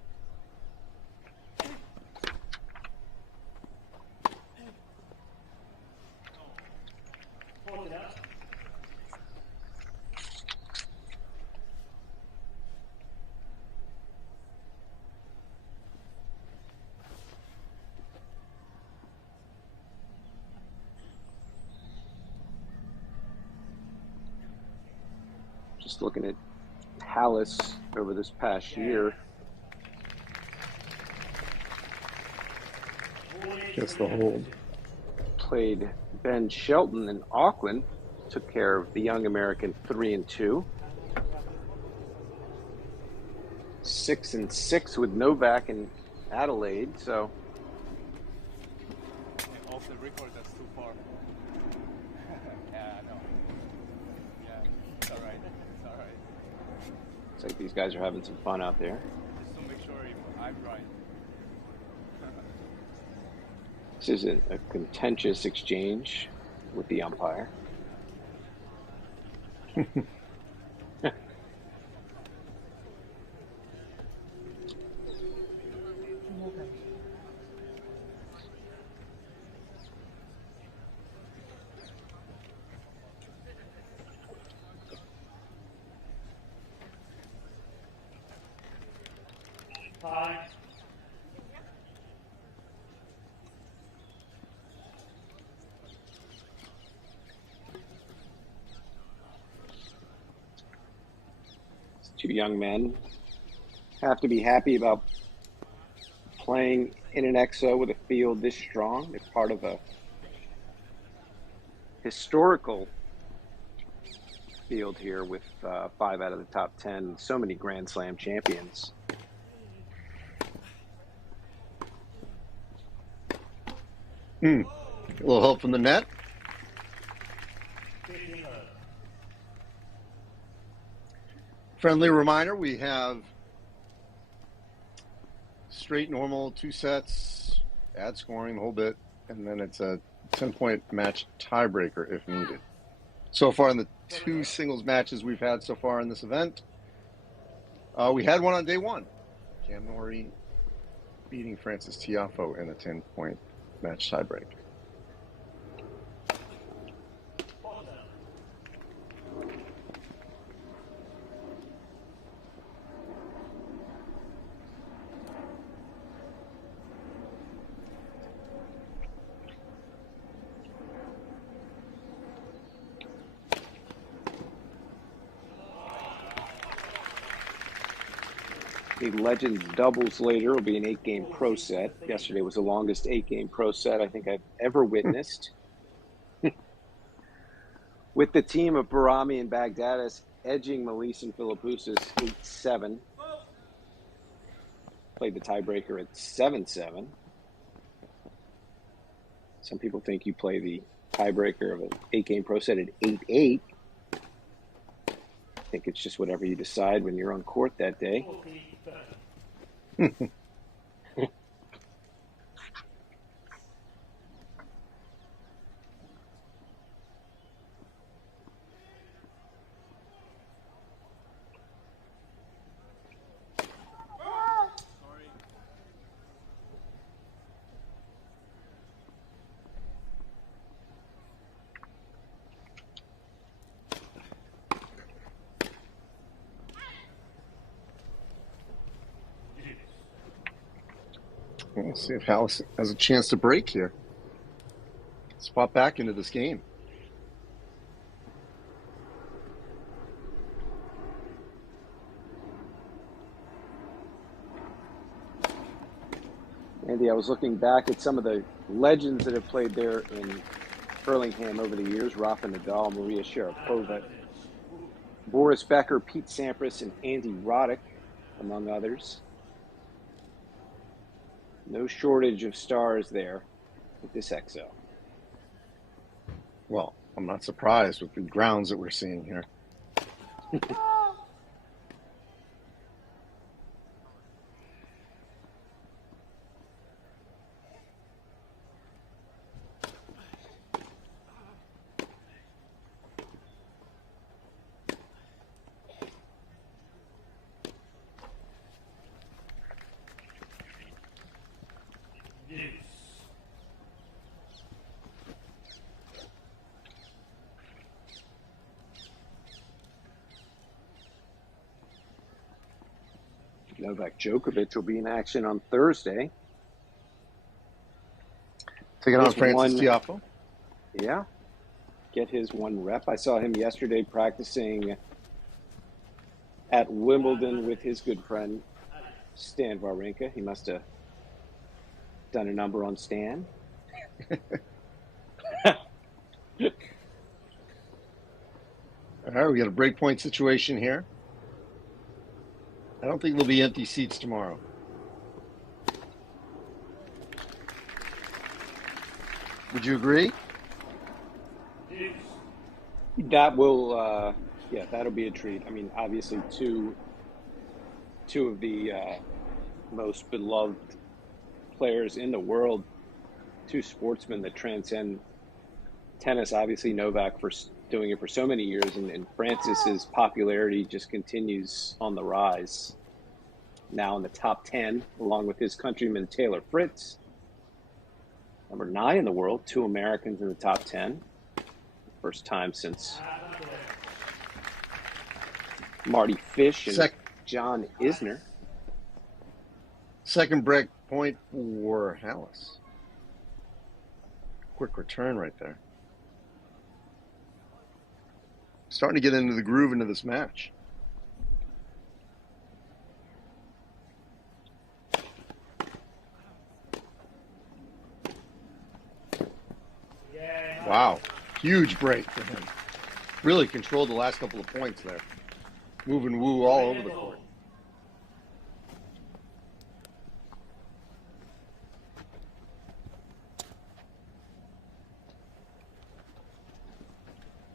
Just looking at Halys over this past year. Just the hold. Played Ben Shelton in Auckland. Took care of the young American 3-2. 6-6 with Novak in Adelaide. So off the record, that's too far. Yeah, I know. Yeah, it's all right. It's all right. Looks like these guys are having some fun out there. Just to make sure I'm right. This isn't a contentious exchange with the umpire. Hi. Two young men have to be happy about playing in an EXO with a field this strong. They're part of a historical field here with 5 out of the top 10, so many Grand Slam champions. A little help from the net. Friendly reminder, we have straight normal 2 sets, add scoring, the whole bit, and then it's a 10-point match tiebreaker if needed. So far in the 2 singles matches we've had so far in this event, we had one on day 1. Cam Norrie beating Francis Tiafoe in a 10-point match tiebreak. The Legends doubles later will be an 8-game pro set. Yesterday was the longest 8-game pro set I think I've ever witnessed. With the team of Barami and Baghdadis edging Melise and Philippoussis 8-7. played the tiebreaker at 7-7. Some people think you play the tiebreaker of an 8-game pro set at 8-8. I think it's just whatever you decide when you're on court that day. We'll see if Halys has a chance to break here. Spot back into this game. Andy, I was looking back at some of the legends that have played there in Burlingame over the years. Rafa Nadal, Maria Sharapova, Boris Becker, Pete Sampras, and Andy Roddick, among others. No shortage of stars there at this XO. Well, I'm not surprised with the grounds that we're seeing here. Novak Djokovic will be in action on Thursday. Taking on Francis Tiafoe. Yeah. Get his one rep. I saw him yesterday practicing at Wimbledon with his good friend, Stan Wawrinka. He must have done a number on Stan. All right, we got a break point situation here. I don't think there'll be empty seats tomorrow. Would you agree? That will, yeah, that'll be a treat. I mean, obviously, two of the most beloved players in the world, two sportsmen that transcend tennis. Obviously, Novak for doing it for so many years, and Francis's popularity just continues on the rise. Now in the top 10, along with his countryman Taylor Fritz. Number 9 in the world, 2 Americans in the top 10. First time since Marty Fish and John Isner. Second break point for Halys. Quick return right there. Starting to get into the groove into this match. Wow. Huge break for him. Really controlled the last couple of points there. Moving Wu all over the court.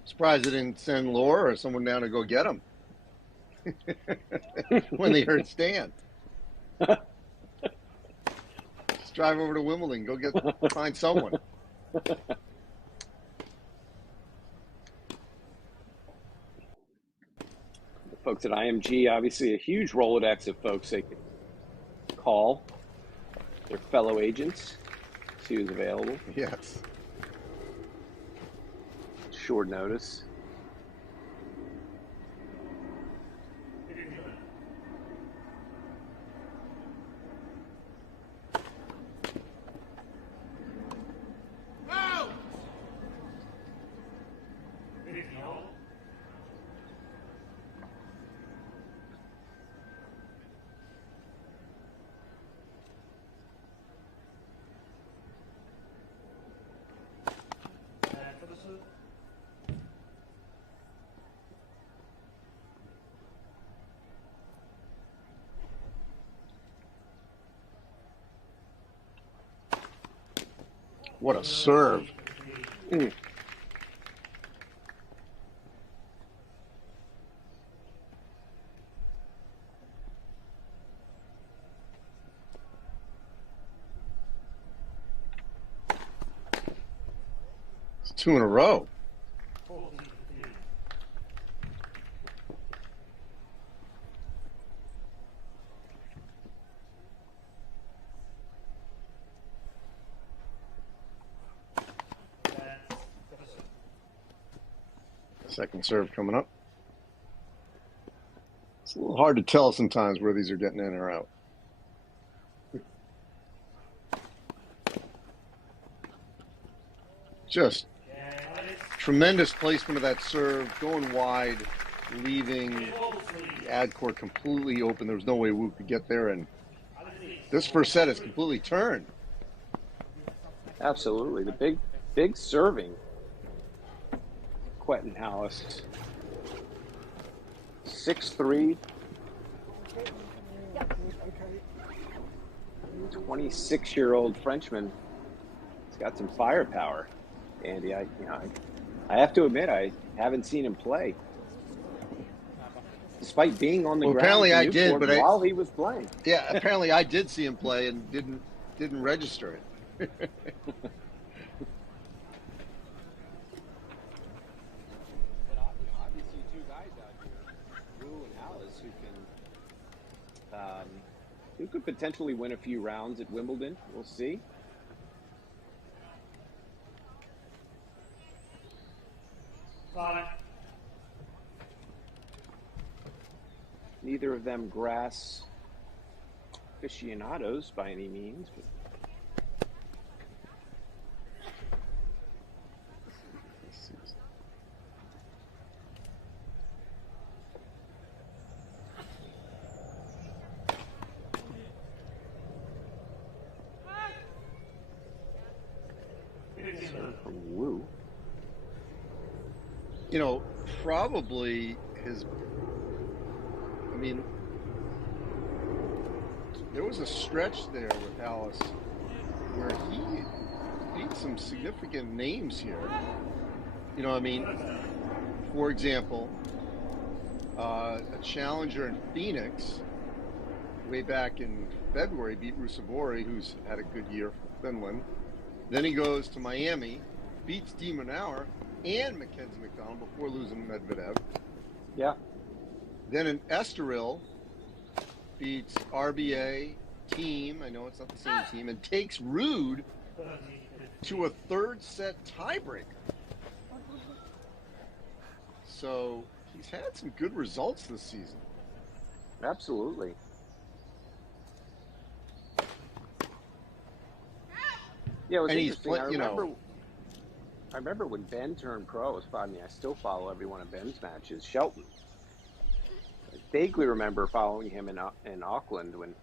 Surprised they didn't send Laura or someone down to go get him when they heard Stan. Just drive over to Wimbledon, find someone. The folks at IMG, obviously a huge Rolodex of folks they could call, their fellow agents, see who's available. Yes. Short notice. What a serve. It's 2 in a row. Second serve coming up. It's a little hard to tell sometimes where these are getting in or out. Just tremendous placement of that serve, going wide, leaving the ad court completely open. There was no way Wu could get there, and this first set is completely turned. Absolutely. The big serving. Quentin Halys. 6'3". 26-year-old Frenchman. He's got some firepower. Andy, I have to admit, I haven't seen him play. Despite being on the ground apparently I did, but while he was playing. Yeah, apparently I did see him play and didn't register it. Obviously, 2 guys out here, Rune and Halys, who could potentially win a few rounds at Wimbledon. We'll see. Neither of them grass aficionados by any means. But from Wu. You know, probably there was a stretch there with Halys where he beat some significant names here. You know, for example, a challenger in Phoenix way back in February beat Rusevori, who's had a good year for Finland. Then he goes to Miami, beats De Minaur and Mackenzie McDonald before losing Medvedev. Yeah. Then in Estoril, beats RBA, team, I know it's not the same team, and takes Rude to a 3rd set tiebreaker. So he's had some good results this season. Absolutely. Yeah, it was interesting. I remember when Ben turned pro. I still follow every one of Ben's matches. Shelton. I vaguely remember following him in Auckland when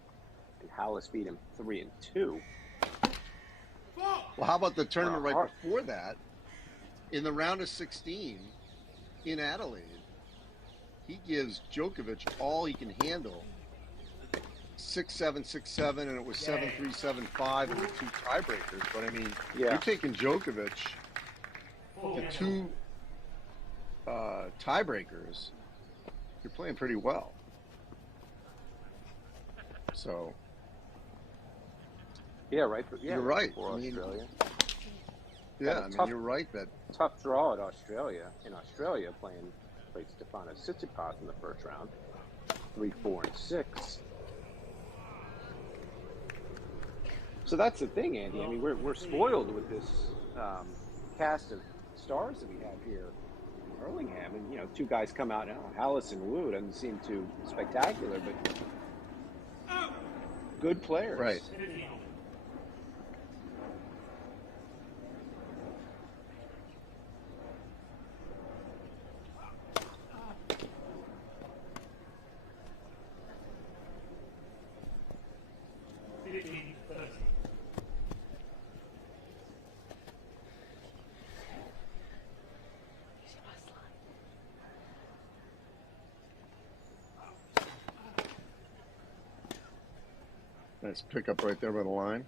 Halys beat him 3-2. Well, how about the tournament right before that? In the round of 16 in Adelaide, he gives Djokovic all he can handle. 6-7, 6-7, and it was 7-3, 7-5, and the 2 tiebreakers. But you're taking Djokovic to 2 tiebreakers. You're playing pretty well. So. Yeah, right. You're right. Australia. You're right that tough draw at Australia. In Australia, played Stefanos Tsitsipas in the first round, 3, 4, and 6. So that's the thing, Andy. We're spoiled with this cast of stars that we have here in Hurlingham, and 2 guys come out now. Halys and Wu doesn't seem too spectacular, but good players. Right. Nice pickup right there by the line.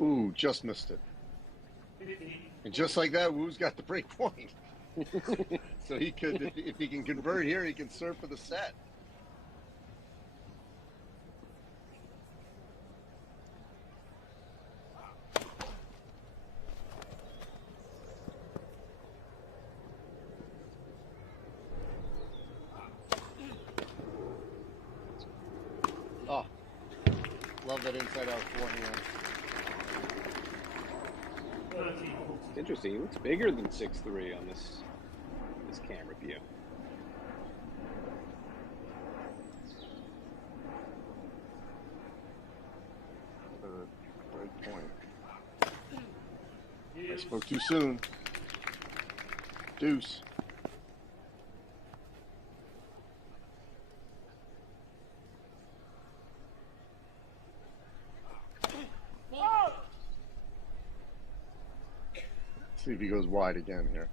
Ooh, just missed it. And just like that, Wu's got the break point. So he could, if he can convert here, he can serve for the set. Oh, love that inside out forehand. It's interesting. He looks bigger than 6'3" on this camera view. Great point. I spoke too soon. Deuce. See if he goes wide again here.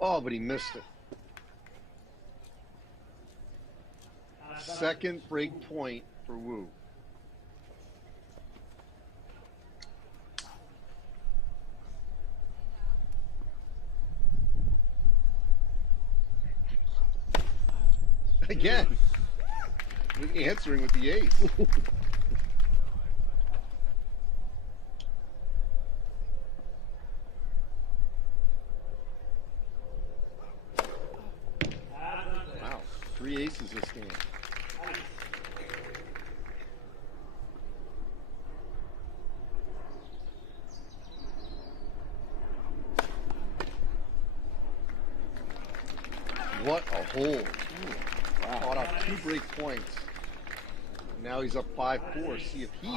Oh, but he missed it. Second break point for Wu. Again, answering with the ace. Wow, 3 aces this game. What a hole. Wow. Caught up 2 break points. Now he's up 5-4. See if he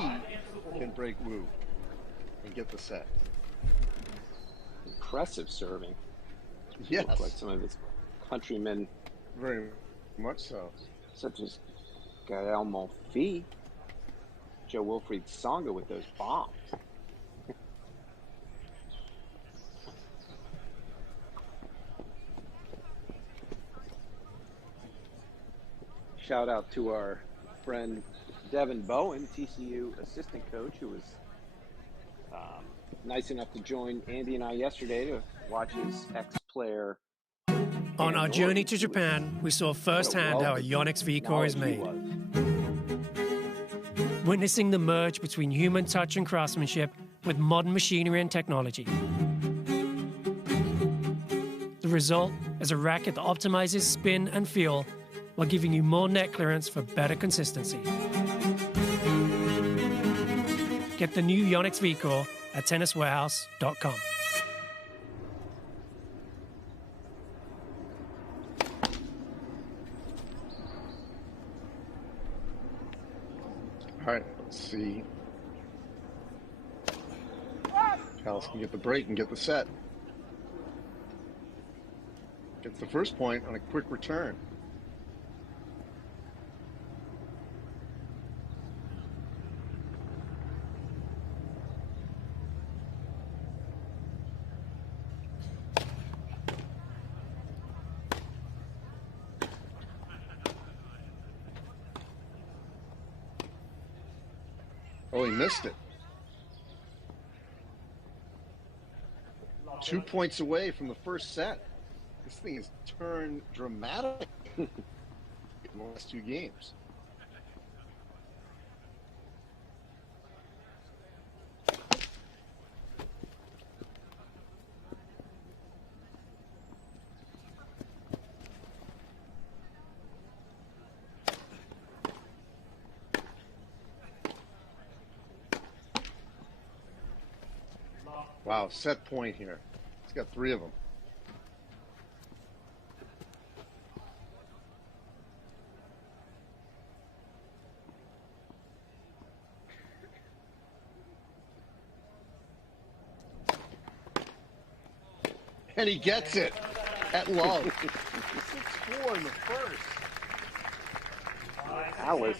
can break Wu and get the set. Impressive serving. Yes. Look like some of his countrymen. Very much so. Such as Gael Monfils, Joe Wilfried Tsonga with those bombs. Shout out to our friend Devin Bowen, TCU assistant coach, who was nice enough to join Andy and I yesterday to watch his ex-player. On our journey to Japan, we saw firsthand how a Yonex V-Core is made. Witnessing the merge between human touch and craftsmanship with modern machinery and technology. The result is a racket that optimizes spin and feel while giving you more net clearance for better consistency. Get the new Yonex V-Core at TennisWarehouse.com. All right, let's see. Halys can get the break and get the set. Gets the first point on a quick return. Oh, he missed it. 2 points away from the first set. This thing has turned dramatically in the last 2 games. Wow, set point here. He's got 3 of them. And he gets it at love. 6-4 in the first. Halys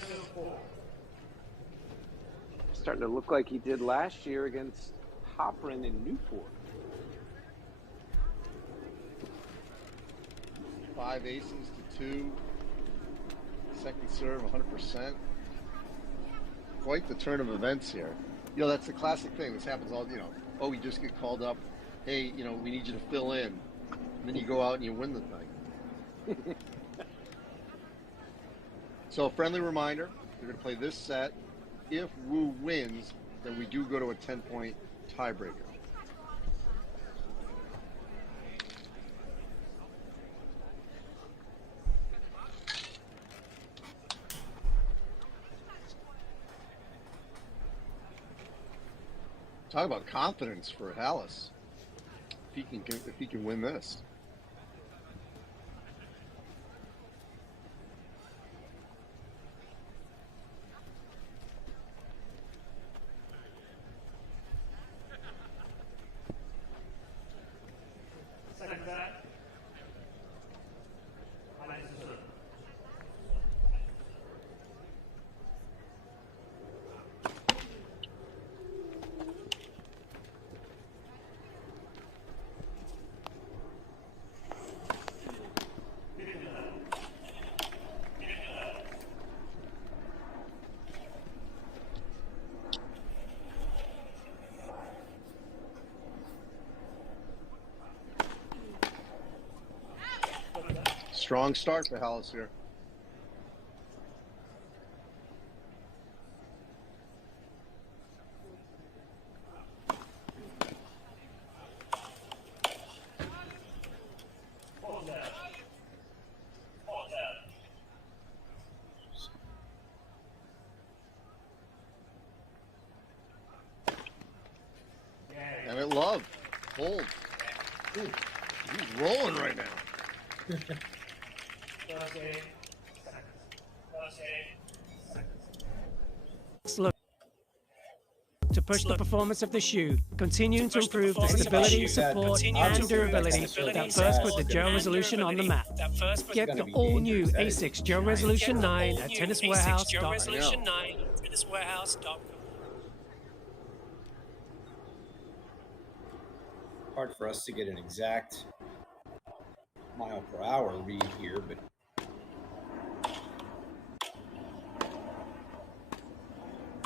starting to look like he did last year against Hoprin in Newport. 5 aces to 2. Second serve, 100%. Quite the turn of events here. You know, that's the classic thing. This happens all, you know, oh, you just get called up. Hey, you know, we need you to fill in. And then you go out and you win the thing. So a friendly reminder, we're going to play this set. If Wu wins, then we do go to a 10-point tiebreaker. Talk about confidence for Halys. If he can win this. Second set. Strong start for Halys here. And it love. Hold. Ooh, he's rolling right now. Look to push the performance of the shoe, continuing to improve the stability, support, and durability that first put the Joe Resolution on the map. Get the all-new ASICS Joe Resolution 9 at TennisWarehouse.com. Hard for us to get an exact mile per hour read here, but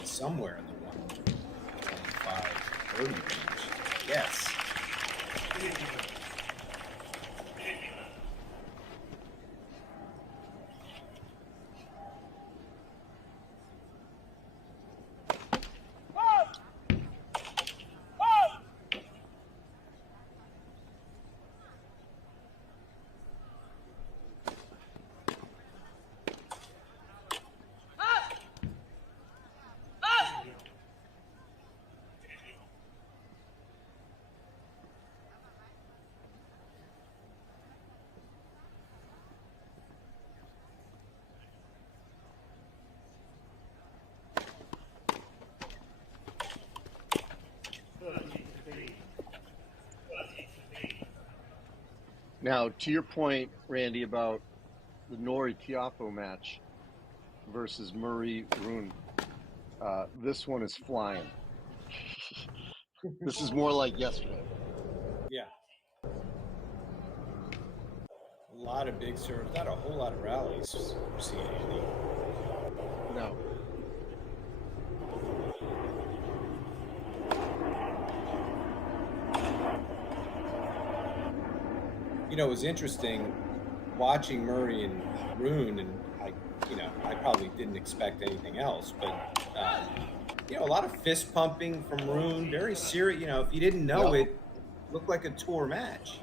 somewhere in the 125, 30 range. Yes. Now, to your point, Randy, about the Nori Tiafoe match versus Murray Rune, this one is flying. This is more like yesterday. Yeah. A lot of big serves, not a whole lot of rallies we're seeing, Andy. No. You know, it was interesting watching Murray and Rune, and I probably didn't expect anything else, but you know, a lot of fist pumping from Rune, very serious. You know, if you didn't know it, looked like a tour match.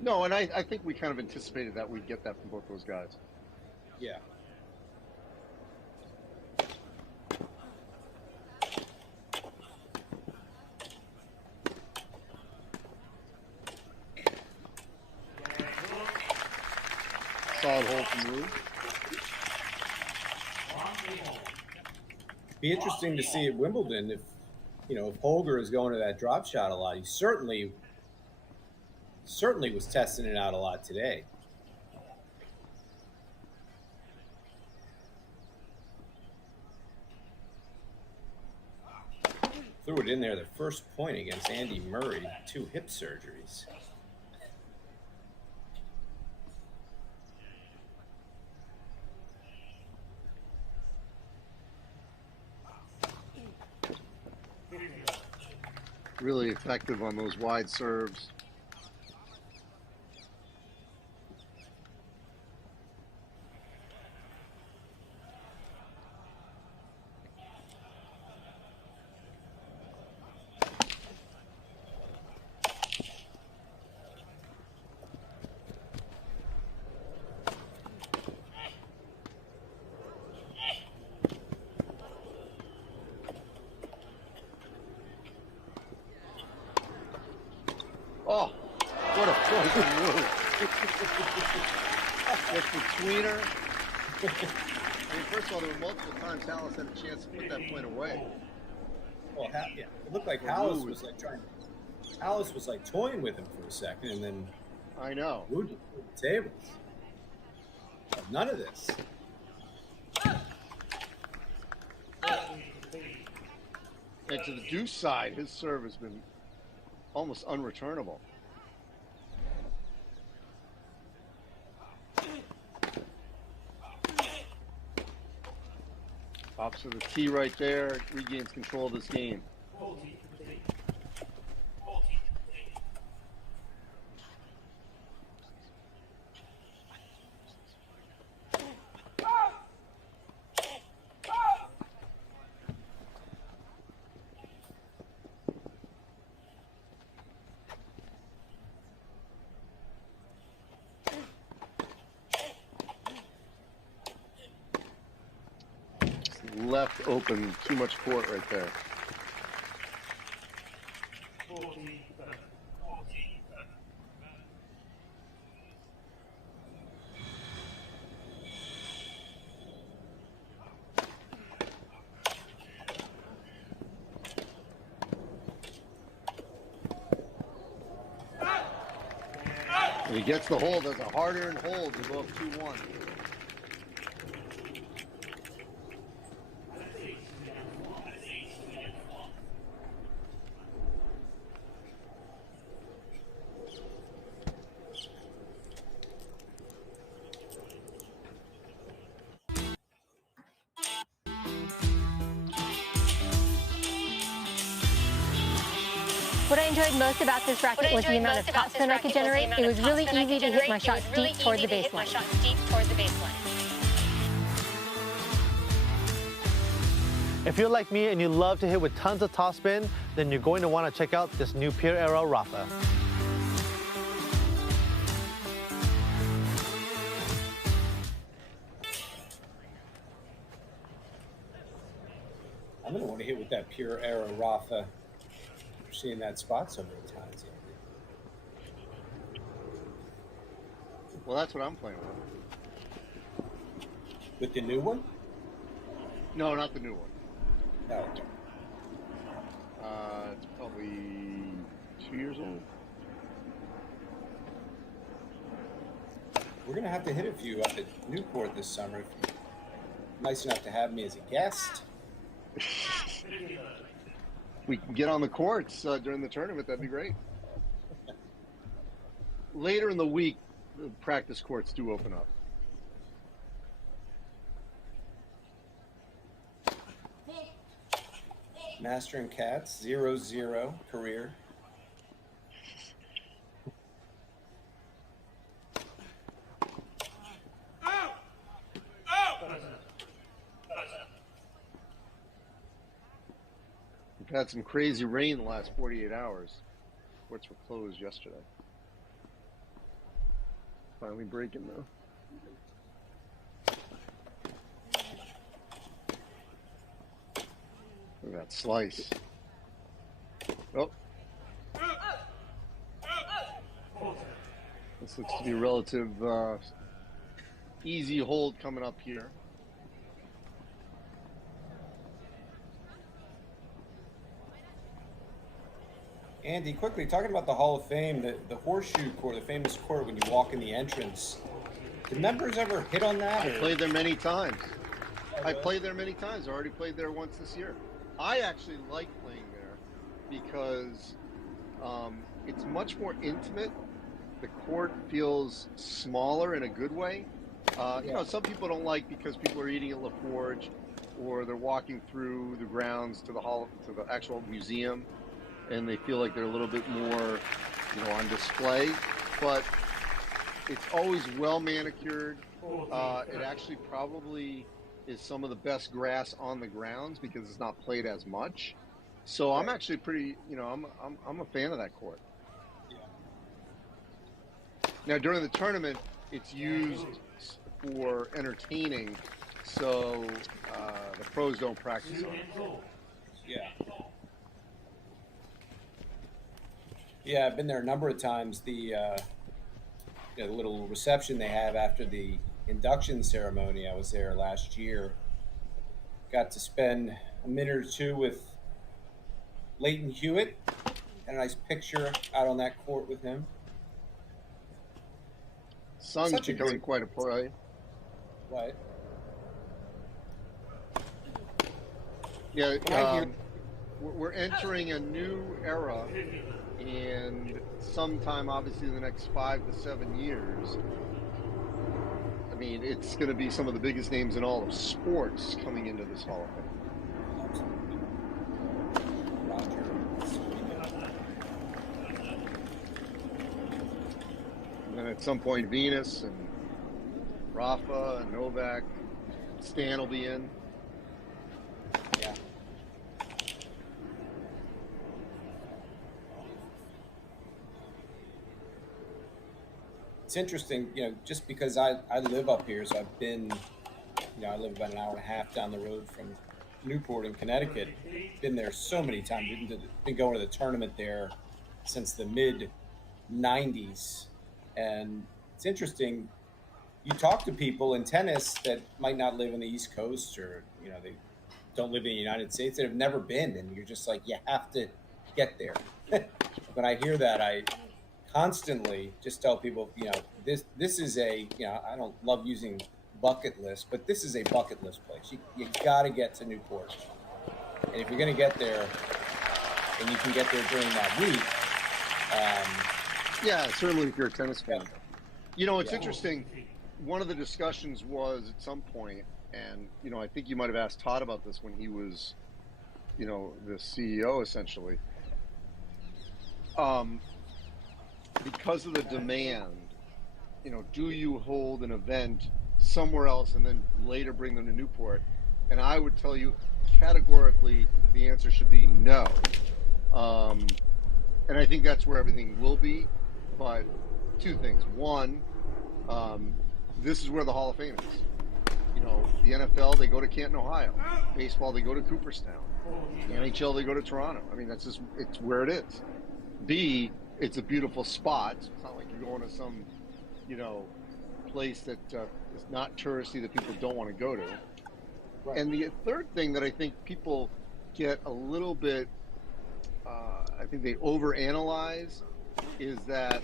No, and I think we kind of anticipated that we'd get that from both those guys. Yeah. Solid hole from Rune. Be interesting to see at Wimbledon if Holger is going to that drop shot a lot. He certainly was testing it out a lot today. Threw it in there, the first point against Andy Murray, 2 hip surgeries. Really effective on those wide serves. Oh, what a fucking move. Just the tweener. I mean, first of all, there were multiple times Halys had a chance to put that point away. Well, yeah, it looked like Halys was like Halys was like toying with him for a second, and then I know. moved to the tables. None of this. And to the deuce side, his serve has been almost unreturnable. Pops to the tee right there, regains control of this game. Left open, too much court right there. If he gets the hold, that's a hard-earned hold to go up 2-1. What I enjoyed most about this racket was the amount of topspin I could generate. It was really easy to hit my shots deep toward the baseline. If you're like me and you love to hit with tons of topspin, then you're going to want to check out this new Pure Era Rafa. I'm going to want to hit with that Pure Era Rafa. You're seeing that spot so many times. Well, that's what I'm playing with. With the new one? No, not the new one. No. Okay. It's probably 2 years old. We're going to have to hit a few up at Newport this summer. If you're nice enough to have me as a guest. We can get on the courts during the tournament. That'd be great. Later in the week, the practice courts do open up. Master and Cats, 0-0 career. We've had some crazy rain the last 48 hours. Courts were closed yesterday. Finally breaking though. Look at that slice. Oh. This looks to be a relative easy hold coming up here. Andy, quickly, talking about the Hall of Fame, the horseshoe court, the famous court when you walk in the entrance, did members ever hit on that? I played there many times. I played there many times. I already played there once this year. I actually like playing there because it's much more intimate. The court feels smaller in a good way. You know, some people don't like because people are eating at La Forge or they're walking through the grounds to the hall, to the actual museum. and they feel like they're a little bit more, on display. But it's always well manicured. It actually probably is some of the best grass on the grounds because it's not played as much. So I'm actually pretty, I'm a fan of that court. Now during the tournament, it's used for entertaining, so the pros don't practice on it. Yeah, I've been there a number of times. The little reception they have after the induction ceremony, I was there last year. Got to spend a minute or two with Leighton Hewitt. Had a nice picture out on that court with him. Sung's becoming quite a play. What? Yeah, we're entering a new era, and sometime, obviously, in the next 5 to 7 years, I mean, it's going to be some of the biggest names in all of sports coming into this Hall of Fame. And then at some point, Venus and Rafa and Novak, Stan will be in. Yeah. It's interesting, just because I live up here, so I've been, I live about an hour and a half down the road from Newport in Connecticut. Been there so many times. Been going to the tournament there since the mid-'90s. And it's interesting, you talk to people in tennis that might not live on the East Coast or, they don't live in the United States, that have never been, and you're just like, you have to get there. When I hear that, I constantly just tell people, this is a, I don't love using bucket list, but this is a bucket list place. You got to get to Newport. And if you're going to get there, and you can get there during that week. Yeah, certainly if you're a tennis fan. It's interesting. One of the discussions was at some point, and, I think you might have asked Todd about this when he was, the CEO essentially. Because of the demand, do you hold an event somewhere else and then later bring them to Newport? And I would tell you categorically the answer should be no. And I think that's where everything will be. But two things. One, this is where the Hall of Fame is. The NFL, they go to Canton, Ohio. Baseball, they go to Cooperstown. The NHL, they go to Toronto. I mean, it's where it is. B, it's a beautiful spot. It's not like you're going to some, place that is not touristy that people don't want to go to. Right. And the third thing that I think people get a little bit, I think they overanalyze, is that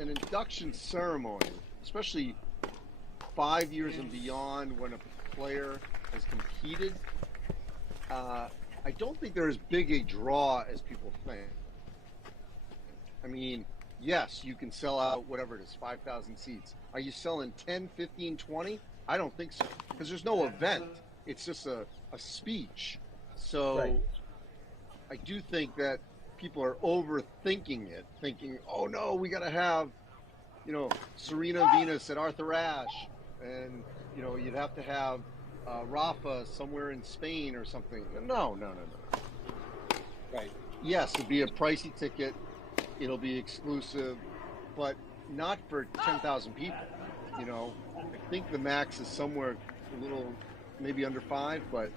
an induction ceremony, especially 5 years and beyond when a player has competed, I don't think they're as big a draw as people think. I mean, yes, you can sell out whatever it is, 5,000 seats. Are you selling 10, 15, 20? I don't think so, because there's no event. It's just a speech. So right. I do think that people are overthinking it, thinking, oh no, we got to have, Serena and Venus at Arthur Ashe, and, you'd have to have Rafa somewhere in Spain or something. No. Right. Yes, it'd be a pricey ticket. It'll be exclusive, but not for 10,000 people. I think the max is somewhere a little, maybe under 5, but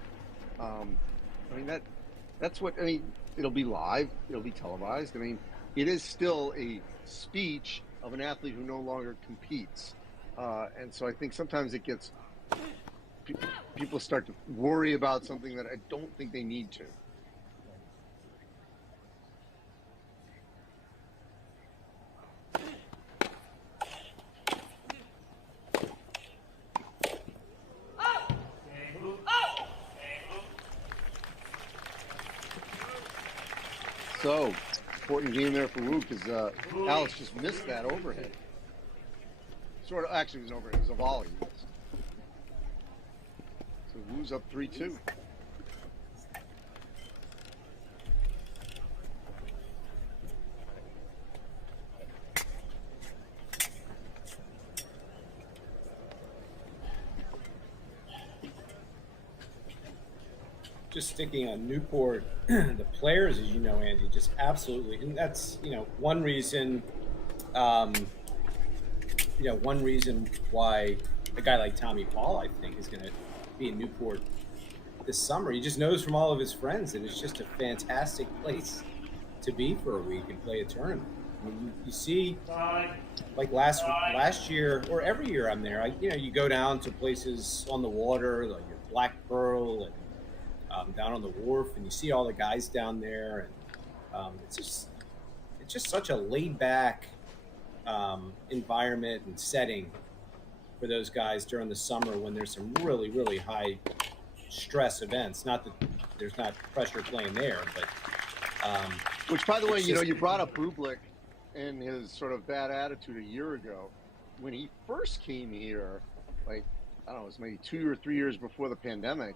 it'll be live, it'll be televised. I mean, it is still a speech of an athlete who no longer competes. And so I think sometimes it gets, people start to worry about something that I don't think they need to. So, important game there for Wu because Halys just missed that overhead. Actually, it was an overhead. It was a volley. So Wu's up 3-2. just sticking on Newport, the players, as you know, Andy, just absolutely, and that's, one reason, one reason why a guy like Tommy Paul, I think, is going to be in Newport this summer. He just knows from all of his friends that it's just a fantastic place to be for a week and play a tournament. I mean, you see, like last year or every year I'm there, you go down to places on the water, like your Black Pearl and down on the wharf, and you see all the guys down there, and it's just such a laid back environment and setting for those guys during the summer when there's some really, really high stress events. Not that there's not pressure playing there, but which, by the way, you brought up Bublik and his sort of bad attitude a year ago. When he first came here, like, I don't know, it was maybe 2 or 3 years before the pandemic,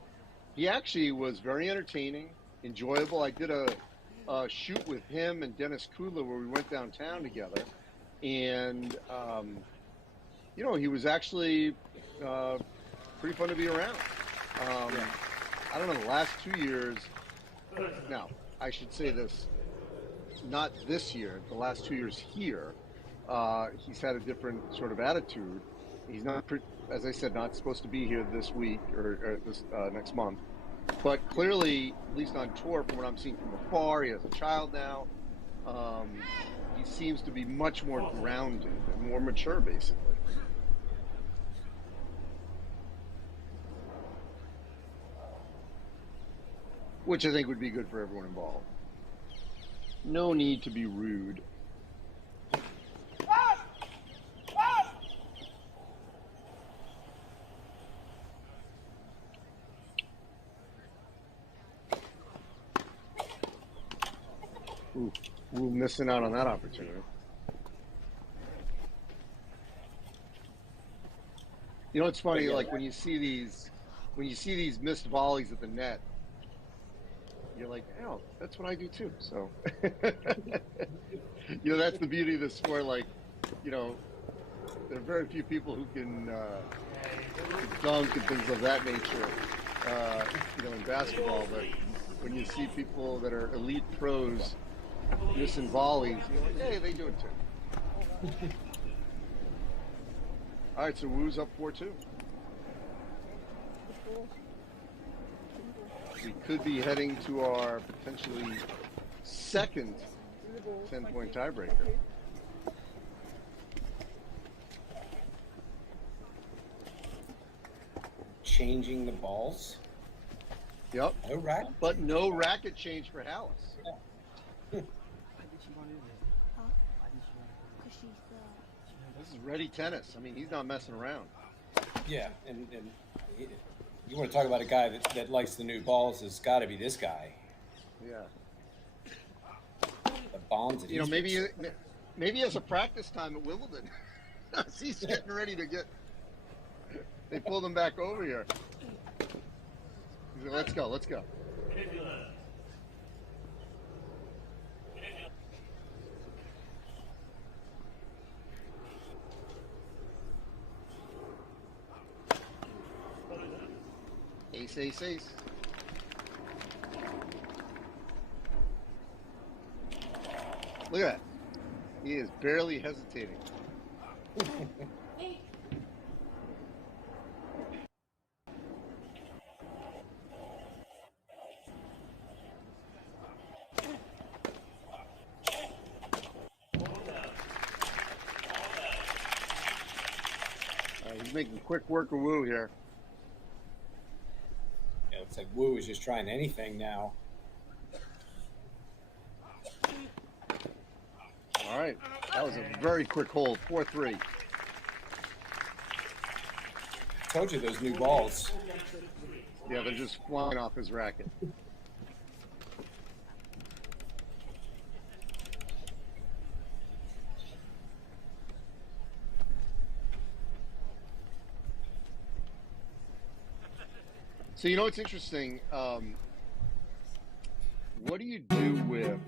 he actually was very entertaining, enjoyable. I did a shoot with him and Dennis Kudla where we went downtown together, and he was actually pretty fun to be around. I don't know, the last 2 years, now I should say this, not this year, the last 2 years here, he's had a different sort of attitude. He's not, as I said, not supposed to be here this week or this next month. But clearly, at least on tour, from what I'm seeing from afar, he has a child now. He seems to be much more grounded and more mature, basically. Which I think would be good for everyone involved. No need to be rude. Ooh, we're missing out on that opportunity. You know, it's funny, like when you see these missed volleys at the net, you're like, oh, that's what I do too. So, that's the beauty of the sport. Like, there are very few people who can dunk and things of that nature, in basketball. But when you see people that are elite pros missing volleys, you're like, hey, they do it too. All right, so Wu's up 4-2. We could be heading to our potentially second 10-point tiebreaker. Changing the balls. Yep. No racket. But no racket change for Halys. Yeah. This is ready tennis. I mean, he's not messing around. Yeah, and you want to talk about a guy that likes the new balls, has got to be this guy. Yeah. The bombs that he's maybe he has a practice time at Wimbledon. He's getting ready to get. They pulled him back over here. He's like, let's go. Ace. Look at that. He is barely hesitating. He's making quick work of Wu here. Yeah, it's like Wu is just trying anything now. All right, that was a very quick hold, 4-3. Told you those new balls. Yeah, they're just flying off his racket. So you know what's interesting? What do you do with...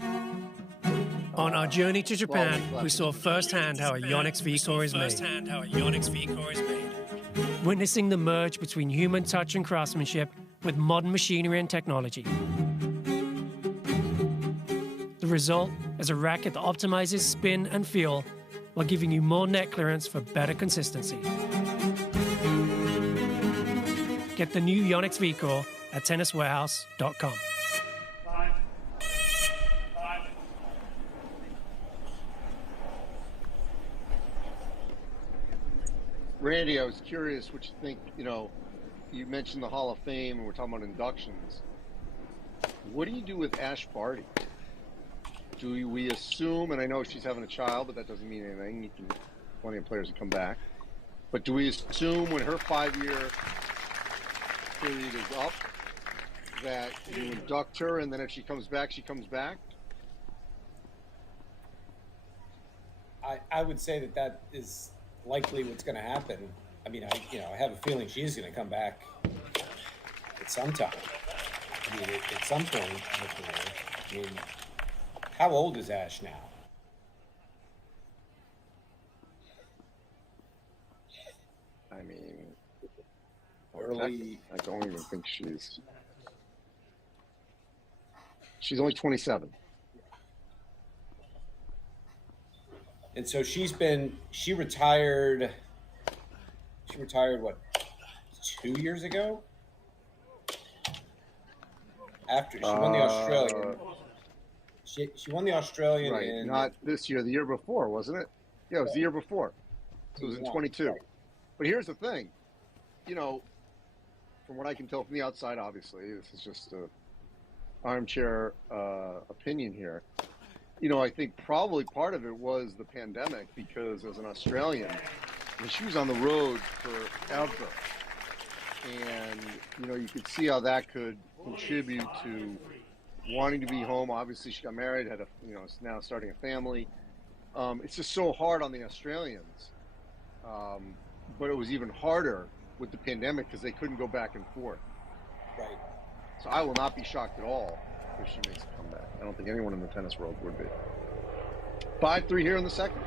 On our journey to Japan, we saw firsthand how a Yonex V-Core is made. Witnessing the merge between human touch and craftsmanship with modern machinery and technology. The result is a racket that optimizes spin and feel while giving you more net clearance for better consistency. Get the new Yonex V-Core at TennisWarehouse.com. Randy, I was curious what you think. You mentioned the Hall of Fame, and we're talking about inductions. What do you do with Ash Barty? Do we assume, and I know she's having a child, but that doesn't mean anything. Plenty of players that come back. But do we assume when her 5-year period is up that you induct her, and then if she comes back, she comes back? I would say that is likely what's going to happen. I mean, I have a feeling she's going to come back at some time. I mean, at some point in her career. I mean, how old is Ash now? I mean, early. I don't even think she's only 27. And so she retired what, 2 years ago? After she won the Australian. She won the Australian right, not this year, the year before, wasn't it? Yeah, it was the year before. So it was in 22. Right. But here's the thing, from what I can tell from the outside, obviously, this is just a armchair opinion here. I think probably part of it was the pandemic, because as an Australian, she was on the road forever. And, you could see how that could contribute to wanting to be home. Obviously, she got married, had is now starting a family. It's just so hard on the Australians. But it was even harder with the pandemic because they couldn't go back and forth. Right. So I will not be shocked at all if she makes a comeback. I don't think anyone in the tennis world would be. 5-3 here in the second.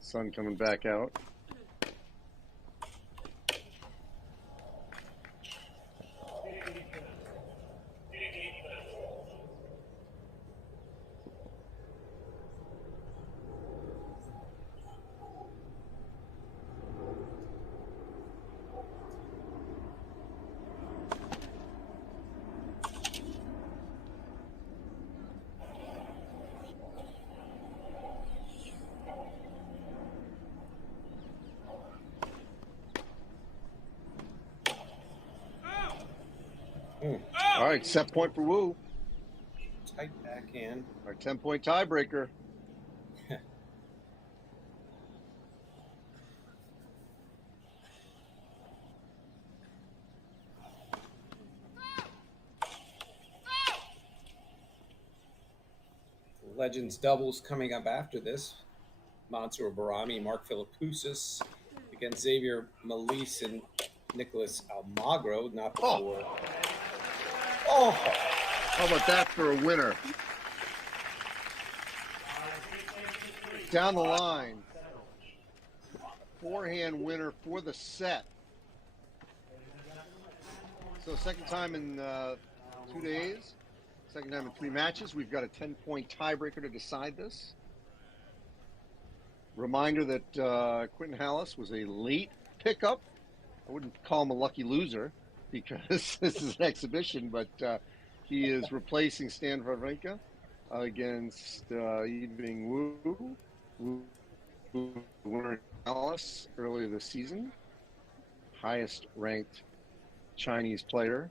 Sun coming back out. All right, set point for Wu. Tight backhand. Our 10-point tiebreaker. Legends doubles coming up after this. Mansour Barami, Mark Philippoussis against Xavier Malisse and Nicholas Almagro. Not before. Oh, how about that for a winner? Down the line. Forehand winner for the set. So second time in 2 days. Second time in 3 matches. We've got a 10-point tiebreaker to decide this. Reminder that Quentin Halys was a late pickup. I wouldn't call him a lucky loser because this is an exhibition, but he is replacing Stan Wawrinka against Yibing Wu, who won Halys earlier this season. Highest ranked Chinese player.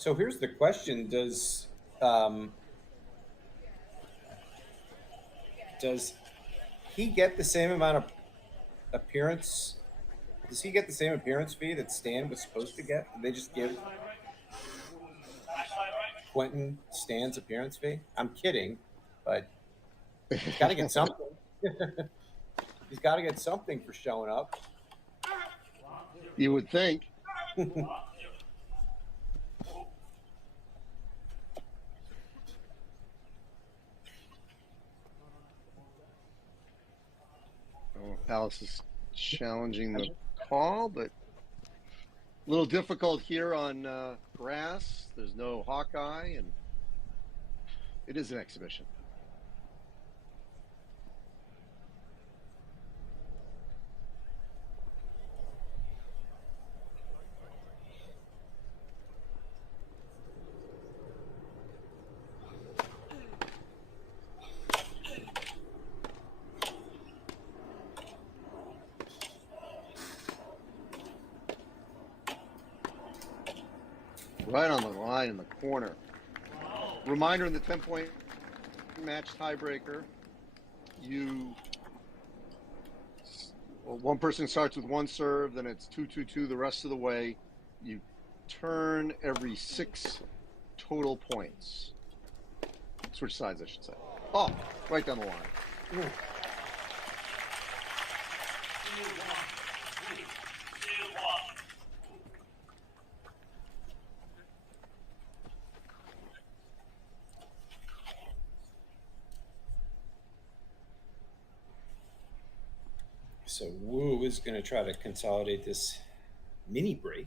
So here's the question: does he get the same amount of appearance? Does he get the same appearance fee that Stan was supposed to get? Did they just give Quentin Stan's appearance fee? I'm kidding, but he's got to get something. He's got to get something for showing up. You would think. Halys is challenging the call, but a little difficult here on grass. There's no Hawkeye, and it is an exhibition. Right on the line in the corner. Reminder in the 10-point match tiebreaker, one person starts with one serve, then it's 2-2-2 the rest of the way. You turn every 6 total points. Switch sides, I should say. Oh, right down the line. Ooh. So Wu is going to try to consolidate this mini break.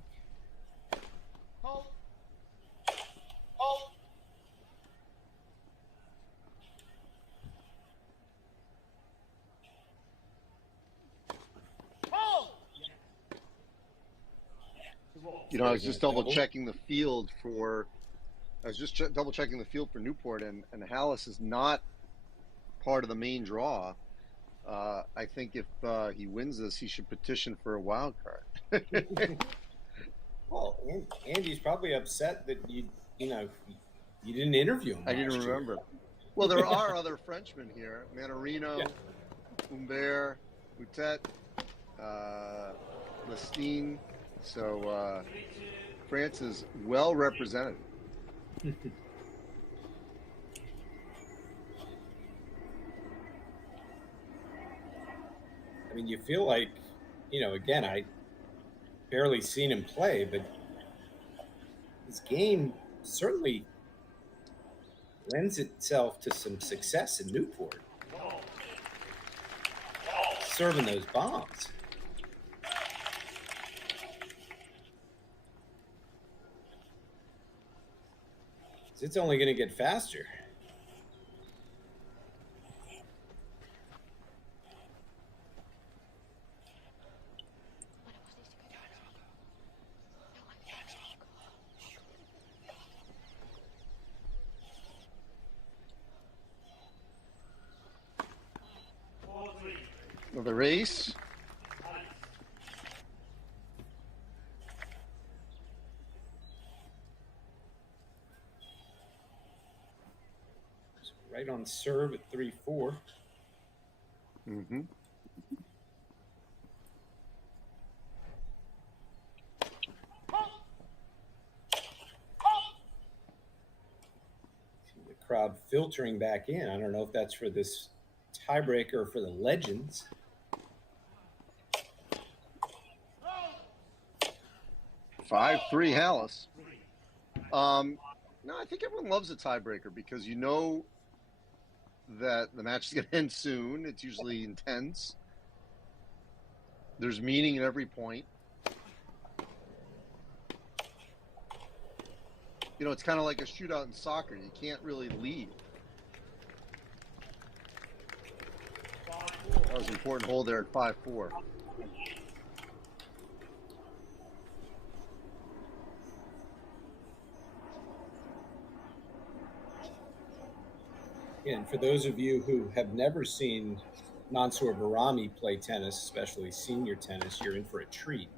You know, I was just double checking the field for Newport, and Halys is not part of the main draw. I think if he wins this, he should petition for a wild card. Well, Andy's probably upset that you didn't interview him. I didn't remember. Well, there are other Frenchmen here: Manarino, Humbert, Boutet, Lestine. So France is well represented. I mean, you feel like, again, I barely seen him play, but his game certainly lends itself to some success in Newport. Serving those bombs. It's only going to get faster. Another race. Right on serve at 3-4. Mm-hmm. The crowd filtering back in. I don't know if that's for this tiebreaker or for the legends. 5-3 Halys. No, I think everyone loves a tiebreaker because you know that the match is going to end soon. It's usually intense. There's meaning in every point. You know, it's kind of like a shootout in soccer. You can't really lead. That was an important hold there at 5-4. And for those of you who have never seen Mansour Barami play tennis, especially senior tennis, you're in for a treat.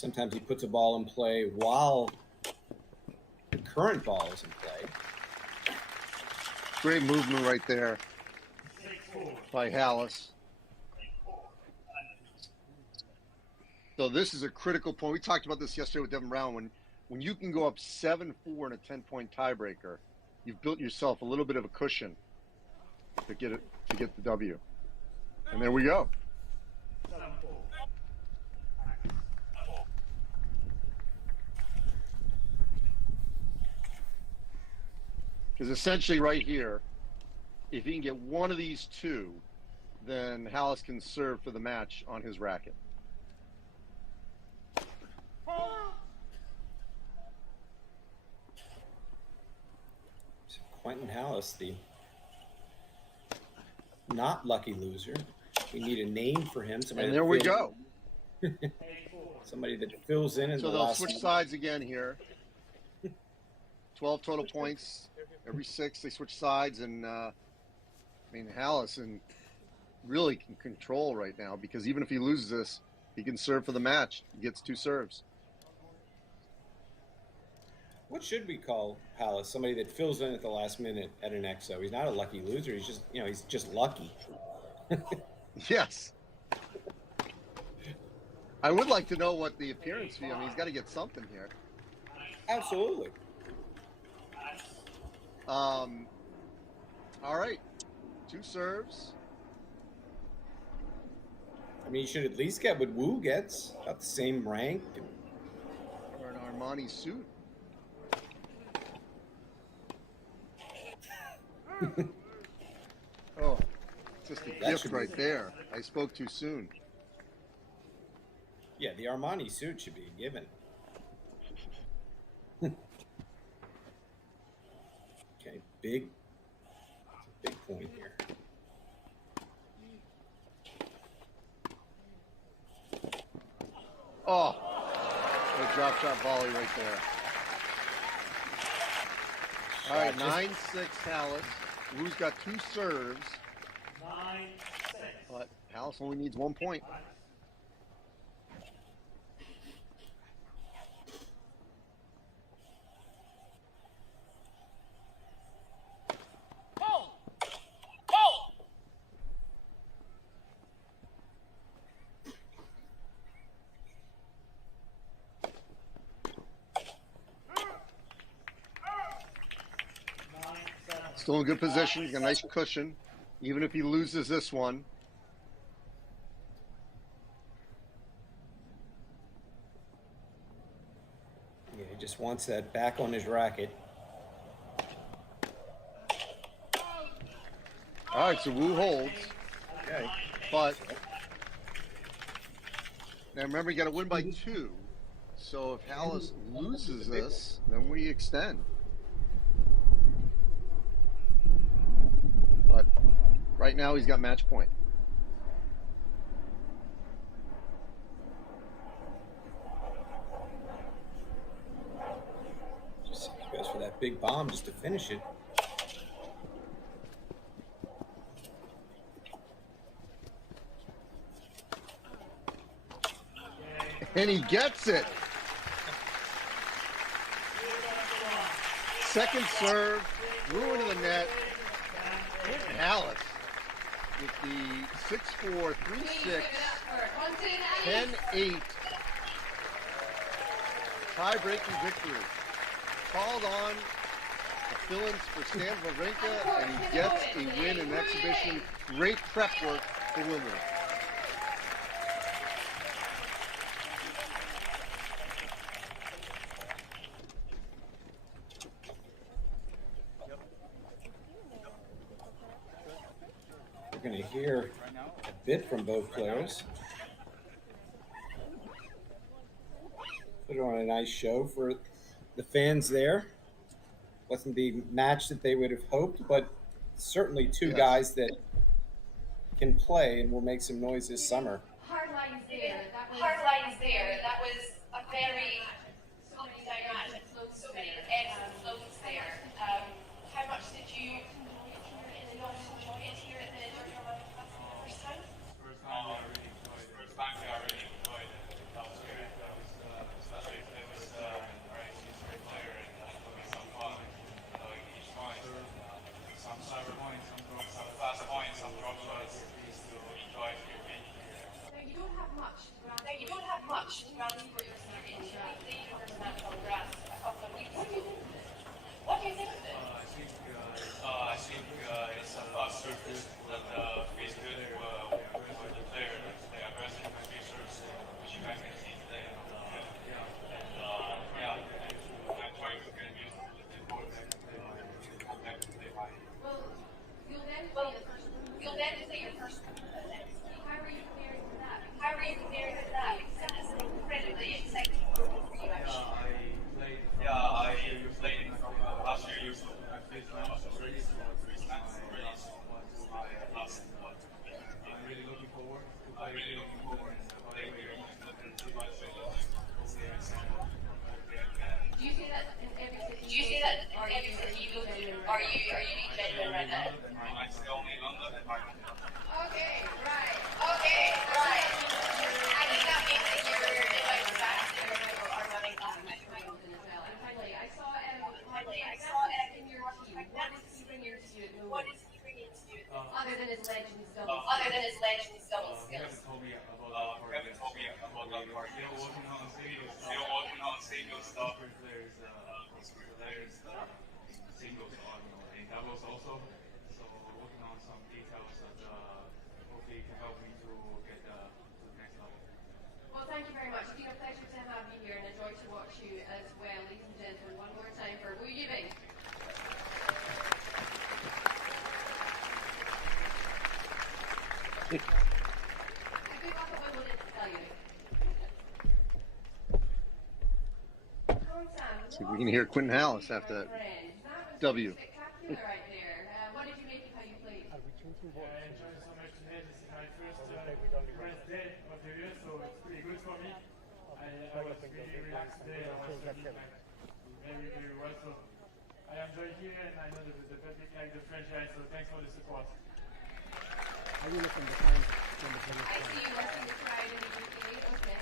Sometimes he puts a ball in play while the current ball is in play. Great movement right there by Halys. So this is a critical point. We talked about this yesterday with Devin Brown. When you can go up 7-4 in a 10-point tiebreaker, you've built yourself a little bit of a cushion to get the W. And there we go. Because essentially right here, if he can get one of these two, then Halys can serve for the match on his racket. Quentin Halys, the not lucky loser. We need a name for him. And there we go. Somebody that fills in so the they'll last switch sides again here. 12 total points. Every 6 they switch sides, and I mean Halys and really can control right now, because even if he loses this, he can serve for the match. He gets 2 serves. What should we call Halys? Somebody that fills in at the last minute at an XO. He's not a lucky loser. He's just, he's just lucky. Yes. I would like to know what the appearance fee. I mean, he's got to get something here. Absolutely. All right. 2 serves. I mean, you should at least get what Wu gets. About the same rank. Or an Armani suit. Oh, just a gift right there. I spoke too soon. Yeah, the Armani suit should be a given. Okay, big point here. Oh, a drop shot volley right there. All right, 9-6 Halys. Wu's got 2 serves. 9-6. But Halys only needs 1 point. Still in good position. He's got a nice cushion, even if he loses this one. Yeah, he just wants that back on his racket. All right, so Wu holds. Okay. But now remember, you got to win by 2. So if Halys loses this, then we extend. But right now he's got match point. Just goes for that big bomb just to finish it. And he gets it. Second serve, Rune in the net. Quentin Halys with the 6-4, 3-6, 10-8 tie-breaking victory. Called on the fill-ins for Stan Wawrinka, and he gets a win in exhibition. Great prep work for Wimbledon. We're going to hear a bit from both players. Put on a nice show for the fans there. Wasn't the match that they would have hoped, but certainly 2 guys that can play and will make some noise this summer. Hard lines there. That was a very so many dynamic, so many excellent flows there. How much did you enjoy it here at the Giorgio Armani first time? First time I really enjoyed it. First time I really enjoyed it. That was great. That was also. So working on some details that hopefully can help me to get to the next level. Well, thank you very much. It's been a pleasure to have you here and a joy to watch you as well, ladies and gentlemen. One more time for Yibing. Good luck at Wimbledon, to tell you. See if we can hear Quentin Halys after that W. Spectacular right there. What did you make of how you played? I enjoyed so much today. This is my first day of the year, so it's pretty good for me. I was really relaxed today. I was feeling very, very well. So I enjoy here, and I know the public like the French guys, so thanks for the support. I see you working the crowd in the UK, okay.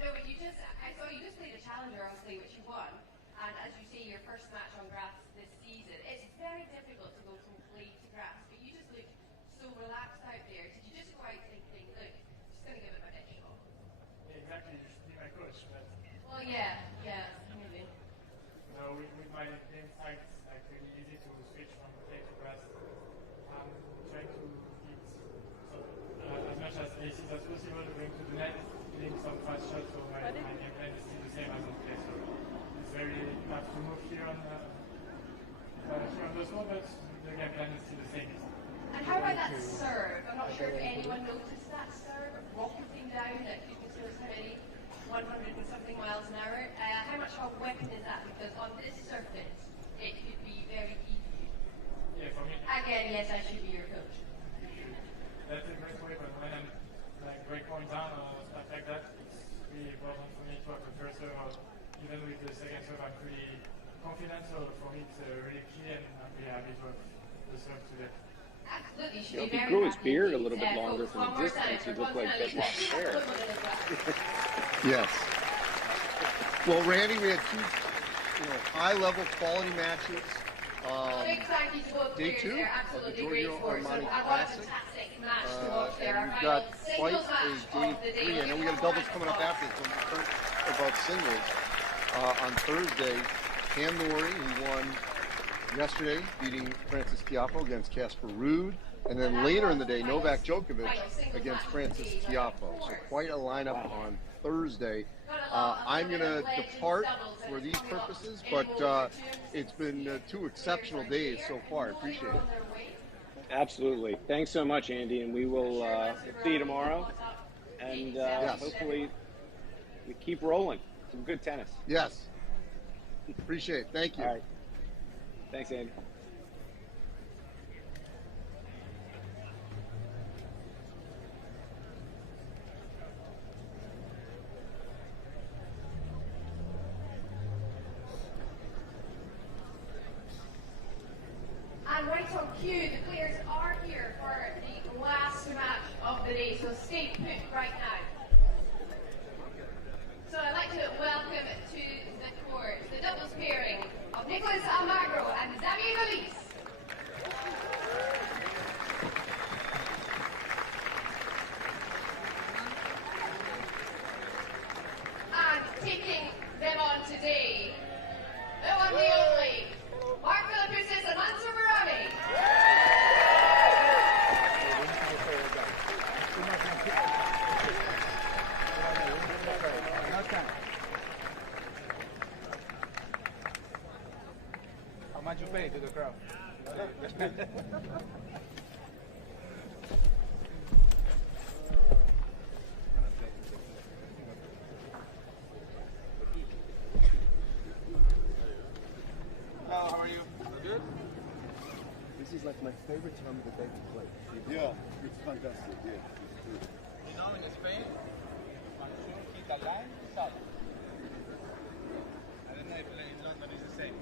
No, but I saw you just played a challenger, obviously, which you won. And as you say, your first match on grass this season. It's very difficult to go from clay to grass, but you just look so relaxed out there. Did you just go out thinking, look, just going to give it my best shot? Exactly, you should be my coach. But Well, yeah, maybe. no, with my game sites, like really easy to switch from clay to grass. I'm trying to hit as much as aces as possible, going to the net, hitting some fast shots, so my game plan is still the same as on clay. So it's very tough to move here on the spot, but the game plan is still the same. And how about that serve? I'm not sure if anyone noticed that serve rocketing down at goodness knows how many, 100 and something miles an hour. How much of a weapon is that? Because on this surface, it could be very key for you. Yeah, for me. Again, yes, I should be your coach. That's a great weapon. When I'm like break point down or stuff like that, it's really important for me to have the first serve out. Even with the second serve, I'm pretty confident, so for me it's really key, and I'm really happy to have the serve today. Absolutely. You know, if he grew his beard a little bit longer from a distance, he'd look like Deadlock's hair. Yes. Well, Randy, we had two high-level quality matches. Big thank you to both Day players two there. of the Absolutely great Giorgio sports. Armani What a Classic. fantastic match to watch there. And Our we've got final quite singles match a of the day day. three. I know we got doubles coming up after this. When we turn about singles on Thursday. Cam Norrie, who won yesterday, beating Francis Tiafoe against Casper Ruud. And then later in the day, Novak Djokovic against Francis Tiafoe. So quite a lineup on Thursday. I'm going to depart for these purposes, but it's been 2 exceptional days so far. I appreciate it. Absolutely. Thanks so much, Andy, and we will see you tomorrow. And hopefully we keep rolling. Some good tennis. Yes. Appreciate it. Thank you. All right. Thanks, Andy. And right on cue, the players are here for the last match of the day, so stay put right now. So I'd like to welcome to the court the doubles pairing of Nicholas Almagro and Xavier Halys. And taking them on today, the one, the only, Mark Philippoussis and Mansur Barami. How much you pay to the crowd? How are you? Good? This is like my favorite time of the day to play. Yeah, it's fantastic. Yeah. You know, in Spain, once you hit a line, it's out. I don't know if in London is the same.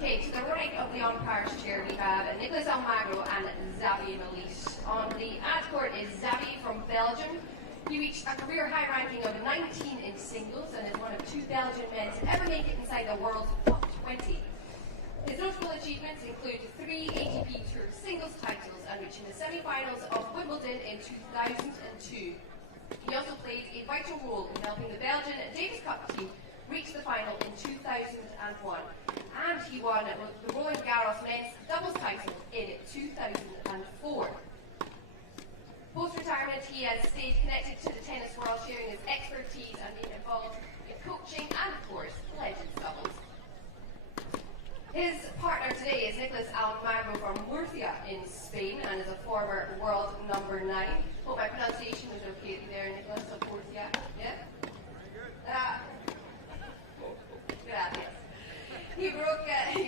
Okay, to the right of the umpire's chair we have Nicolas Almagro and Xavier Malisse. On the ad court is Xavier from Belgium. He reached a career high ranking of 19 in singles and is one of 2 Belgian men to ever make it inside the world's top 20. His notable achievements include 3 ATP Tour singles titles and reaching the semi-finals of Wimbledon in 2002. He also played a vital role in helping the Belgian Davis Cup team reach the final in 2001. And he won the Roland Garros men's doubles title in 2004. Post-retirement, he has stayed connected to the tennis world, sharing his expertise and being involved in coaching and, of course, legends doubles. His partner today is Nicolas Almagro from Murcia in Spain and is a former world number 9. Hope my pronunciation was okay there, Nicolas, of Murcia. Yeah? Gracias. He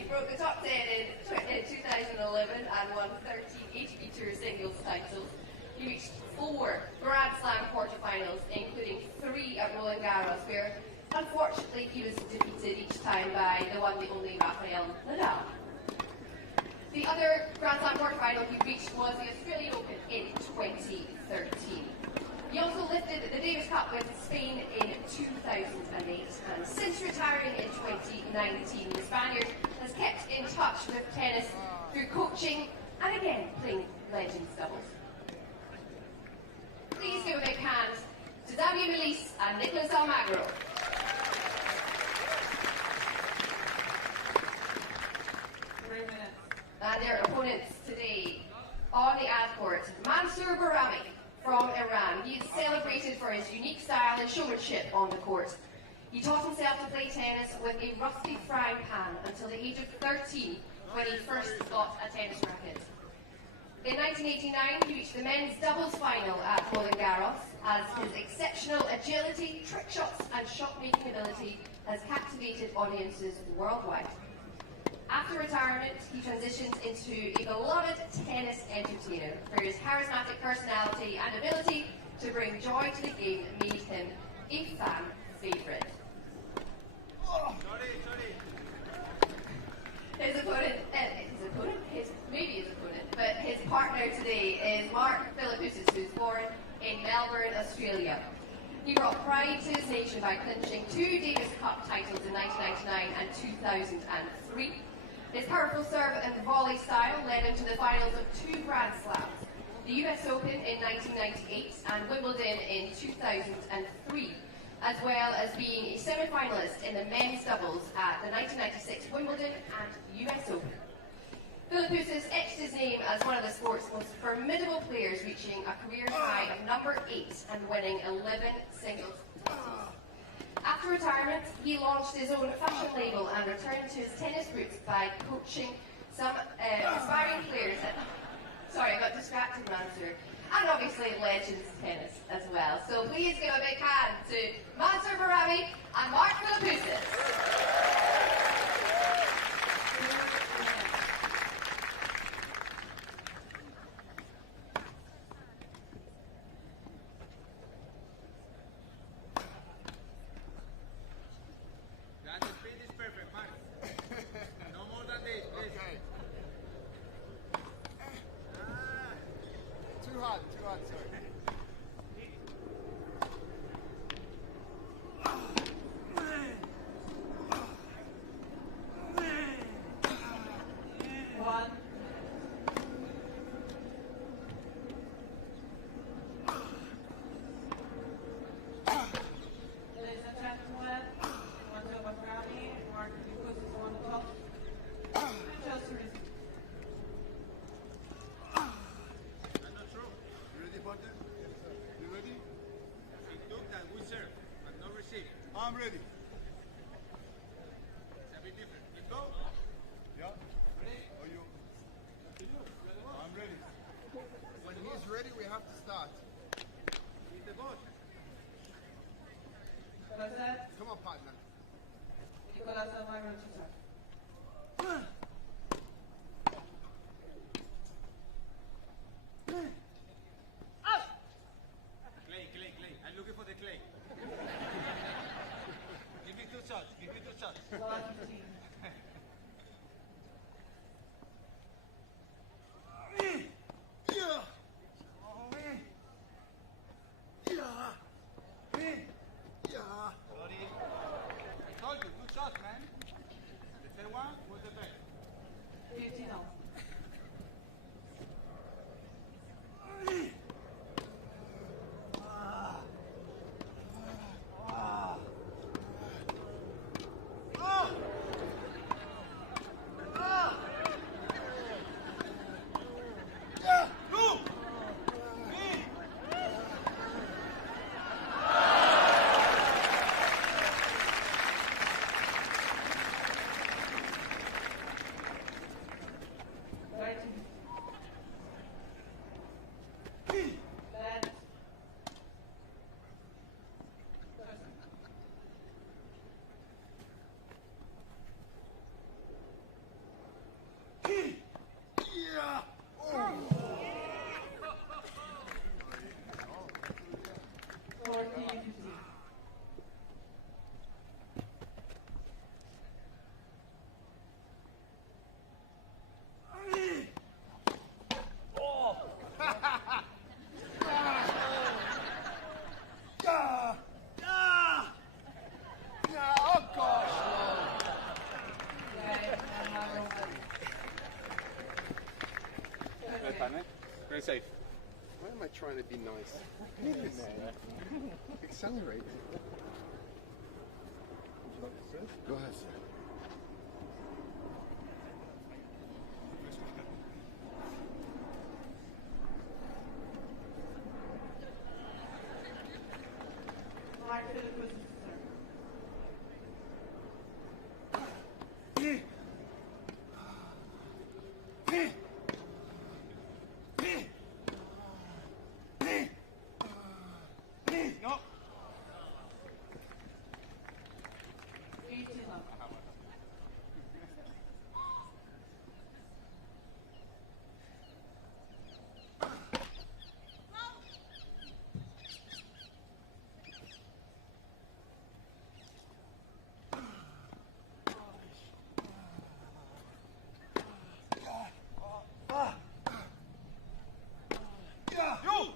broke the top 10 in 2011 and won 13 ATP Tour singles titles. He reached 4 Grand Slam quarterfinals, including 3 at Roland Garros, where unfortunately he was defeated each time by the one, the only Rafael Nadal. The other Grand Slam quarterfinal he reached was the Australian Open in 2013. He also lifted the Davis Cup with Spain in 2008, and since retiring in 2019, the Spaniard has kept in touch with tennis through coaching and again playing legends doubles. Please give a big hand to Xavier Malisse and Nicolas Almagro. And their opponents today on the ad court, Mansour Barami from Iran. He is celebrated for his unique style and showmanship on the court. He taught himself to play tennis with a rusty frying pan until the age of 13 when he first got a tennis racket. In 1989, he reached the men's doubles final at Roland Garros as his exceptional agility, trick shots and shot-making ability has captivated audiences worldwide. After retirement, he transitioned into a beloved tennis entertainer, where his charismatic personality and ability to bring joy to the game made him a fan favourite. His opponent, but his partner today is Mark Philippoussis, who's born in Melbourne, Australia. He brought pride to his nation by clinching 2 Davis Cup titles in 1999 and 2003. His powerful serve and volley style led him to the finals of 2 Grand Slams, the US Open in 1998 and Wimbledon in 2003, as well as being a semi-finalist in the men's doubles at the 1996 Wimbledon and US Open. Philippoussis etched his name as one of the sport's most formidable players, reaching a career high of number 8 and winning 11 singles titles. After retirement, he launched his own fashion label and returned to his tennis roots by coaching some aspiring players at... Sorry, I got distracted, Mansour. And obviously legends tennis as well. So please give a big hand to Mansour Barami and Mark Philippoussis. I'm ready. It's a bit different. Let's go. Yeah. Ready? Are you? I'm ready. When he's ready, we have to start. Hit the ball. Come on, partner. Clay. I'm looking for the clay. Give me 2 shots. last man. The third one was the best. 15 all. Very safe. Why am I trying to be nice? Accelerate. Would you like to serve? Go ahead, sir. No.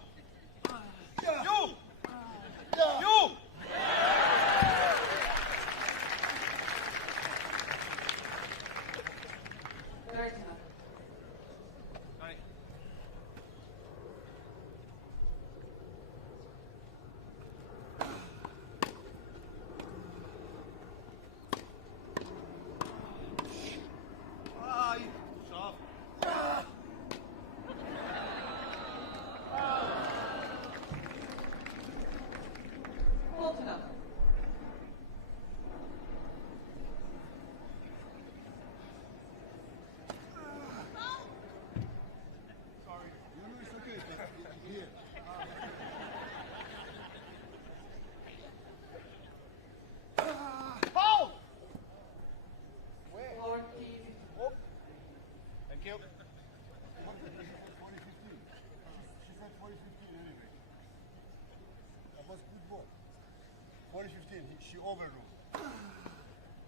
She overruled.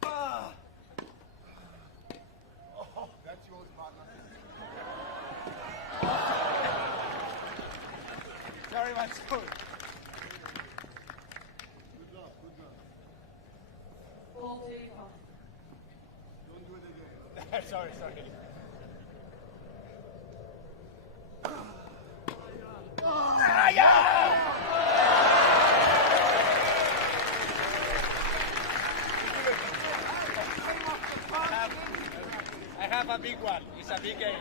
Oh, that's yours, partner. Sorry, that's good. Good luck, good luck. Full 85. Don't do it again. sorry. I have a big one. It's a big game.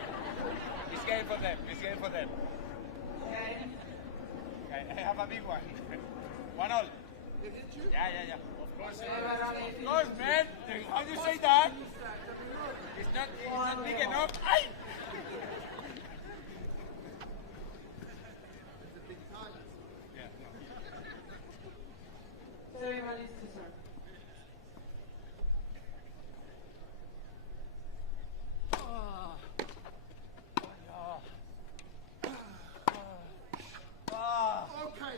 It's game for them. It's game for them. Okay, I have a big one. 1-all. Yeah. Of course, man. How do you say that? It's not big enough. Aye! Everybody's to serve. Okay.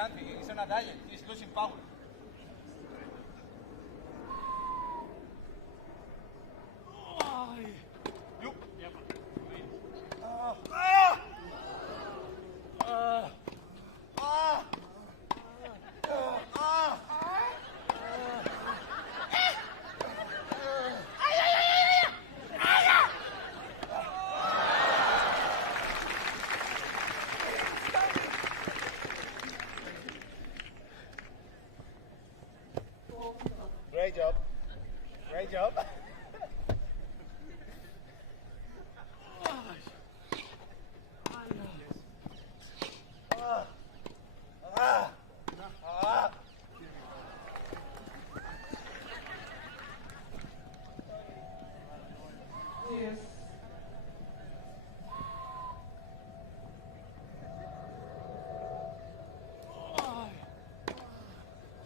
something. He's on a diet. He's losing power. Great job. Great job.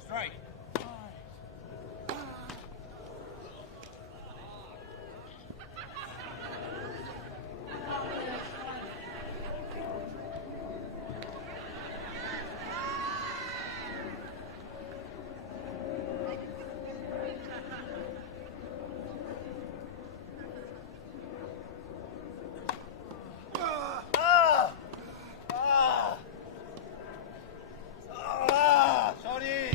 Strike. Sorry.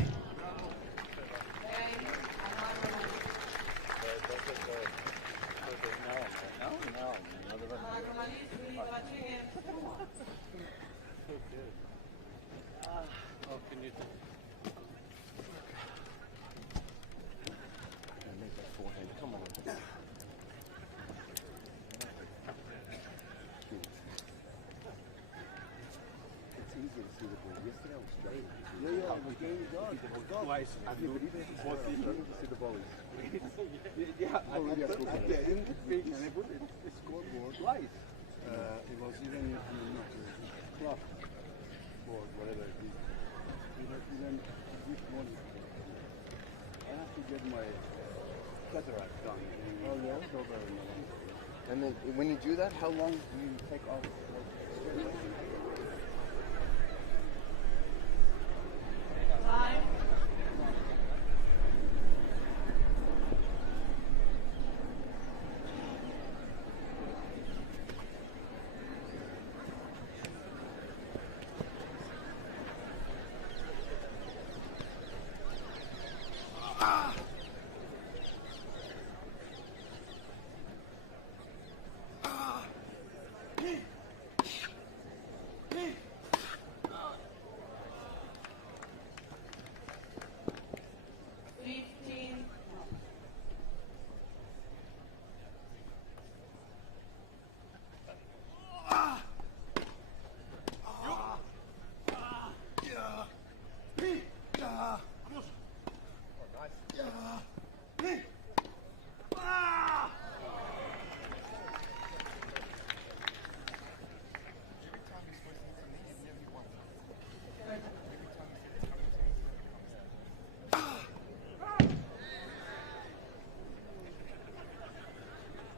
Twice. I didn't think, and I put it the scoreboard twice. It was even, I mean, not clock board, whatever it is. Even this morning, I have to get my cataract done. Oh yeah? And then when you do that, how long do you take off? Time.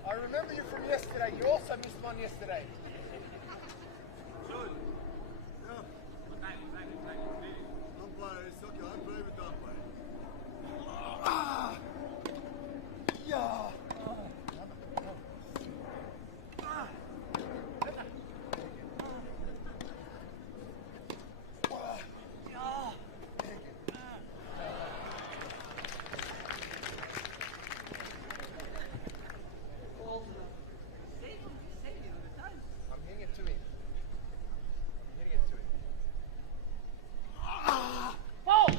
I remember you from yesterday. You also missed one yesterday. Umpire, it's okay. I play with the umpire. Yeah. I'm hitting it to him. I'm hitting it to him. Foul!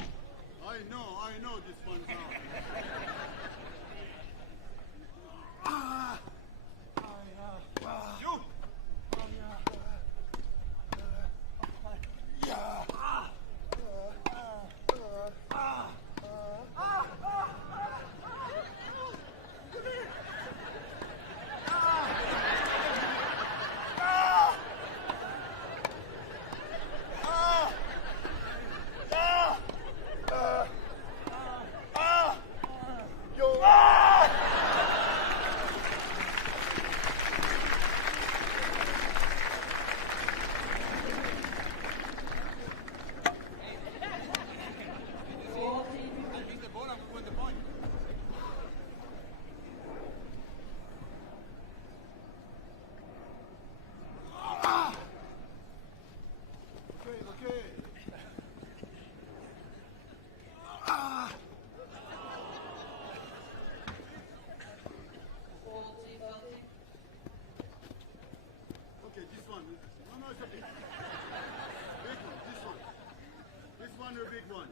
This one or big one?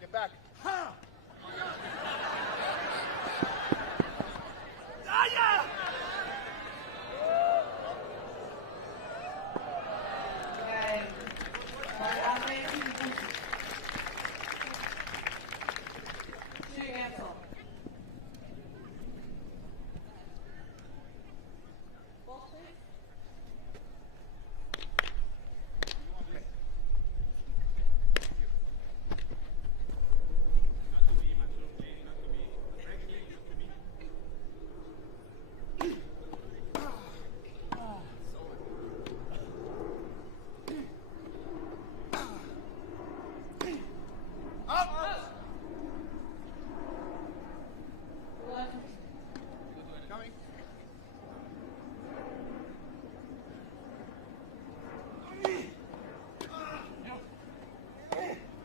Get back. Ha!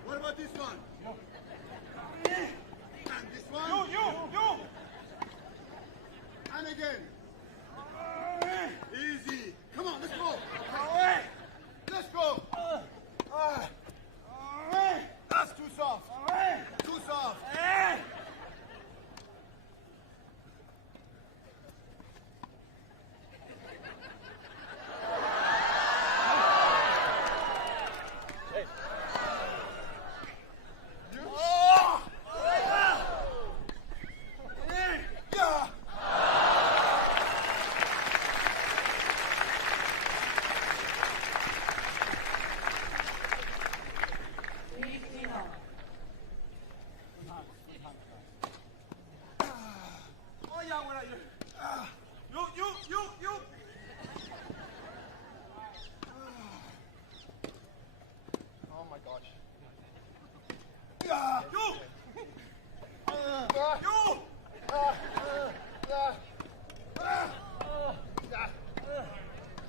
What about this one? And this one? You! And again. Easy. Come on, let's go. Let's go. That's too soft. Too soft.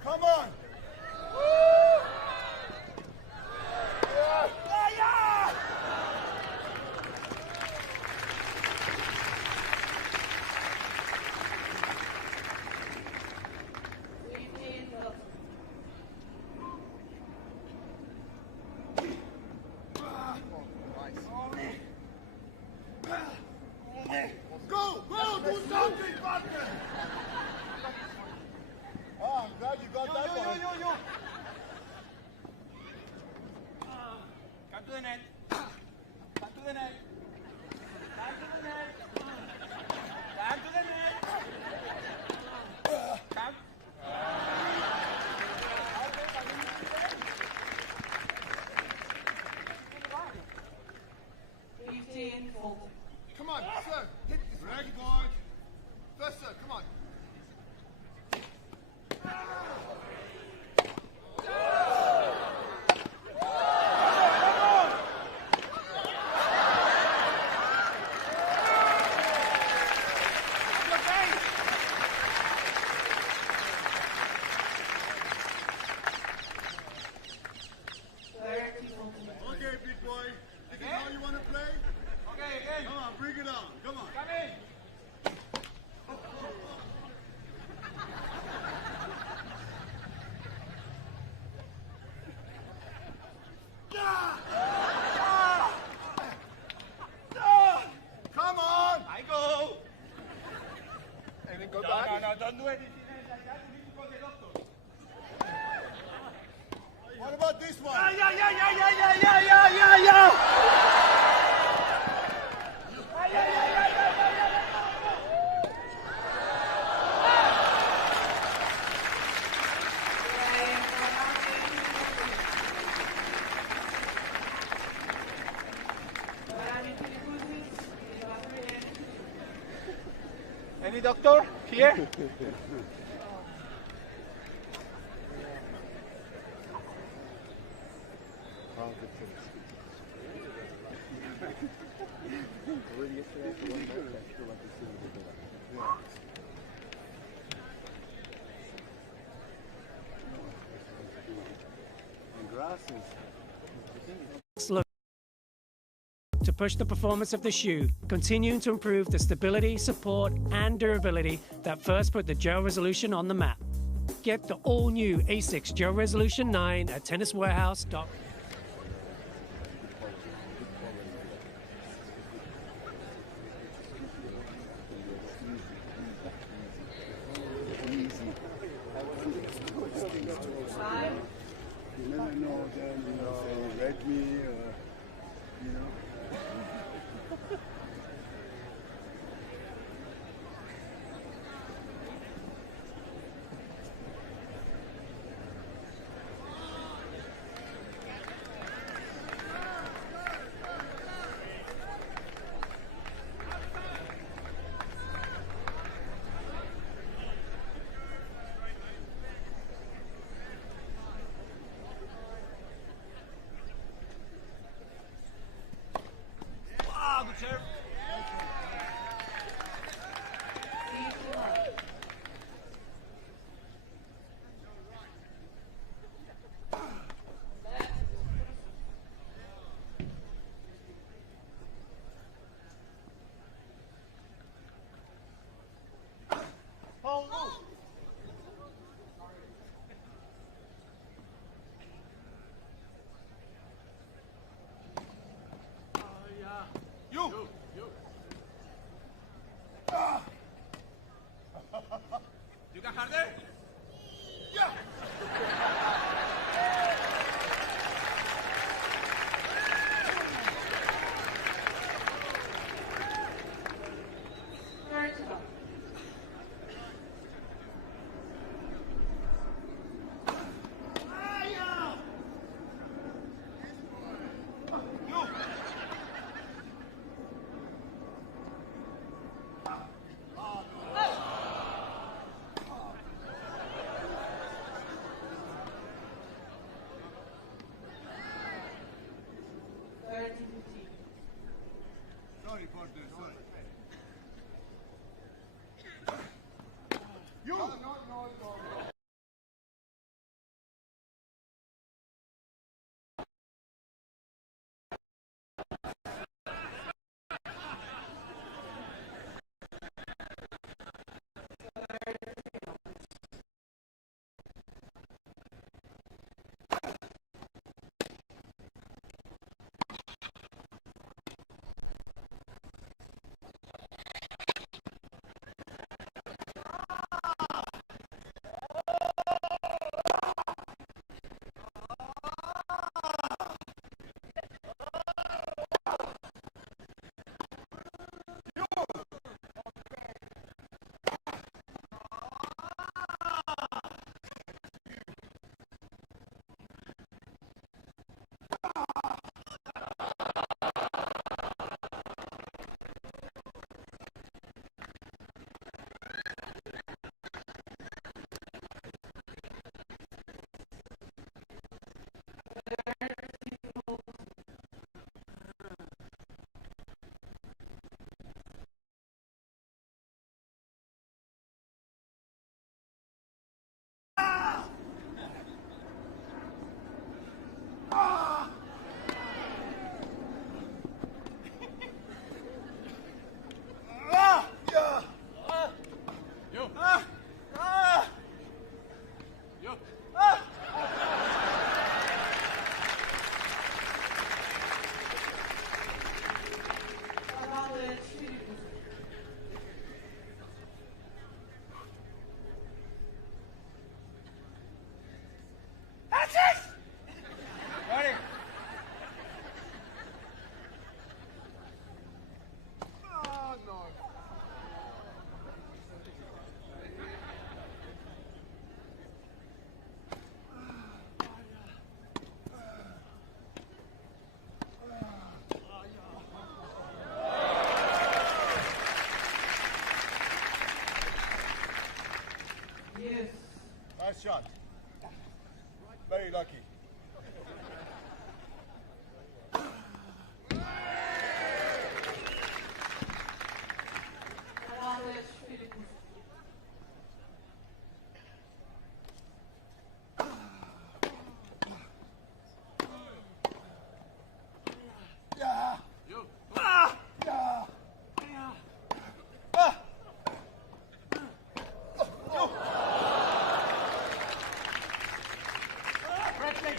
Come on! Go! Do something, partner! Oh, I'm glad you got that one. Come to the net. Come to the net. Come to the net. Come to the net. Come. Come on, sir. Hit this very good. First, sir, come on. Okay, big boy. This is how you want to play? Okay, again. Come on, bring it on. Come on. Come in. Come on. I go. And then go back. No, don't do anything like that. You need to call the doctor. What about this one? Any doctor here? Look to push the performance of the shoe, continuing to improve the stability, support, and durability that first put the gel resolution on the map. Get the all-new A6 Gel Resolution 9 at TennisWarehouse.com. You never know then, you know, say, read me, or, you know. You can Harder? Yeah! Sorry, partner, sorry. You! No. Nice shot. Very lucky.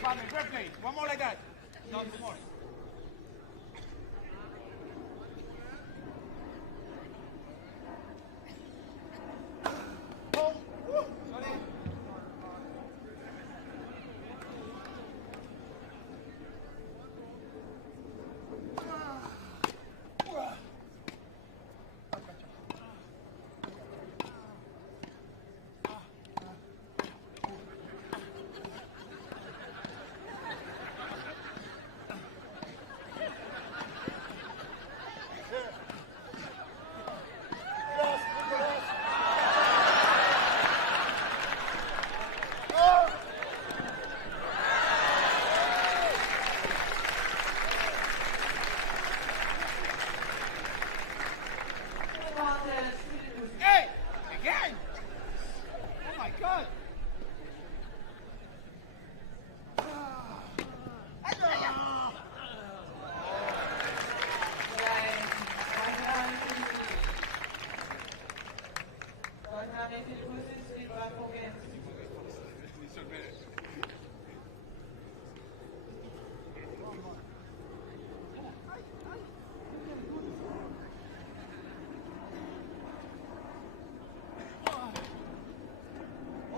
partner. Replay. One more like that. No, two more.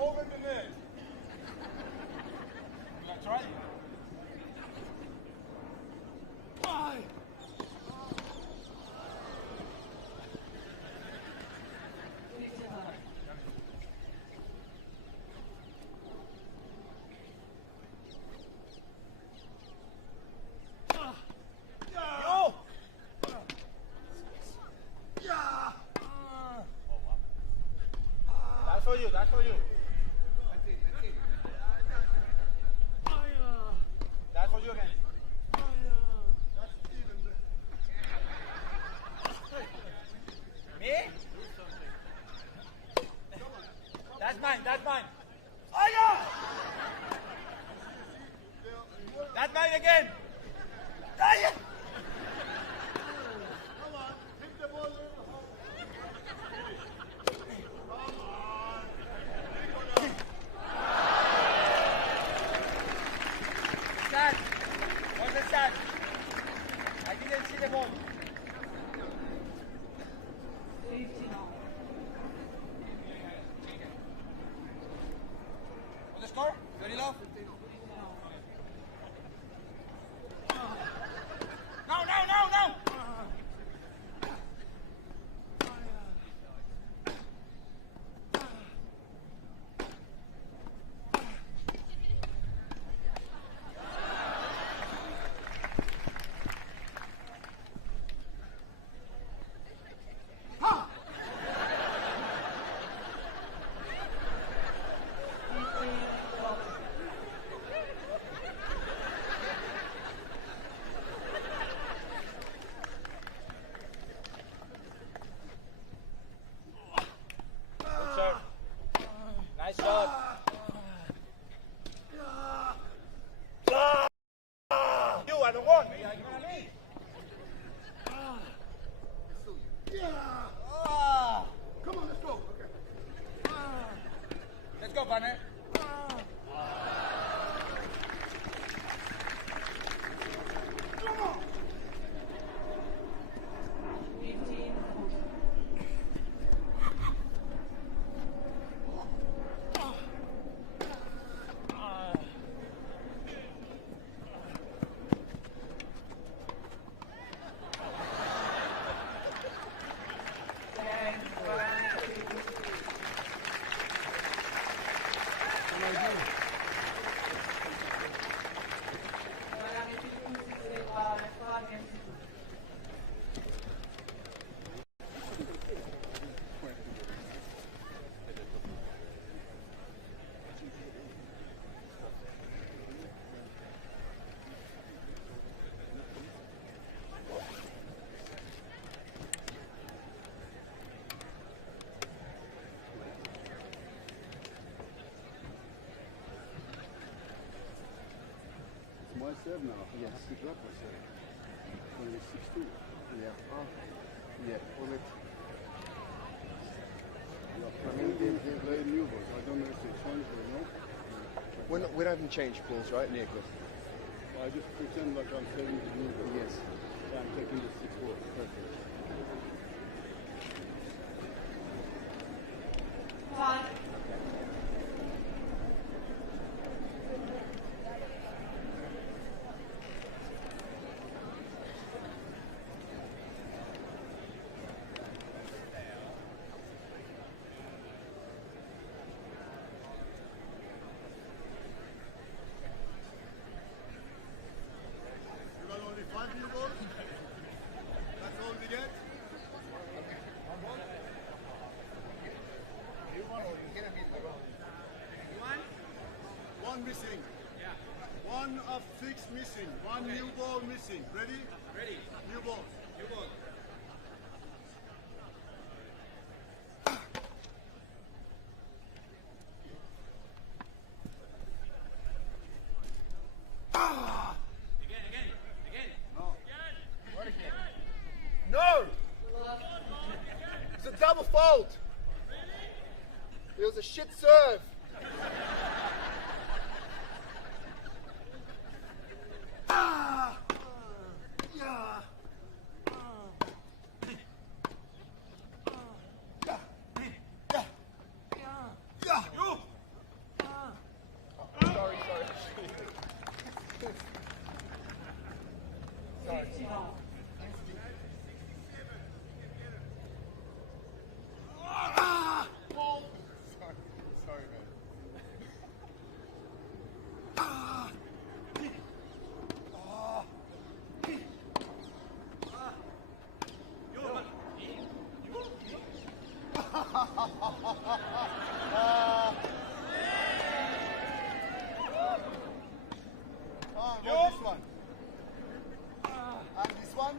Over the net. Let's try it. That's for you, that's for you. That's for you again. Me? That's mine, that's mine. Oh yeah! That's mine again. Ah, Come on, pick the ball. Stand. What's the stand? I didn't see the ball. What's the score? 30 love? No, no, no, no! Good serve. Nice shot. You are the one. You're gonna leave. Come on, let's go. Okay. Let's go, partner. My serve now. Yeah, I have to drop my serve. When you're 16. Yeah. Oh. Yeah. Hold it. Yeah. I mean, they play new balls. I don't know if they changed or not. We're not having change balls, right, Nick? I just pretend like I'm serving to you. Yes. Yeah, I'm taking the 6-4. Perfect. Time. You got only 5 new balls? That's all we get? One missing. Yeah. 1 of 6 missing. 1 new ball missing. Ready? Ready. New ball. New ball. No! It's a double fault. It was a shit serve. This one. And this one.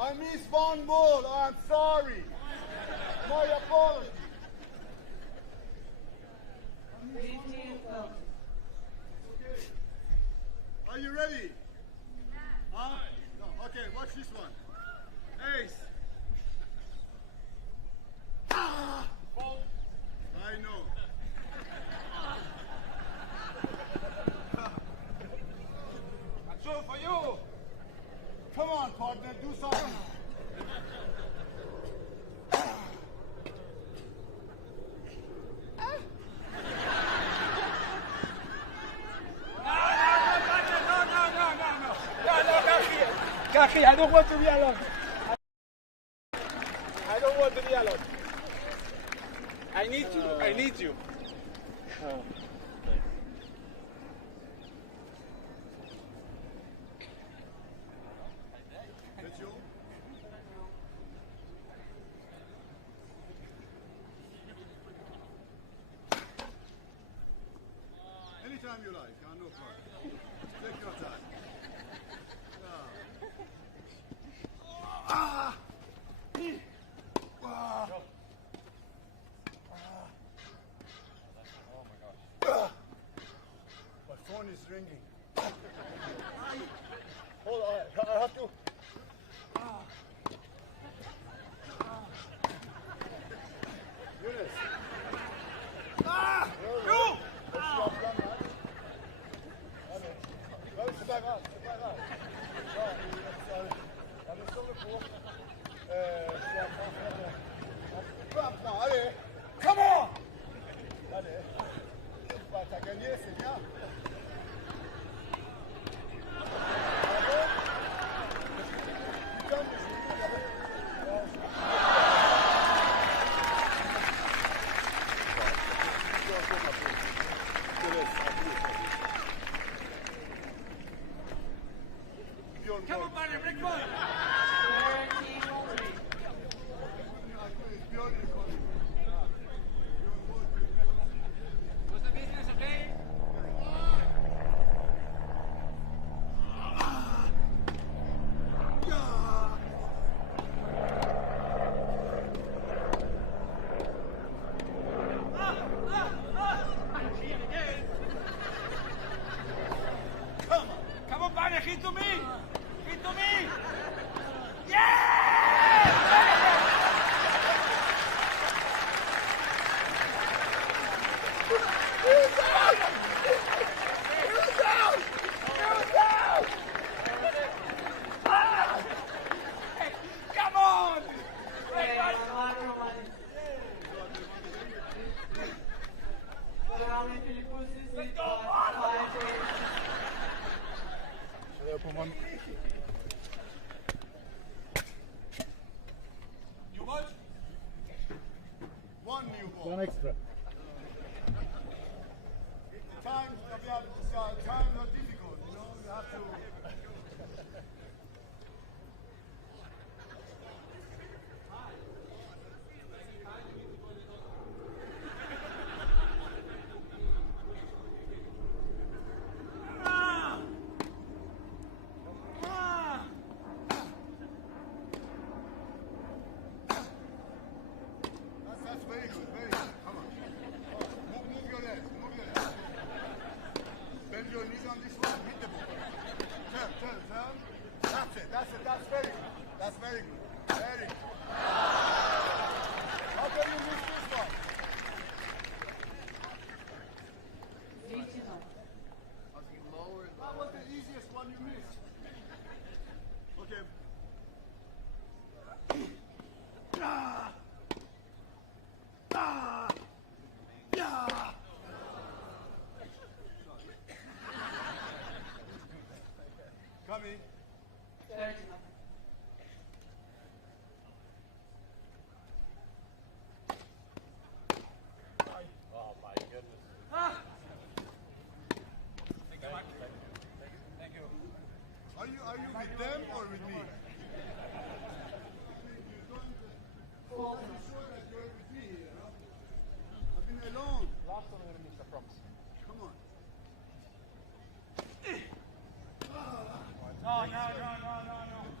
I missed one ball. I'm sorry. My apology. Are you ready? Huh? No. Okay, watch this one. Ace. I know. That's all for you. Come on, partner, do something. Gaki, I don't want to be alone. I don't want to be alone. I need you. I need you. That's you? Anytime you like, no problem. Take your time. My phone is ringing. Hold on, I have to. Yunus. You! C'est pas grave, c'est pas grave. On est sur le cours. Je suis en train de faire peu apprend, allez, come on! Allez, t'as gagné, c'est bien. Come on, buddy, Rick, come on. Was the business okay? One extra. Time, time not difficult, you know, you have to. That's very good, very good. Come on. Move your legs, move your legs. Bend your knees on this one, hit the ball. Turn. That's it, that's very good. That's very good. Very good. How can you miss this one? That was the easiest one you missed. Okay. Coming. Oh my goodness. Thank you. Are you with them or with me? Are you sure that you're with me here? No? I've been alone. Last one I'm going to miss, I promise. Come on. No.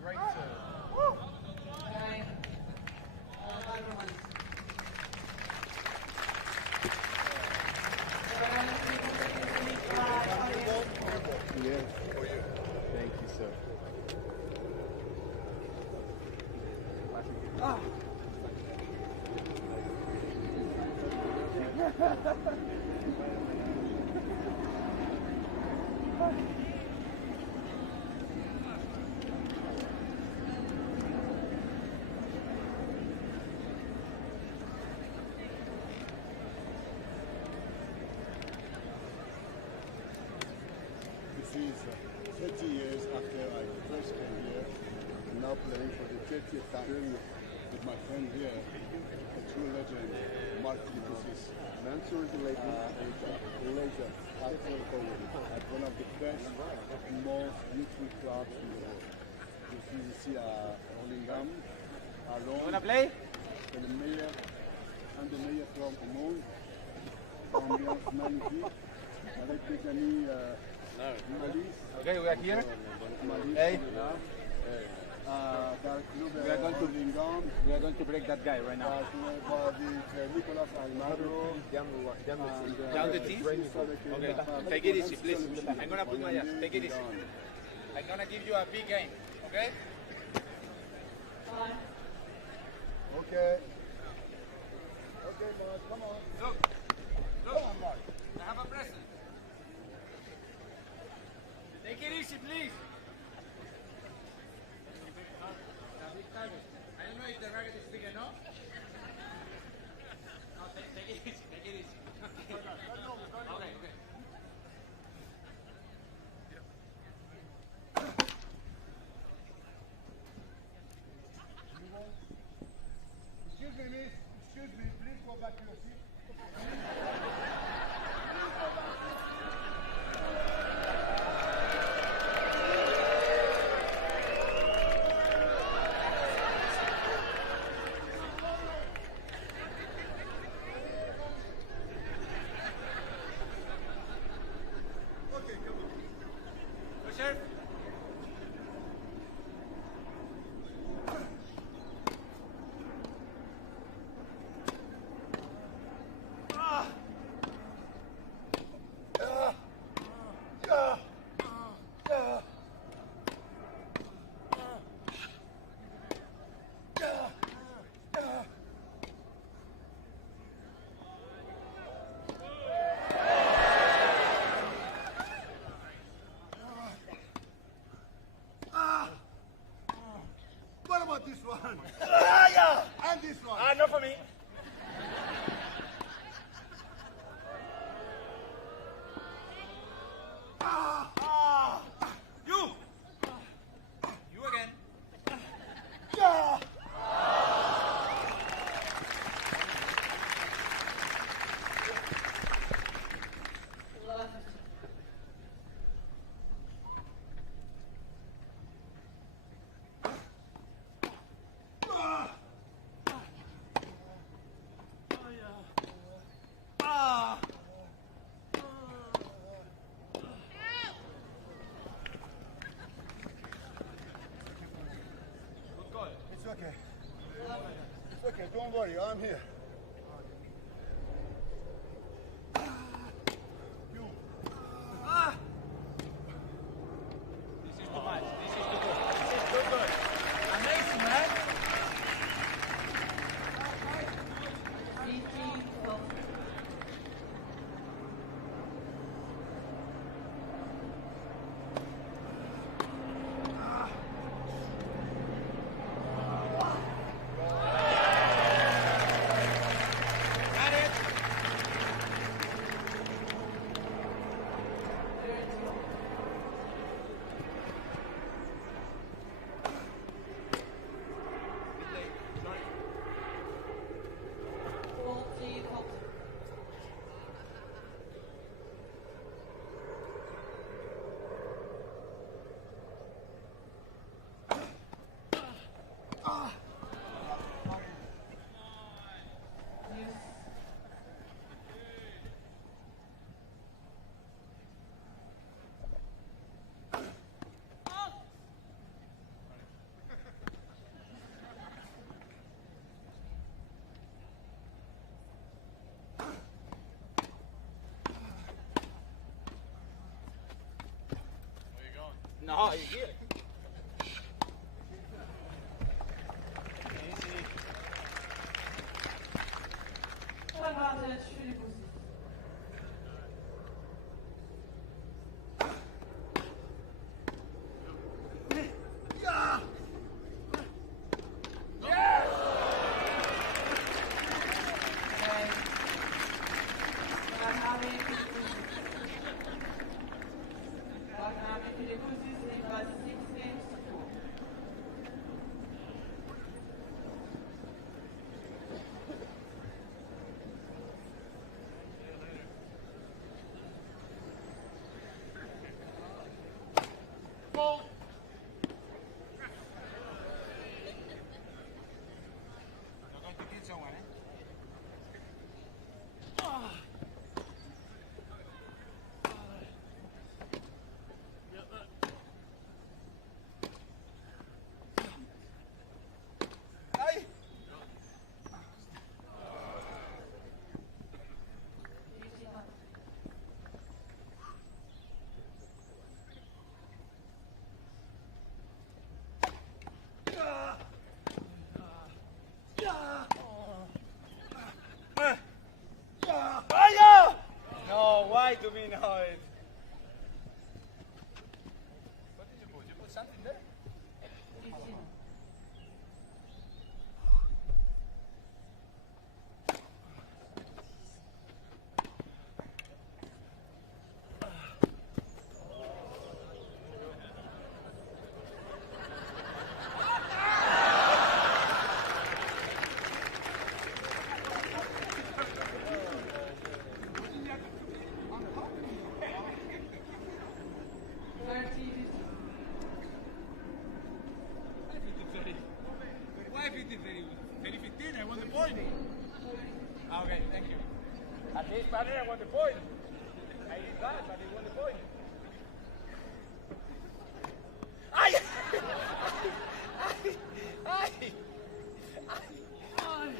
Great serve. Yes. Thank you, sir. This is 30 years after I first came here. I'm now playing for the 30th time with my friend here, a true legend, Mark Lipusis. Mansour is a legend. Legend, actual forward, at one of the best, most beautiful clubs in the world. You see ici à Hurlingham, à Londres, c'est le meilleur, un des meilleurs clubs au monde. Ambiance magnifique, avec des amis Halys. Okay, we are here. Halys, Hey. We are going to break that guy right now. Down the teeth? Okay, take it easy, please. I'm gonna put my ass. Take it easy. I'm gonna give you a big game, okay? Okay. Okay, Mark, come on. Look, I have a present. Take it easy, please. I don't know if the racket is big enough. No, take it easy, take it easy. Okay. Excuse me, miss. Excuse me. Please go back to your seat. Okay, come on. Go, Sheriff. What about this one? And this one? Not for me. You again. It's okay. It's okay. Don't worry. I'm here. This is too much. This is too good. This is too good. Amazing, man. No, you get it. Easy. No, why do we know it? What did you put? You put something there? Why 15? Very 15, I won the point. Okay, thank you. At least I won the point. I did that, but I won the point. Ay! Ay! Ay!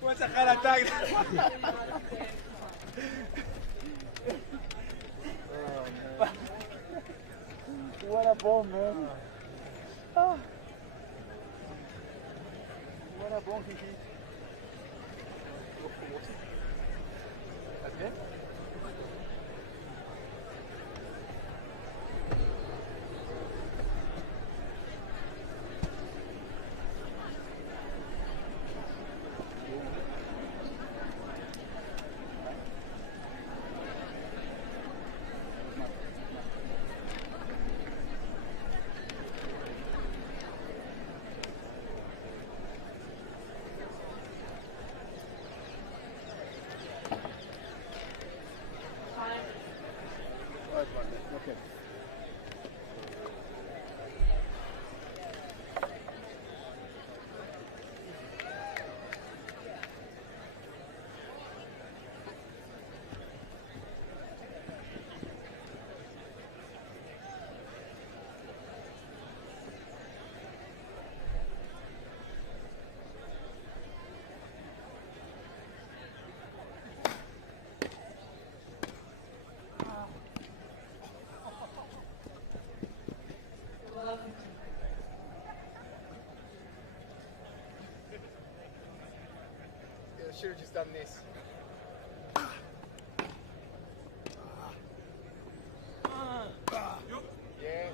What's a heart attack? What a bomb, man. Oh. What a bomb he hit. That's good? Right, partner. Okay. Yeah, should have just done this. Yes.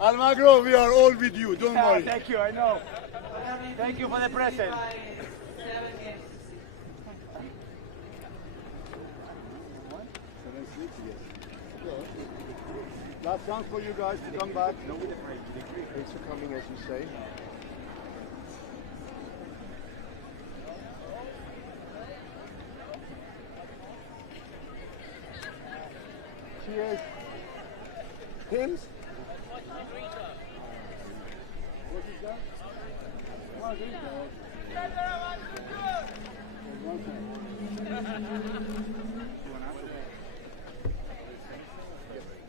Almagro, we are all with you. Don't worry. Thank you. I know. Thank you for the present. Last chance for you guys to come back. Thanks for coming, as you say. Cheers. Pims? What is that? Oh, there you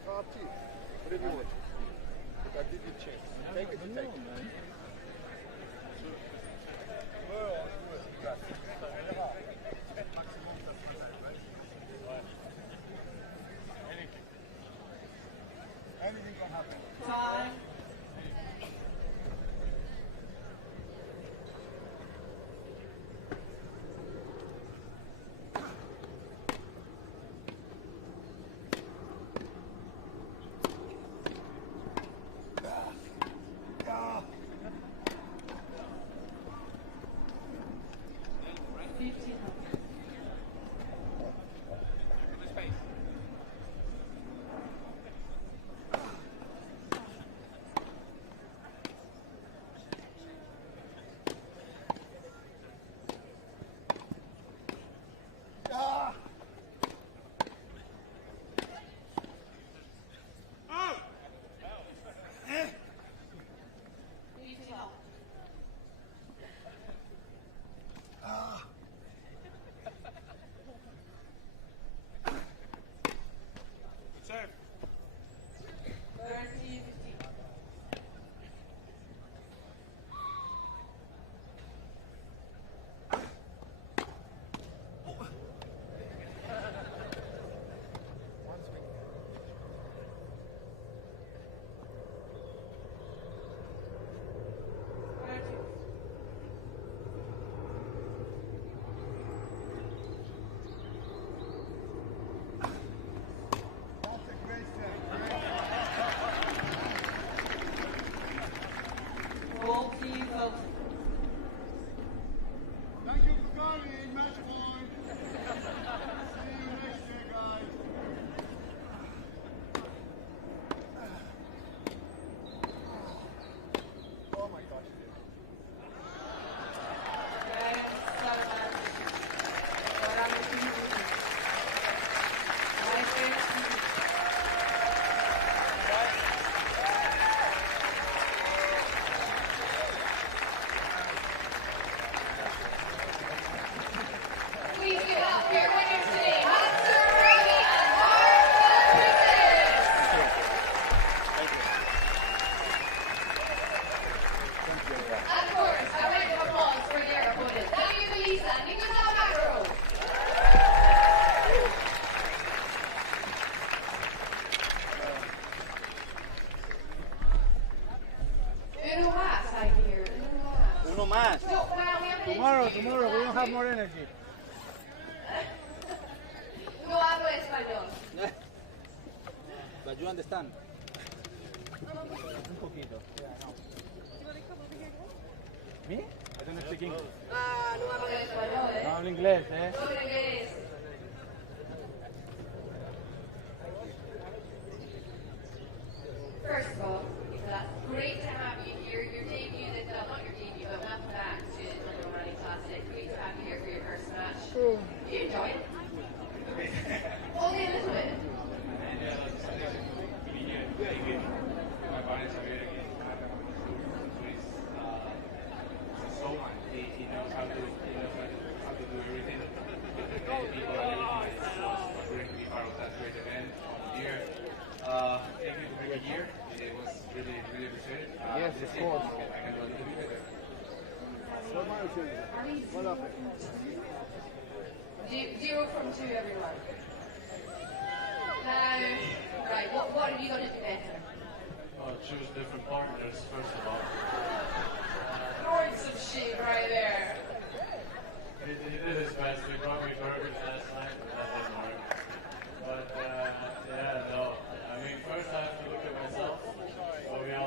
Top tea. Whatever you want. If I give you a chance. Take it or take it. Anything can happen. Time. Thank you for coming. Match point. See you next year, guys. Oh my gosh. Please give up your winners today. Monster Rune and Holger. Of course, a round of applause for their opponent. Daniel Belisa, Nicolas Almagro. Uno más, I hear. Uno más. No, well, we have an Tomorrow, interview. tomorrow, we don't have more energy. No hablo español. But you understand? Un poquito. ¿Me? I don't speak English. Ah, no hablo español, No hablo inglés, No hablo inglés. First of all, Nicolas, great to have you here. Your debut, not your debut, but welcome back to the Giorgio Armani Classic. Great to have you here for your first match. Did you enjoy it? Only a little bit. He knows how to do everything. Great to be part of that great event here. Thank you for being here. It was really appreciated. Yes, of course. I can do a little bit better. What happened? 0 from 2, everyone. Now, right, what are you going to do better? Choose different partners, first of all. Hordes of shit right there. He did his best. We brought me burgers last night, but that didn't work. But, yeah, no. I mean, first I have to look at myself. So we all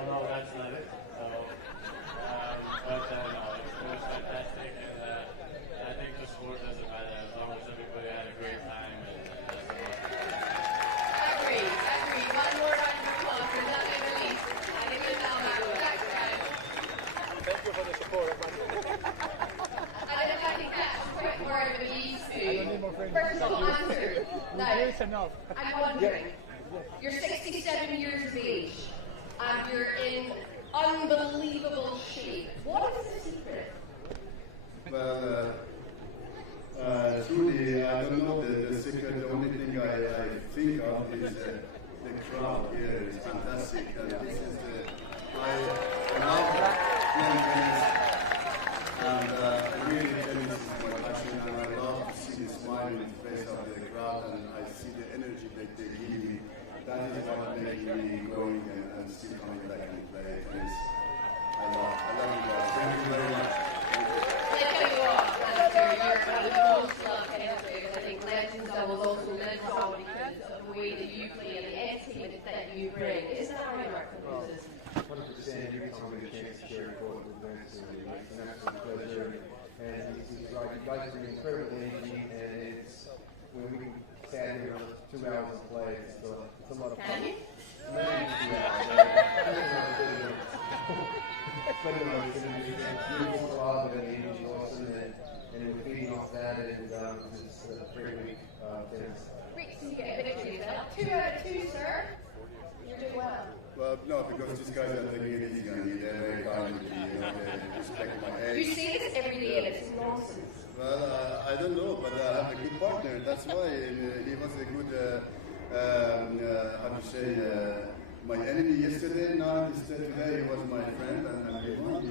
personal answer. Now, I'm wondering, you're 67 years of age, and you're in unbelievable shape. What is the secret? Well, truly, I don't know the secret. The only thing I think of is the crowd here is fantastic. And this is I love playing tennis, and really tennis is my passion, and I love to see the smiling face of the crowd, and I see the energy that they give me. That is what makes me going and still coming back and play tennis. I love you guys. Thank you very much. I tell you what, Andrew, you're one of the most loved tennis players. I think Legends Doubles also lives on because of the way that you play and the entertainment that you bring. Isn't that right, Mark? 100%. Every time we get a chance to share a court with Quentin, it's an absolute pleasure. And he's right. You guys bring incredible energy, and it's when we can stand here for 2 hours and play. It's a lot of fun. Can you? Maybe 2 hours. But anyway, it's a beautiful club, and the energy is awesome, and we're feeding off that, and it's a great week tennis. Great to get a victory. 2 out of 2, sir. You're doing well. Well, no, because these guys are taking it easy on me. They're very kind to me. They respect my age. You say this every day, and it's nonsense. Well, I don't know, but I have a good partner. That's why he was a good, how to say, my enemy yesterday. Now today he was my friend, and he won.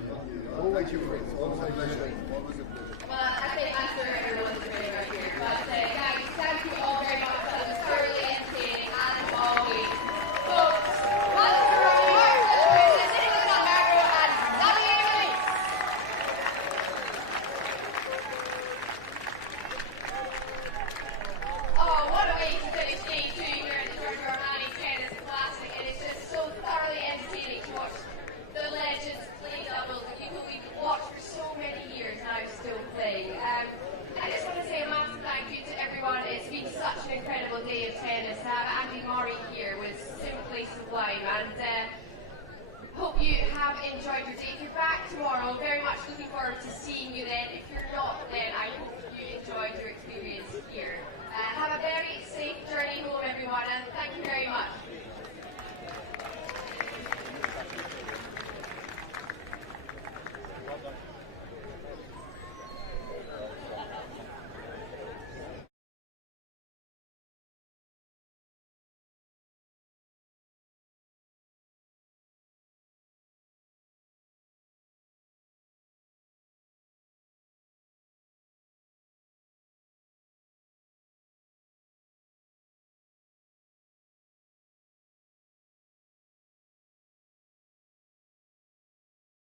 Thank you. It's always a pleasure. Always a pleasure. Well, I think after everyone's agreeing right here. But guys, thank you all very much. That was thoroughly entertaining as always. Folks, oh, what a way to finish day 2 here at the Giorgio Armani Tennis Classic. And it's just so thoroughly entertaining to watch the legends play doubles, the people we've watched for so many years now still playing. I just want to say a massive thank you to everyone. It's been such an incredible day of tennis. To have Andy Murray here was simply sublime, and hope you have enjoyed your day. If you're back tomorrow, very much looking forward to seeing you then. If you're not, then I hope you enjoyed your experience here. Have a very safe journey home, everyone, and thank you very much.